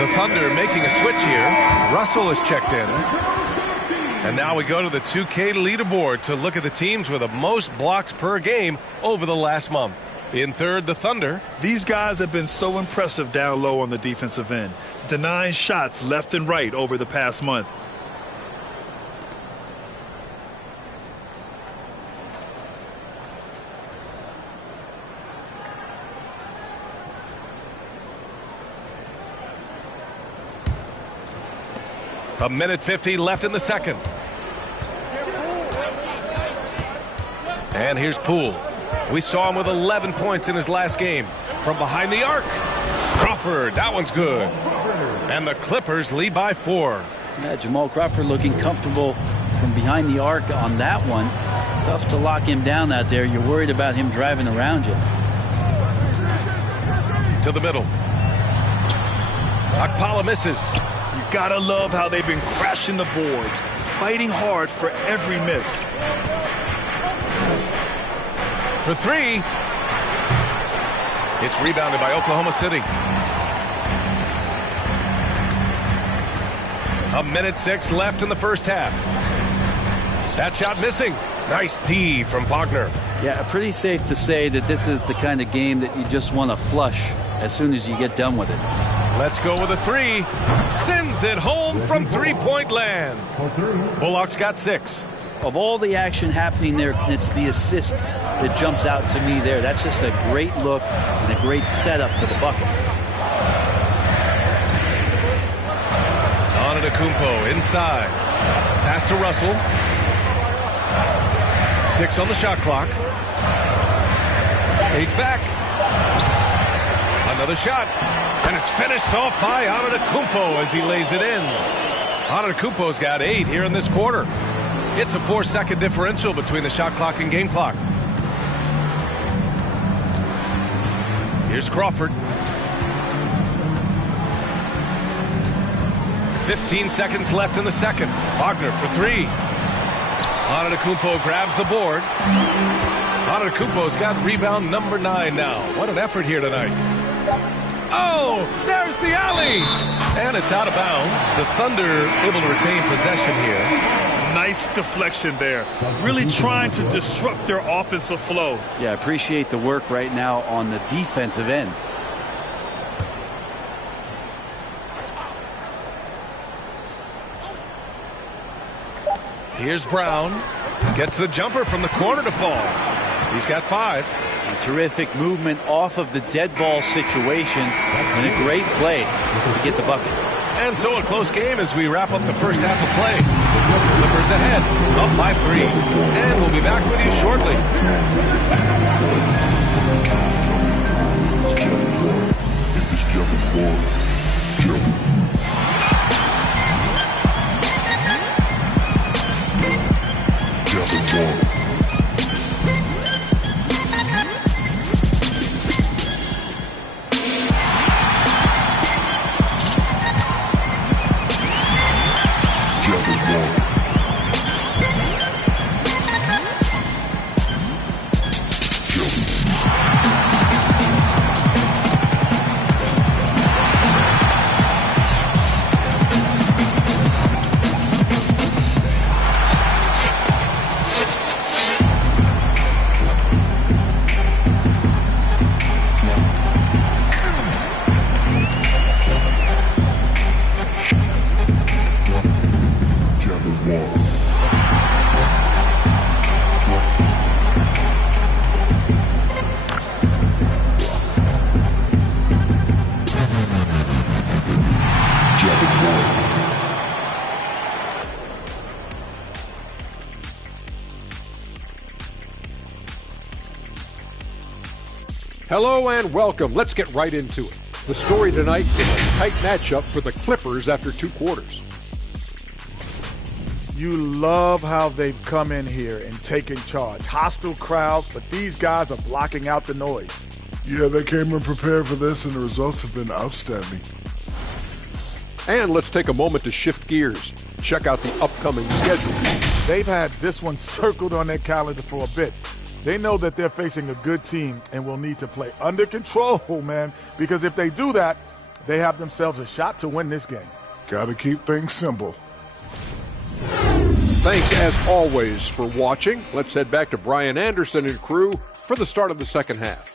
The Thunder making a switch here. Russell is checked in. And now we go to the 2K leaderboard to look at the teams with the most blocks per game over the last month. In third, the Thunder. These guys have been so impressive down low on the defensive end, denying shots left and right over the past month. A minute 50 left in the second. And here's Poole. We saw him with 11 points in his last game. From behind the arc, Crawford, that one's good. And the Clippers lead by 4. Yeah, Jamal Crawford looking comfortable from behind the arc on that one. Tough to lock him down out there. You're worried about him driving around you. To the middle. Akpala misses. You gotta love how they've been crashing the boards, fighting hard for every miss. For 3. It's rebounded by Oklahoma City. A minute 6 left in the first half. That shot missing. Nice D from Wagner. Yeah, pretty safe to say that this is the kind of game that you just want to flush as soon as you get done with it. Let's go with a 3. Sends it home from three-point land. Bullock's got 6. Of all the action happening there, it's the assist that jumps out to me there. That's just a great look and a great setup for the bucket. Antetokounmpo inside. Pass to Russell. 6 on the shot clock. Fades back. Another shot. And it's finished off by Antetokounmpo as he lays it in. Antetokounmpo's got 8 here in this quarter. It's a 4-second differential between the shot clock and game clock. Here's Crawford. 15 seconds left in the second. Wagner for 3. Antetokounmpo grabs the board. Antetokounmpo's got rebound number 9 now. What an effort here tonight. Oh, there's the alley. And it's out of bounds. The Thunder able to retain possession here. Nice deflection there. Really trying to disrupt their offensive flow. Yeah, appreciate the work right now on the defensive end. Here's Brown. Gets the jumper from the corner to fall. He's got 5. A terrific movement off of the dead ball situation and a great play to get the bucket. And so a close game as we wrap up the first half of play. Clippers ahead, up by 3. And we'll be back with you shortly. Hello and welcome. Let's get right into it. The story tonight is a tight matchup for the Clippers after 2 quarters. You love how they've come in here and taken charge. Hostile crowds, but these guys are blocking out the noise. Yeah, they came in prepared for this, and the results have been outstanding. And let's take a moment to shift gears. Check out the upcoming schedule. They've had this one circled on their calendar for a bit. They know that they're facing a good team and will need to play under control, man, because if they do that, they have themselves a shot to win this game. Got to keep things simple. Thanks, as always, for watching. Let's head back to Brian Anderson and crew for the start of the second half.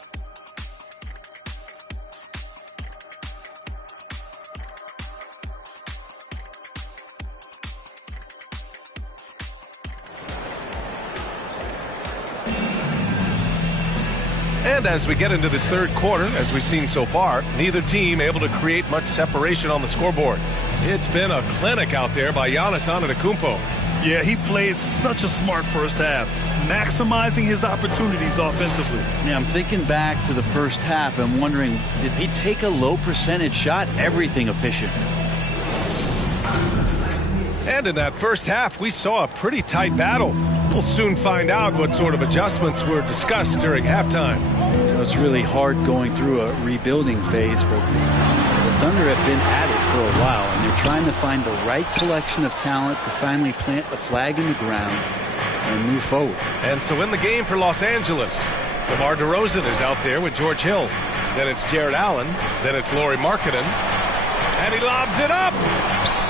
And as we get into this third quarter, as we've seen so far, neither team able to create much separation on the scoreboard. It's been a clinic out there by Giannis Antetokounmpo. Yeah, he played such a smart first half, maximizing his opportunities offensively. Yeah, I'm thinking back to the first half. I'm wondering, did he take a low percentage shot? Everything efficient. And in that first half, we saw a pretty tight battle. We'll soon find out what sort of adjustments were discussed during halftime. You know, it's really hard going through a rebuilding phase, but the Thunder have been at it for a while, and they're trying to find the right collection of talent to finally plant the flag in the ground and move forward. And so in the game for Los Angeles, DeMar DeRozan is out there with George Hill. Then it's Jared Allen. Then it's Lauri Markkanen. And he lobs it up.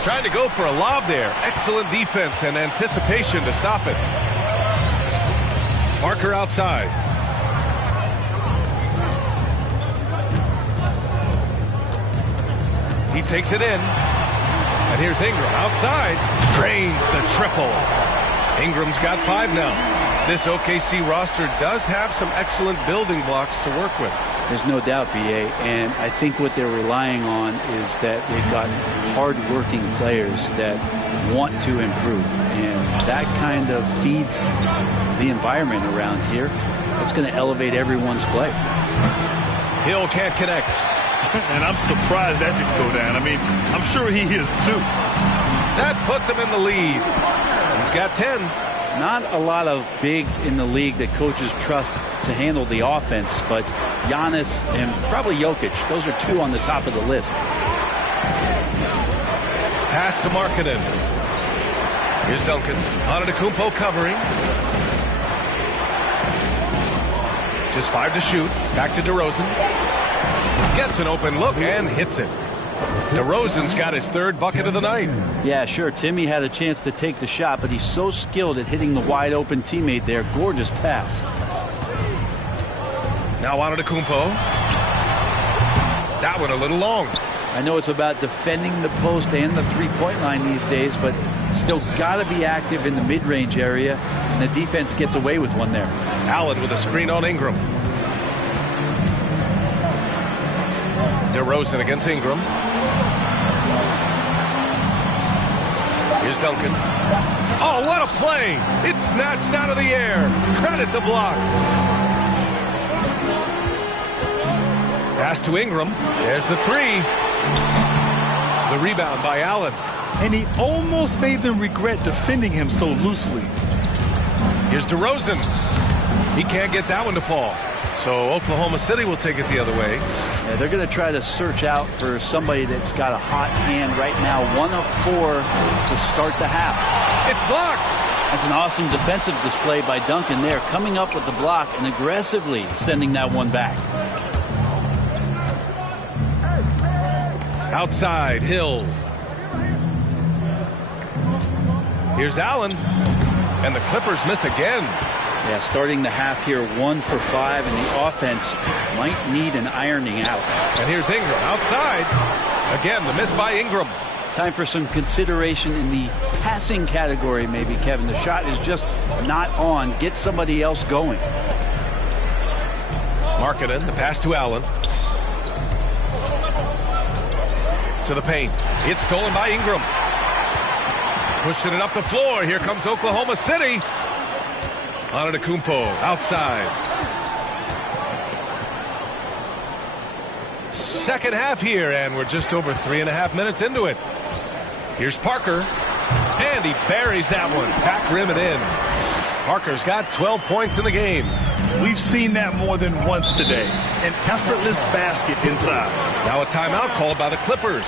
Trying to go for a lob there. Excellent defense and anticipation to stop it. Parker outside. He takes it in. And here's Ingram outside. Drains the triple. Ingram's got 5 now. This OKC roster does have some excellent building blocks to work with. There's no doubt, B.A., and I think what they're relying on is that they've got hard-working players that want to improve, and that kind of feeds the environment around here. It's going to elevate everyone's play. Hill can't connect. And I'm surprised that didn't go down. I mean, I'm sure he is too. That puts him in the lead. He's got 10. Not a lot of bigs in the league that coaches trust to handle the offense, but Giannis and probably Jokic, those are 2 on the top of the list. Pass to Markkanen. Here's Duncan. Antetokounmpo covering. Just 5 to shoot. Back to DeRozan. Gets an open look and hits it. DeRozan's got his 3rd bucket of the night. Yeah, sure. Timmy had a chance to take the shot, but he's so skilled at hitting the wide open teammate there. Gorgeous pass. Now Antetokounmpo. That one a little long. I know it's about defending the post and the three-point line these days, but still got to be active in the mid-range area, and the defense gets away with one there. Allen with a screen on Ingram. DeRozan against Ingram. Here's Duncan. Oh, what a play! It's snatched out of the air. Credit the block. Pass to Ingram. There's the 3. The rebound by Allen. And he almost made them regret defending him so loosely. Here's DeRozan. He can't get that one to fall. So Oklahoma City will take it the other way. Yeah, they're going to try to search out for somebody that's got a hot hand right now. 1 of 4 to start the half. It's blocked. That's an awesome defensive display by Duncan there, coming up with the block and aggressively sending that one back. Outside, Hill. Here's Allen. And the Clippers miss again. Yeah, starting the half here 1 for 5, and the offense might need an ironing out. And here's Ingram outside. Again, the miss by Ingram. Time for some consideration in the passing category, maybe, Kevin. The shot is just not on. Get somebody else going. Markkanen, the pass to Allen. To the paint. It's stolen by Ingram. Pushing it up the floor. Here comes Oklahoma City. Antetokounmpo outside. Second half here, and we're just over 3.5 minutes into it. Here's Parker, and he buries that one. Back rim and in. Parker's got 12 points in the game. We've seen that more than once today. An effortless basket inside. Now a timeout called by the Clippers.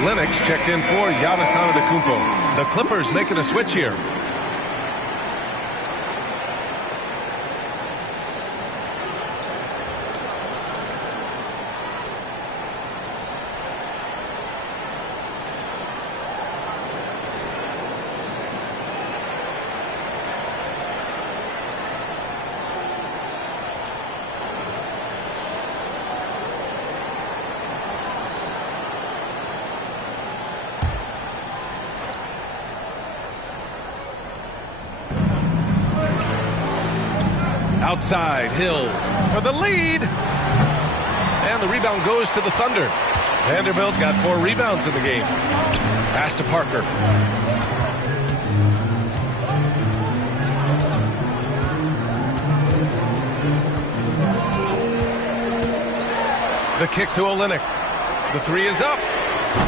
Olynyk's checked in for Giannis Antetokounmpo. The Clippers making a switch here. Outside, Hill for the lead. And the rebound goes to the Thunder. Vanderbilt's got 4 rebounds in the game. Pass to Parker. The kick to Olynyk. The 3 is up.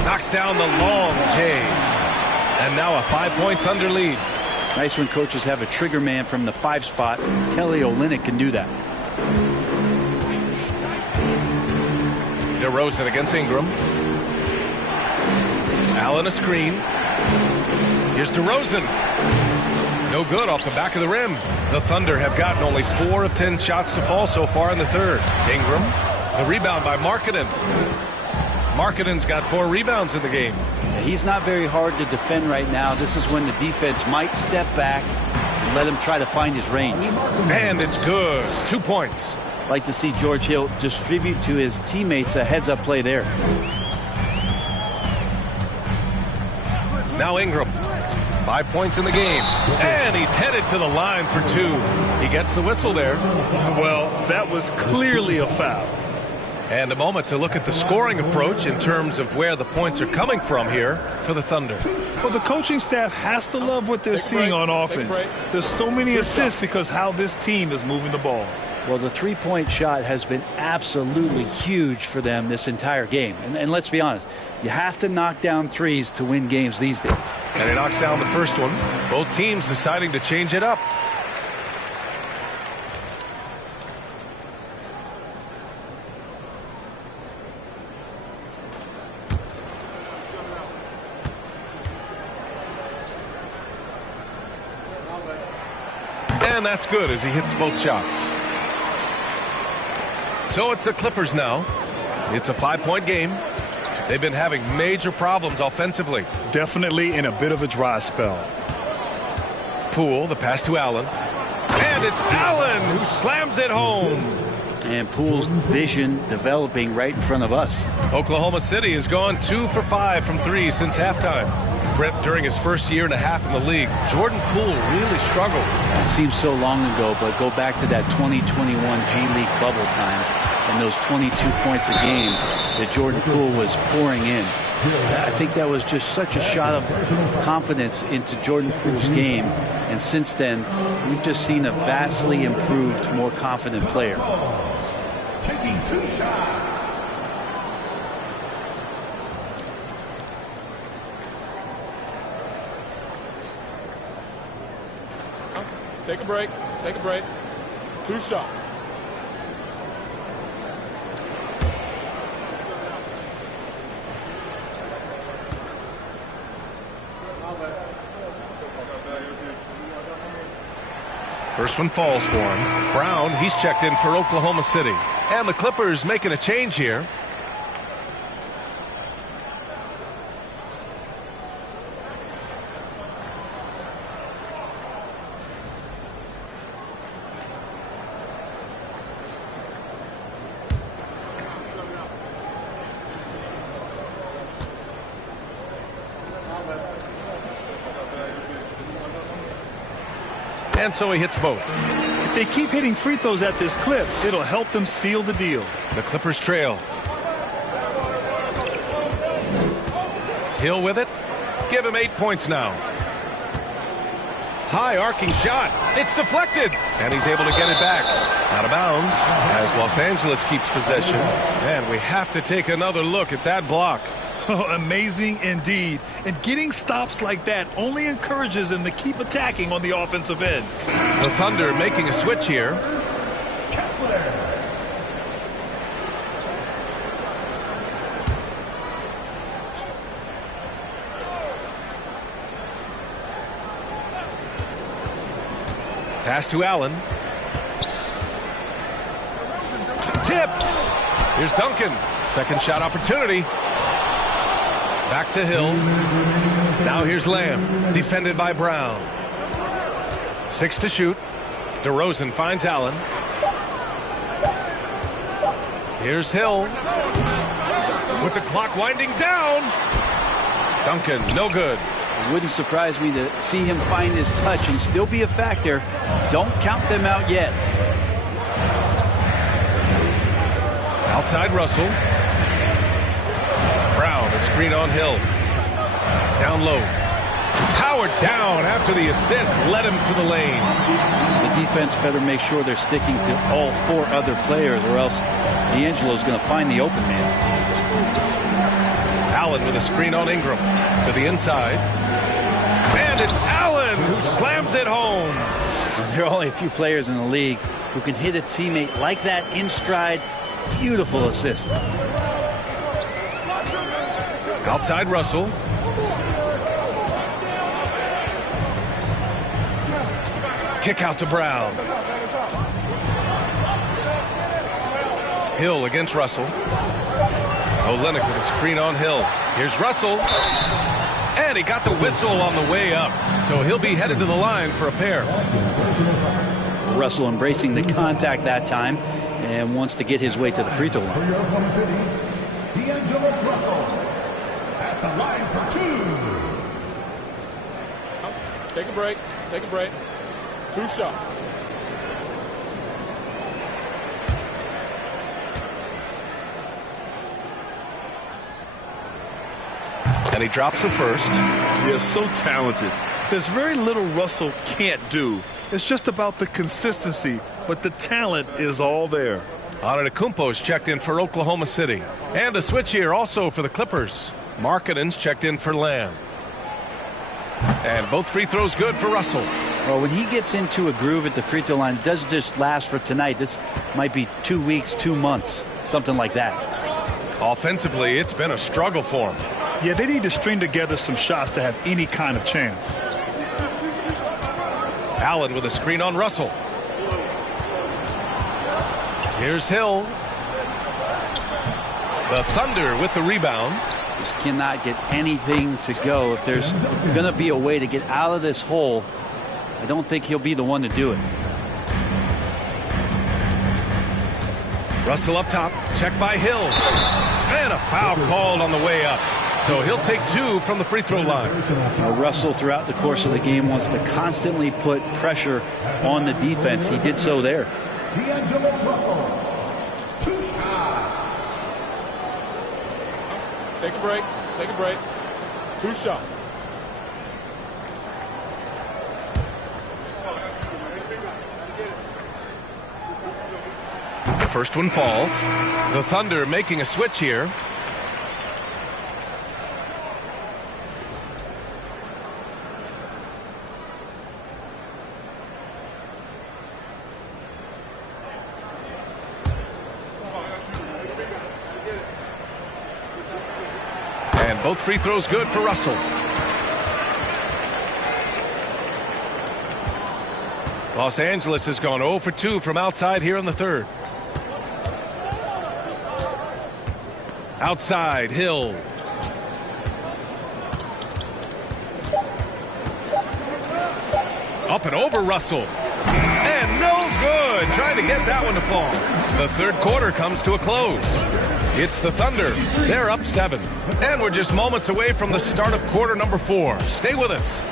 Knocks down the long J. And now a 5-point Thunder lead. Nice when coaches have a trigger man from the 5 spot. Kelly Olynyk can do that. DeRozan against Ingram. Allen a screen. Here's DeRozan. No good off the back of the rim. The Thunder have gotten only 4 of 10 shots to fall so far in the third. Ingram. The rebound by Markkanen. Markkanen's got 4 rebounds in the game. He's not very hard to defend right now. This is when the defense might step back and let him try to find his range. And it's good. 2 points. Like to see George Hill distribute to his teammates a heads-up play there. Now Ingram. 5 points in the game. And he's headed to the line for 2. He gets the whistle there. Well, that was clearly a foul. And a moment to look at the scoring approach in terms of where the points are coming from here for the Thunder. Well, the coaching staff has to love what they're seeing on offense. There's so many assists because how this team is moving the ball. Well, the 3-point shot has been absolutely huge for them this entire game. And let's be honest, you have to knock down threes to win games these days. And he knocks down the first one. Both teams deciding to change it up. And that's good as he hits both shots. So it's the Clippers now. It's a 5-point game. They've been having major problems offensively. Definitely in a bit of a dry spell. Poole, the pass to Allen. And it's Allen who slams it home. And Poole's vision developing right in front of us. Oklahoma City has gone 2 for 5 from 3 since halftime. Brett, during his first year and a half in the league, Jordan Poole really struggled. It seems so long ago, but go back to that 2021 G League bubble time and those 22 points a game that Jordan Poole was pouring in. I think that was just such a shot of confidence into Jordan Poole's game. And since then, we've just seen a vastly improved, more confident player. Taking 2 shots. Take a break. Take a break. 2 shots. First one falls for him. Brown, he's checked in for Oklahoma City. And the Clippers making a change here. And so he hits both. If they keep hitting free throws at this clip, it'll help them seal the deal. The Clippers trail. Hill with it. Give him 8 points now. High arcing shot. It's deflected. And he's able to get it back. Out of bounds as Los Angeles keeps possession. And we have to take another look at that block. Oh, amazing indeed. And getting stops like that only encourages them to keep attacking on the offensive end. The Thunder making a switch here. Pass to Allen. Tipped. Here's Duncan. Second shot opportunity. Back to Hill. Now here's Lamb. Defended by Brown. 6 to shoot. DeRozan finds Allen. Here's Hill. With the clock winding down. Duncan, no good. It wouldn't surprise me to see him find his touch and still be a factor. Don't count them out yet. Outside Russell. Brown, a screen on Hill. Down low. Howard down after the assist led him to the lane. The defense better make sure they're sticking to all 4 other players, or else D'Angelo's going to find the open man. Allen with a screen on Ingram. To the inside. And it's Allen who slams it home. There are only a few players in the league who can hit a teammate like that in stride. Beautiful assist. Outside Russell. Kick out to Brown. Hill against Russell. Olynyk with a screen on Hill. Here's Russell. And he got the whistle on the way up. So he'll be headed to the line for a pair. Russell embracing the contact that time and wants to get his way to the free throw line. D'Angelo Russell at the line for 2. Take a break. Take a break. 2 shots. And he drops the first. He is so talented. There's very little Russell can't do. It's just about the consistency, but the talent is all there. Antetokounmpo's checked in for Oklahoma City. And a switch here also for the Clippers. Markkanen's checked in for Lamb. And both free throws good for Russell. Well, when he gets into a groove at the free throw line, it doesn't just last for tonight. This might be 2 weeks, 2 months, something like that. Offensively, it's been a struggle for him. Yeah, they need to string together some shots to have any kind of chance. Allen with a screen on Russell. Here's Hill. The Thunder with the rebound. Just cannot get anything to go. If there's going to be a way to get out of this hole, I don't think he'll be the one to do it. Russell up top. Check by Hill. And a foul called on the way up. So he'll take 2 from the free throw line. Russell, throughout the course of the game, wants to constantly put pressure on the defense. He did so there. D'Angelo Russell. 2 shots. Take a break. Take a break. 2 shots. The first one falls. The Thunder making a switch here. And both free throws good for Russell. Los Angeles has gone 0 for 2 from outside here in the third. Outside, Hill. Up and over Russell. And no good. Trying to get that one to fall. The third quarter comes to a close. It's the Thunder. They're up 7. And we're just moments away from the start of quarter number 4. Stay with us.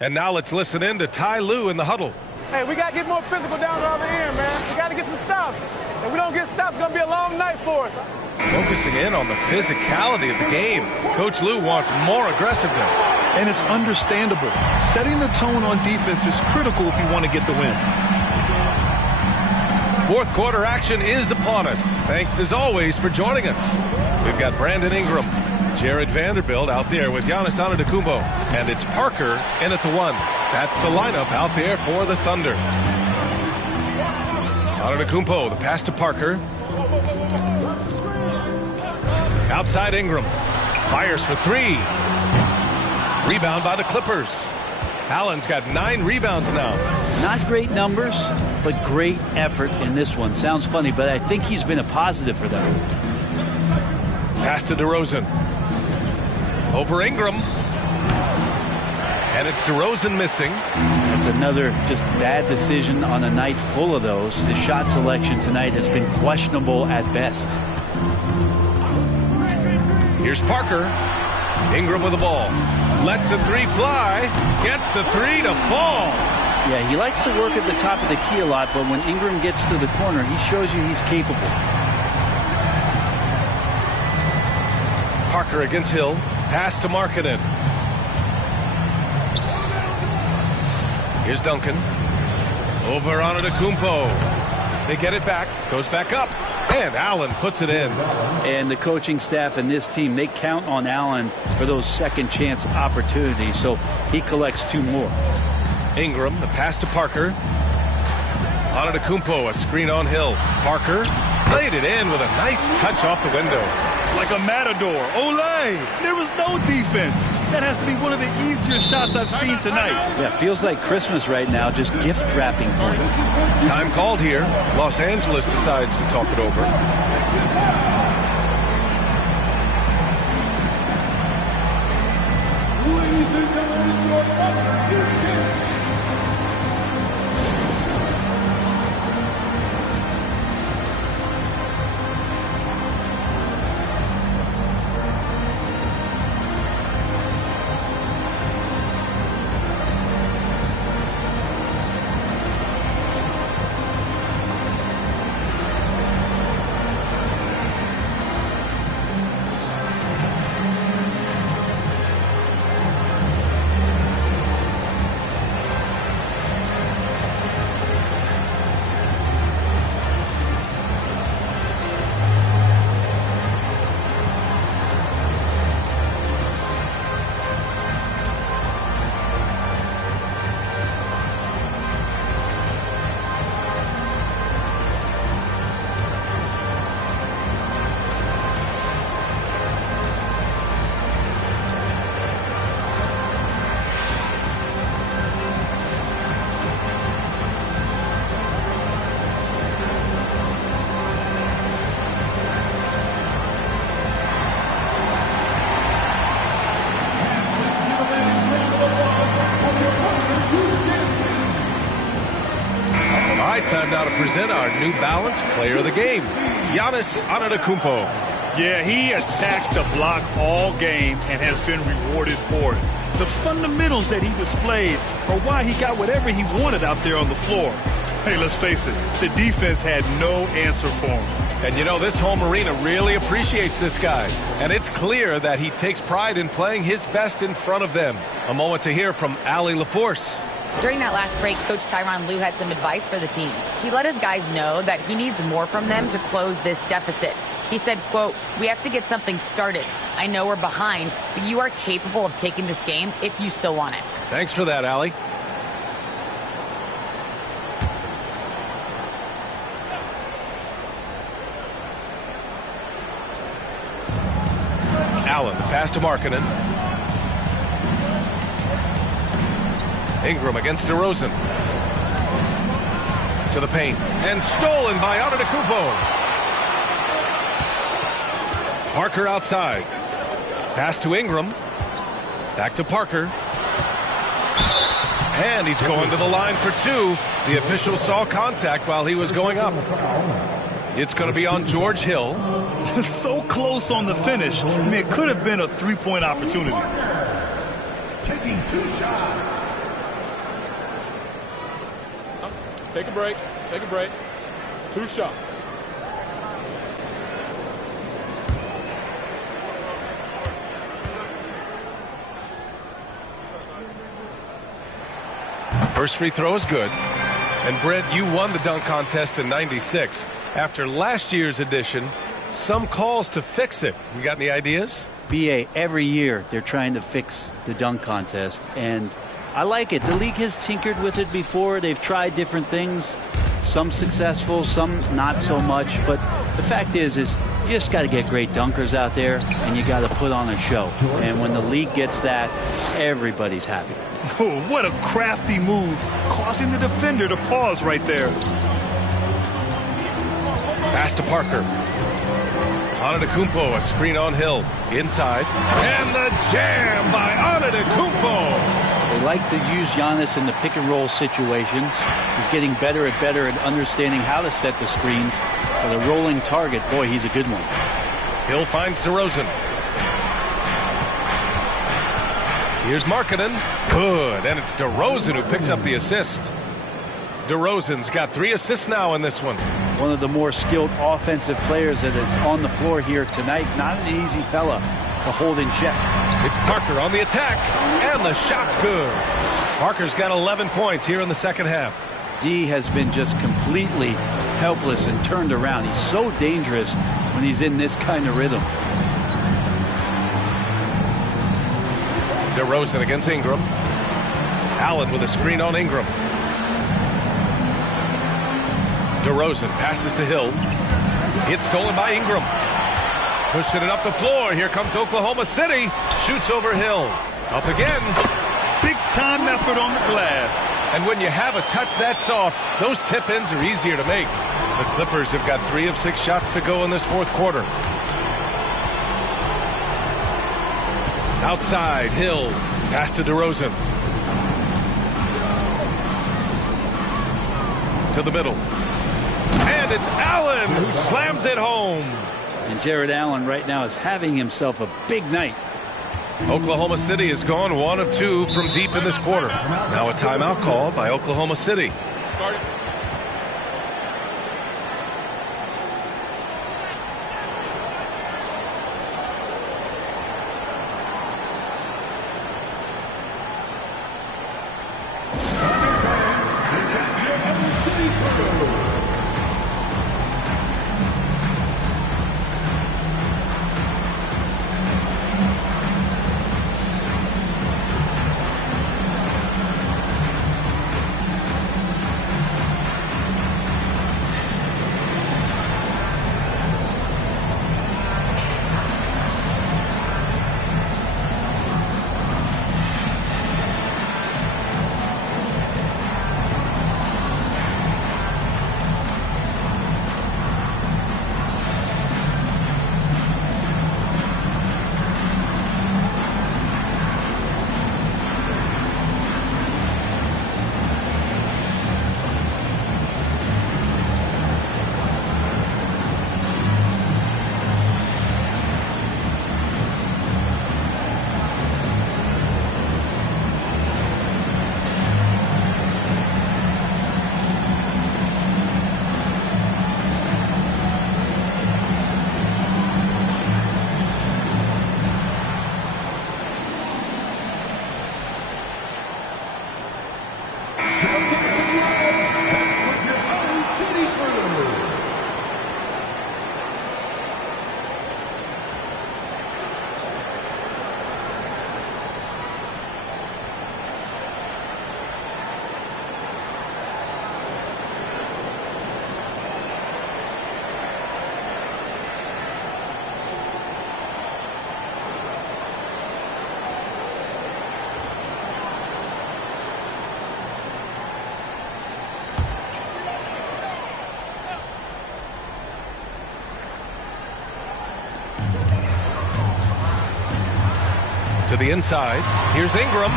And now let's listen in to Ty Lue in the huddle. Hey, we got to get more physical down the other end, man. We got to get some stops. If we don't get stops, it's going to be a long night for us. Focusing in on the physicality of the game, Coach Lue wants more aggressiveness. And it's understandable. Setting the tone on defense is critical if you want to get the win. Fourth quarter action is upon us. Thanks as always for joining us. We've got Brandon Ingram, Jared Vanderbilt out there with Giannis Antetokounmpo, and it's Parker in at the 1. That's the lineup out there for the Thunder. Antetokounmpo, the pass to Parker. Outside Ingram. Fires for 3. Rebound by the Clippers. Allen's got 9 rebounds now. Not great numbers, but great effort in this one. Sounds funny, but I think he's been a positive for them. Pass to DeRozan. Over Ingram. And it's DeRozan missing. That's another just bad decision on a night full of those. His shot selection tonight has been questionable at best. Here's Parker. Ingram with the ball. Lets the 3 fly. Gets the 3 to fall. Yeah, he likes to work at the top of the key a lot, but when Ingram gets to the corner, he shows you he's capable. Parker against Hill. Pass to Markkanen. Here's Duncan. Over Antetokounmpo. They get it back. Goes back up. And Allen puts it in. And the coaching staff and this team, they count on Allen for those second chance opportunities, so he collects 2 more. Ingram, the pass to Parker. Antetokounmpo, a screen on Hill. Parker laid it in with a nice touch off the window. Like a matador. Olay! There was no defense. That has to be one of the easier shots I've seen tonight. Yeah, feels like Christmas right now, just gift wrapping points. Time called here. Los Angeles decides to talk it over. Ladies and gentlemen, your opportunity. Time now to present our New Balance Player of the Game, Giannis Antetokounmpo. Yeah, he attacked the block all game and has been rewarded for it. The fundamentals that he displayed are why he got whatever he wanted out there on the floor. Hey, let's face it, the defense had no answer for him. And you know, this home arena really appreciates this guy. And it's clear that he takes pride in playing his best in front of them. A moment to hear from Allie LaForce. During that last break, Coach Tyronn Lue had some advice for the team. He let his guys know that he needs more from them to close this deficit. He said, quote, "We have to get something started. I know we're behind, but you are capable of taking this game if you still want it." Thanks for that, Allie. Allen, the pass to Markkanen. Ingram against DeRozan. To the paint. And stolen by Antetokounmpo. Parker outside. Pass to Ingram. Back to Parker. And he's going to the line for 2. The official saw contact while he was going up. It's going to be on George Hill. So close on the finish. I mean, it could have been a 3-point opportunity. Taking 2 shots. Take a break. Take a break. 2 shots. First free throw is good. And Brent, you won the dunk contest in '96. After last year's edition, some calls to fix it. You got any ideas? BA, every year they're trying to fix the dunk contest, and I like it. The league has tinkered with it before. They've tried different things. Some successful, some not so much. But the fact is you just got to get great dunkers out there, and you got to put on a show. And when the league gets that, everybody's happy. Oh, what a crafty move, causing the defender to pause right there. Pass to Parker. Antetokounmpo, a screen on Hill. Inside. And the jam by Antetokounmpo. They like to use Giannis in the pick-and-roll situations. He's getting better and better at understanding how to set the screens. But a rolling target, boy, he's a good one. Hill finds DeRozan. Here's Markkanen. Good. And it's DeRozan who picks up the assist. DeRozan's got 3 assists now in this one. One of the more skilled offensive players that is on the floor here tonight. Not an easy fella to hold in check. It's Parker on the attack, and the shot's good. Parker's got 11 points here in the second half. D has been just completely helpless and turned around. He's so dangerous when he's in this kind of rhythm. DeRozan against Ingram. Allen with a screen on Ingram. DeRozan passes to Hill. It's stolen by Ingram. Pushing it up the floor. Here comes Oklahoma City. Shoots over Hill. Up again. Big time effort on the glass. And when you have a touch that soft, those tip-ins are easier to make. The Clippers have got 3 of 6 shots to go in this fourth quarter. Outside, Hill. Pass to DeRozan. To the middle. And it's Allen who slams it home. And Jared Allen right now is having himself a big night. Oklahoma City has gone 1 of 2 from deep in this quarter. Now a timeout called by Oklahoma City. To the inside. Here's Ingram.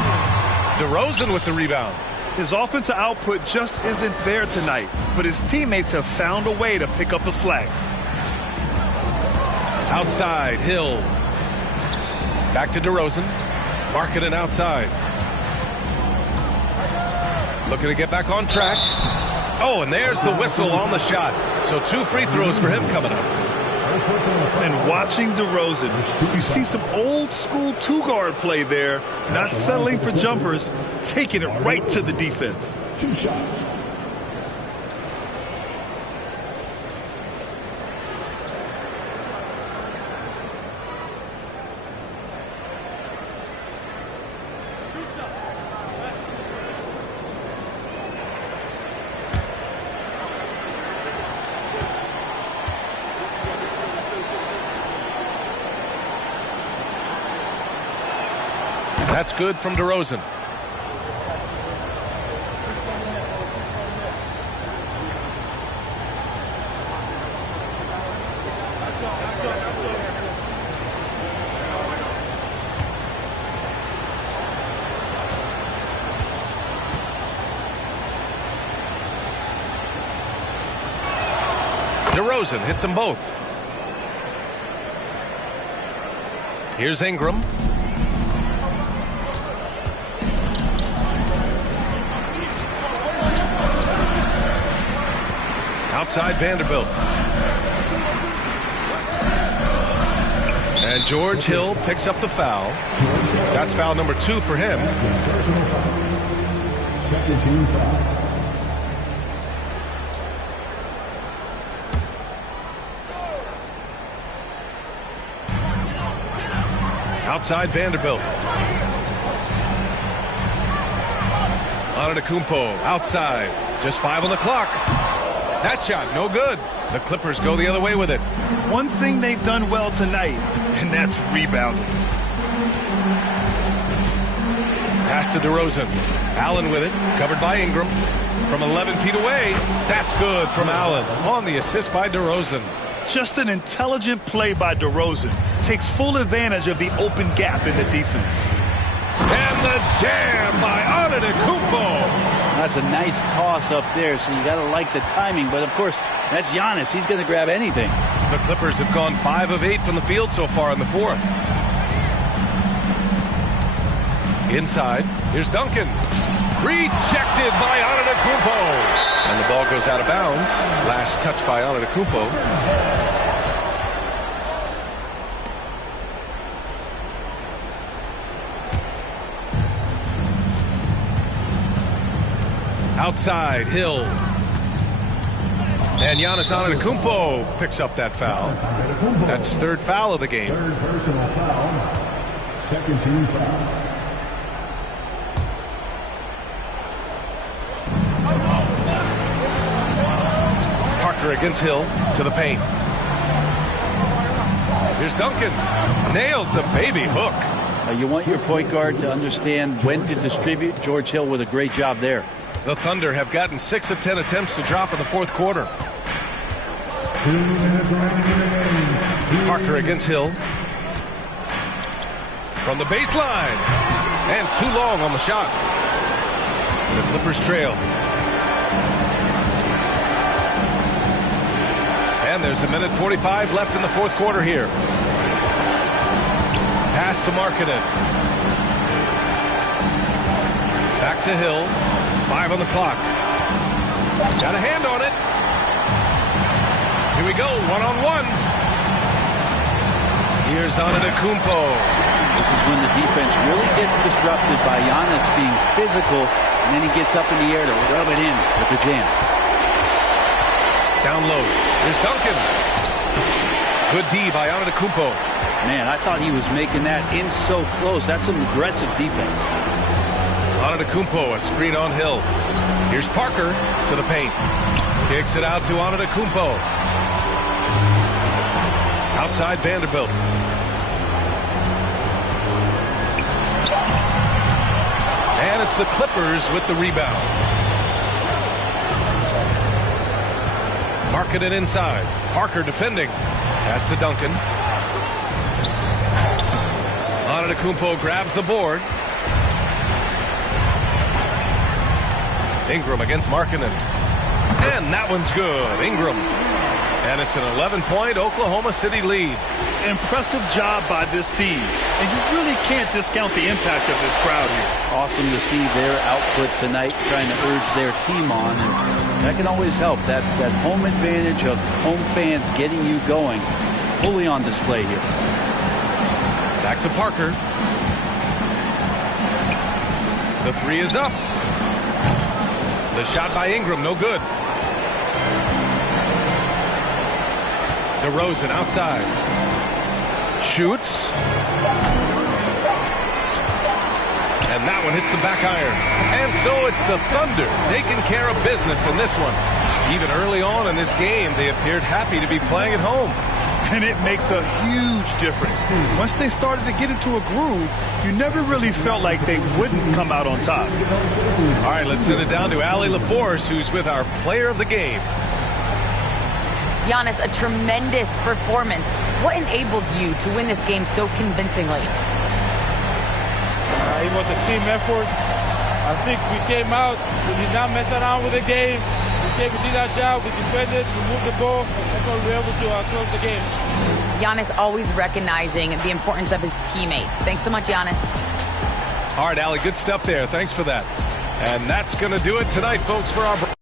DeRozan with the rebound. His offensive output just isn't there tonight, but his teammates have found a way to pick up the slack. Outside, Hill. Back to DeRozan. Markkanen outside. Looking to get back on track. Oh, and there's the whistle on the shot. So 2 free throws for him coming up. And watching DeRozan, you see some old school 2-guard play there, not settling for jumpers, taking it right to the defense. 2 shots. That's good from DeRozan. DeRozan hits them both. Here's Ingram. Outside Vanderbilt. And George Hill picks up the foul. That's foul number 2 for him. Second team foul. Outside Vanderbilt. Antetokounmpo outside. Just 5 on the clock. That shot no good. The Clippers go the other way with it. One thing they've done well tonight, and that's rebounding. Pass to DeRozan. Allen with it. Covered by Ingram. From 11 feet away. That's good from Allen. On the assist by DeRozan. Just an intelligent play by DeRozan. Takes full advantage of the open gap in the defense. And the jam by Antetokounmpo. That's a nice toss up there, so you got to like the timing. But, of course, that's Giannis. He's going to grab anything. The Clippers have gone 5 of 8 from the field so far in the fourth. Inside, here's Duncan. Rejected by Antetokounmpo. And the ball goes out of bounds. Last touch by Antetokounmpo. Outside, Hill. And Giannis Antetokounmpo picks up that foul. That's his 3rd foul of the game. 3rd personal foul. Second team foul. Parker against Hill to the paint. Here's Duncan. Nails the baby hook. You want your point guard to understand when to distribute. George Hill with a great job there. The Thunder have gotten 6 of 10 attempts to drop in the fourth quarter. Parker against Hill. From the baseline. And too long on the shot. The Clippers trail. And there's a minute 45 left in the fourth quarter here. Pass to Markkanen. Back to Hill. 5 on the clock. Got a hand on it. Here we go, 1-on-1. Here's Antetokounmpo. This is when the defense really gets disrupted by Giannis being physical, and then he gets up in the air to rub it in with the jam. Down low. Here's Duncan. Good D by Antetokounmpo. Man, I thought he was making that in so close. That's some aggressive defense. Antetokounmpo, a screen on Hill. Here's Parker to the paint. Kicks it out to Antetokounmpo. Outside Vanderbilt. And it's the Clippers with the rebound. Markkanen inside. Parker defending. Pass to Duncan. Antetokounmpo grabs the board. Ingram against Markkanen. And that one's good. Ingram. And it's an 11-point Oklahoma City lead. Impressive job by this team. And you really can't discount the impact of this crowd here. Awesome to see their output tonight, trying to urge their team on. And that can always help. That home advantage of home fans getting you going, fully on display here. Back to Parker. The 3 is up. The shot by Ingram, no good. DeRozan outside. Shoots. And that one hits the back iron. And so it's the Thunder taking care of business in this one. Even early on in this game, they appeared happy to be playing at home. and it makes a huge difference. Once they started to get into a groove, you never really felt like they wouldn't come out on top. All right, let's send it down to Allie LaForce, who's with our player of the game. Giannis, a tremendous performance. What enabled you to win this game so convincingly? It was a team effort. I think we came out, we did not mess around with the game. We did our job, we defended, we moved the ball. That's why we were able to close the game. Giannis always recognizing the importance of his teammates. Thanks so much, Giannis. All right, Allie, good stuff there. Thanks for that. And that's going to do it tonight, folks, for our...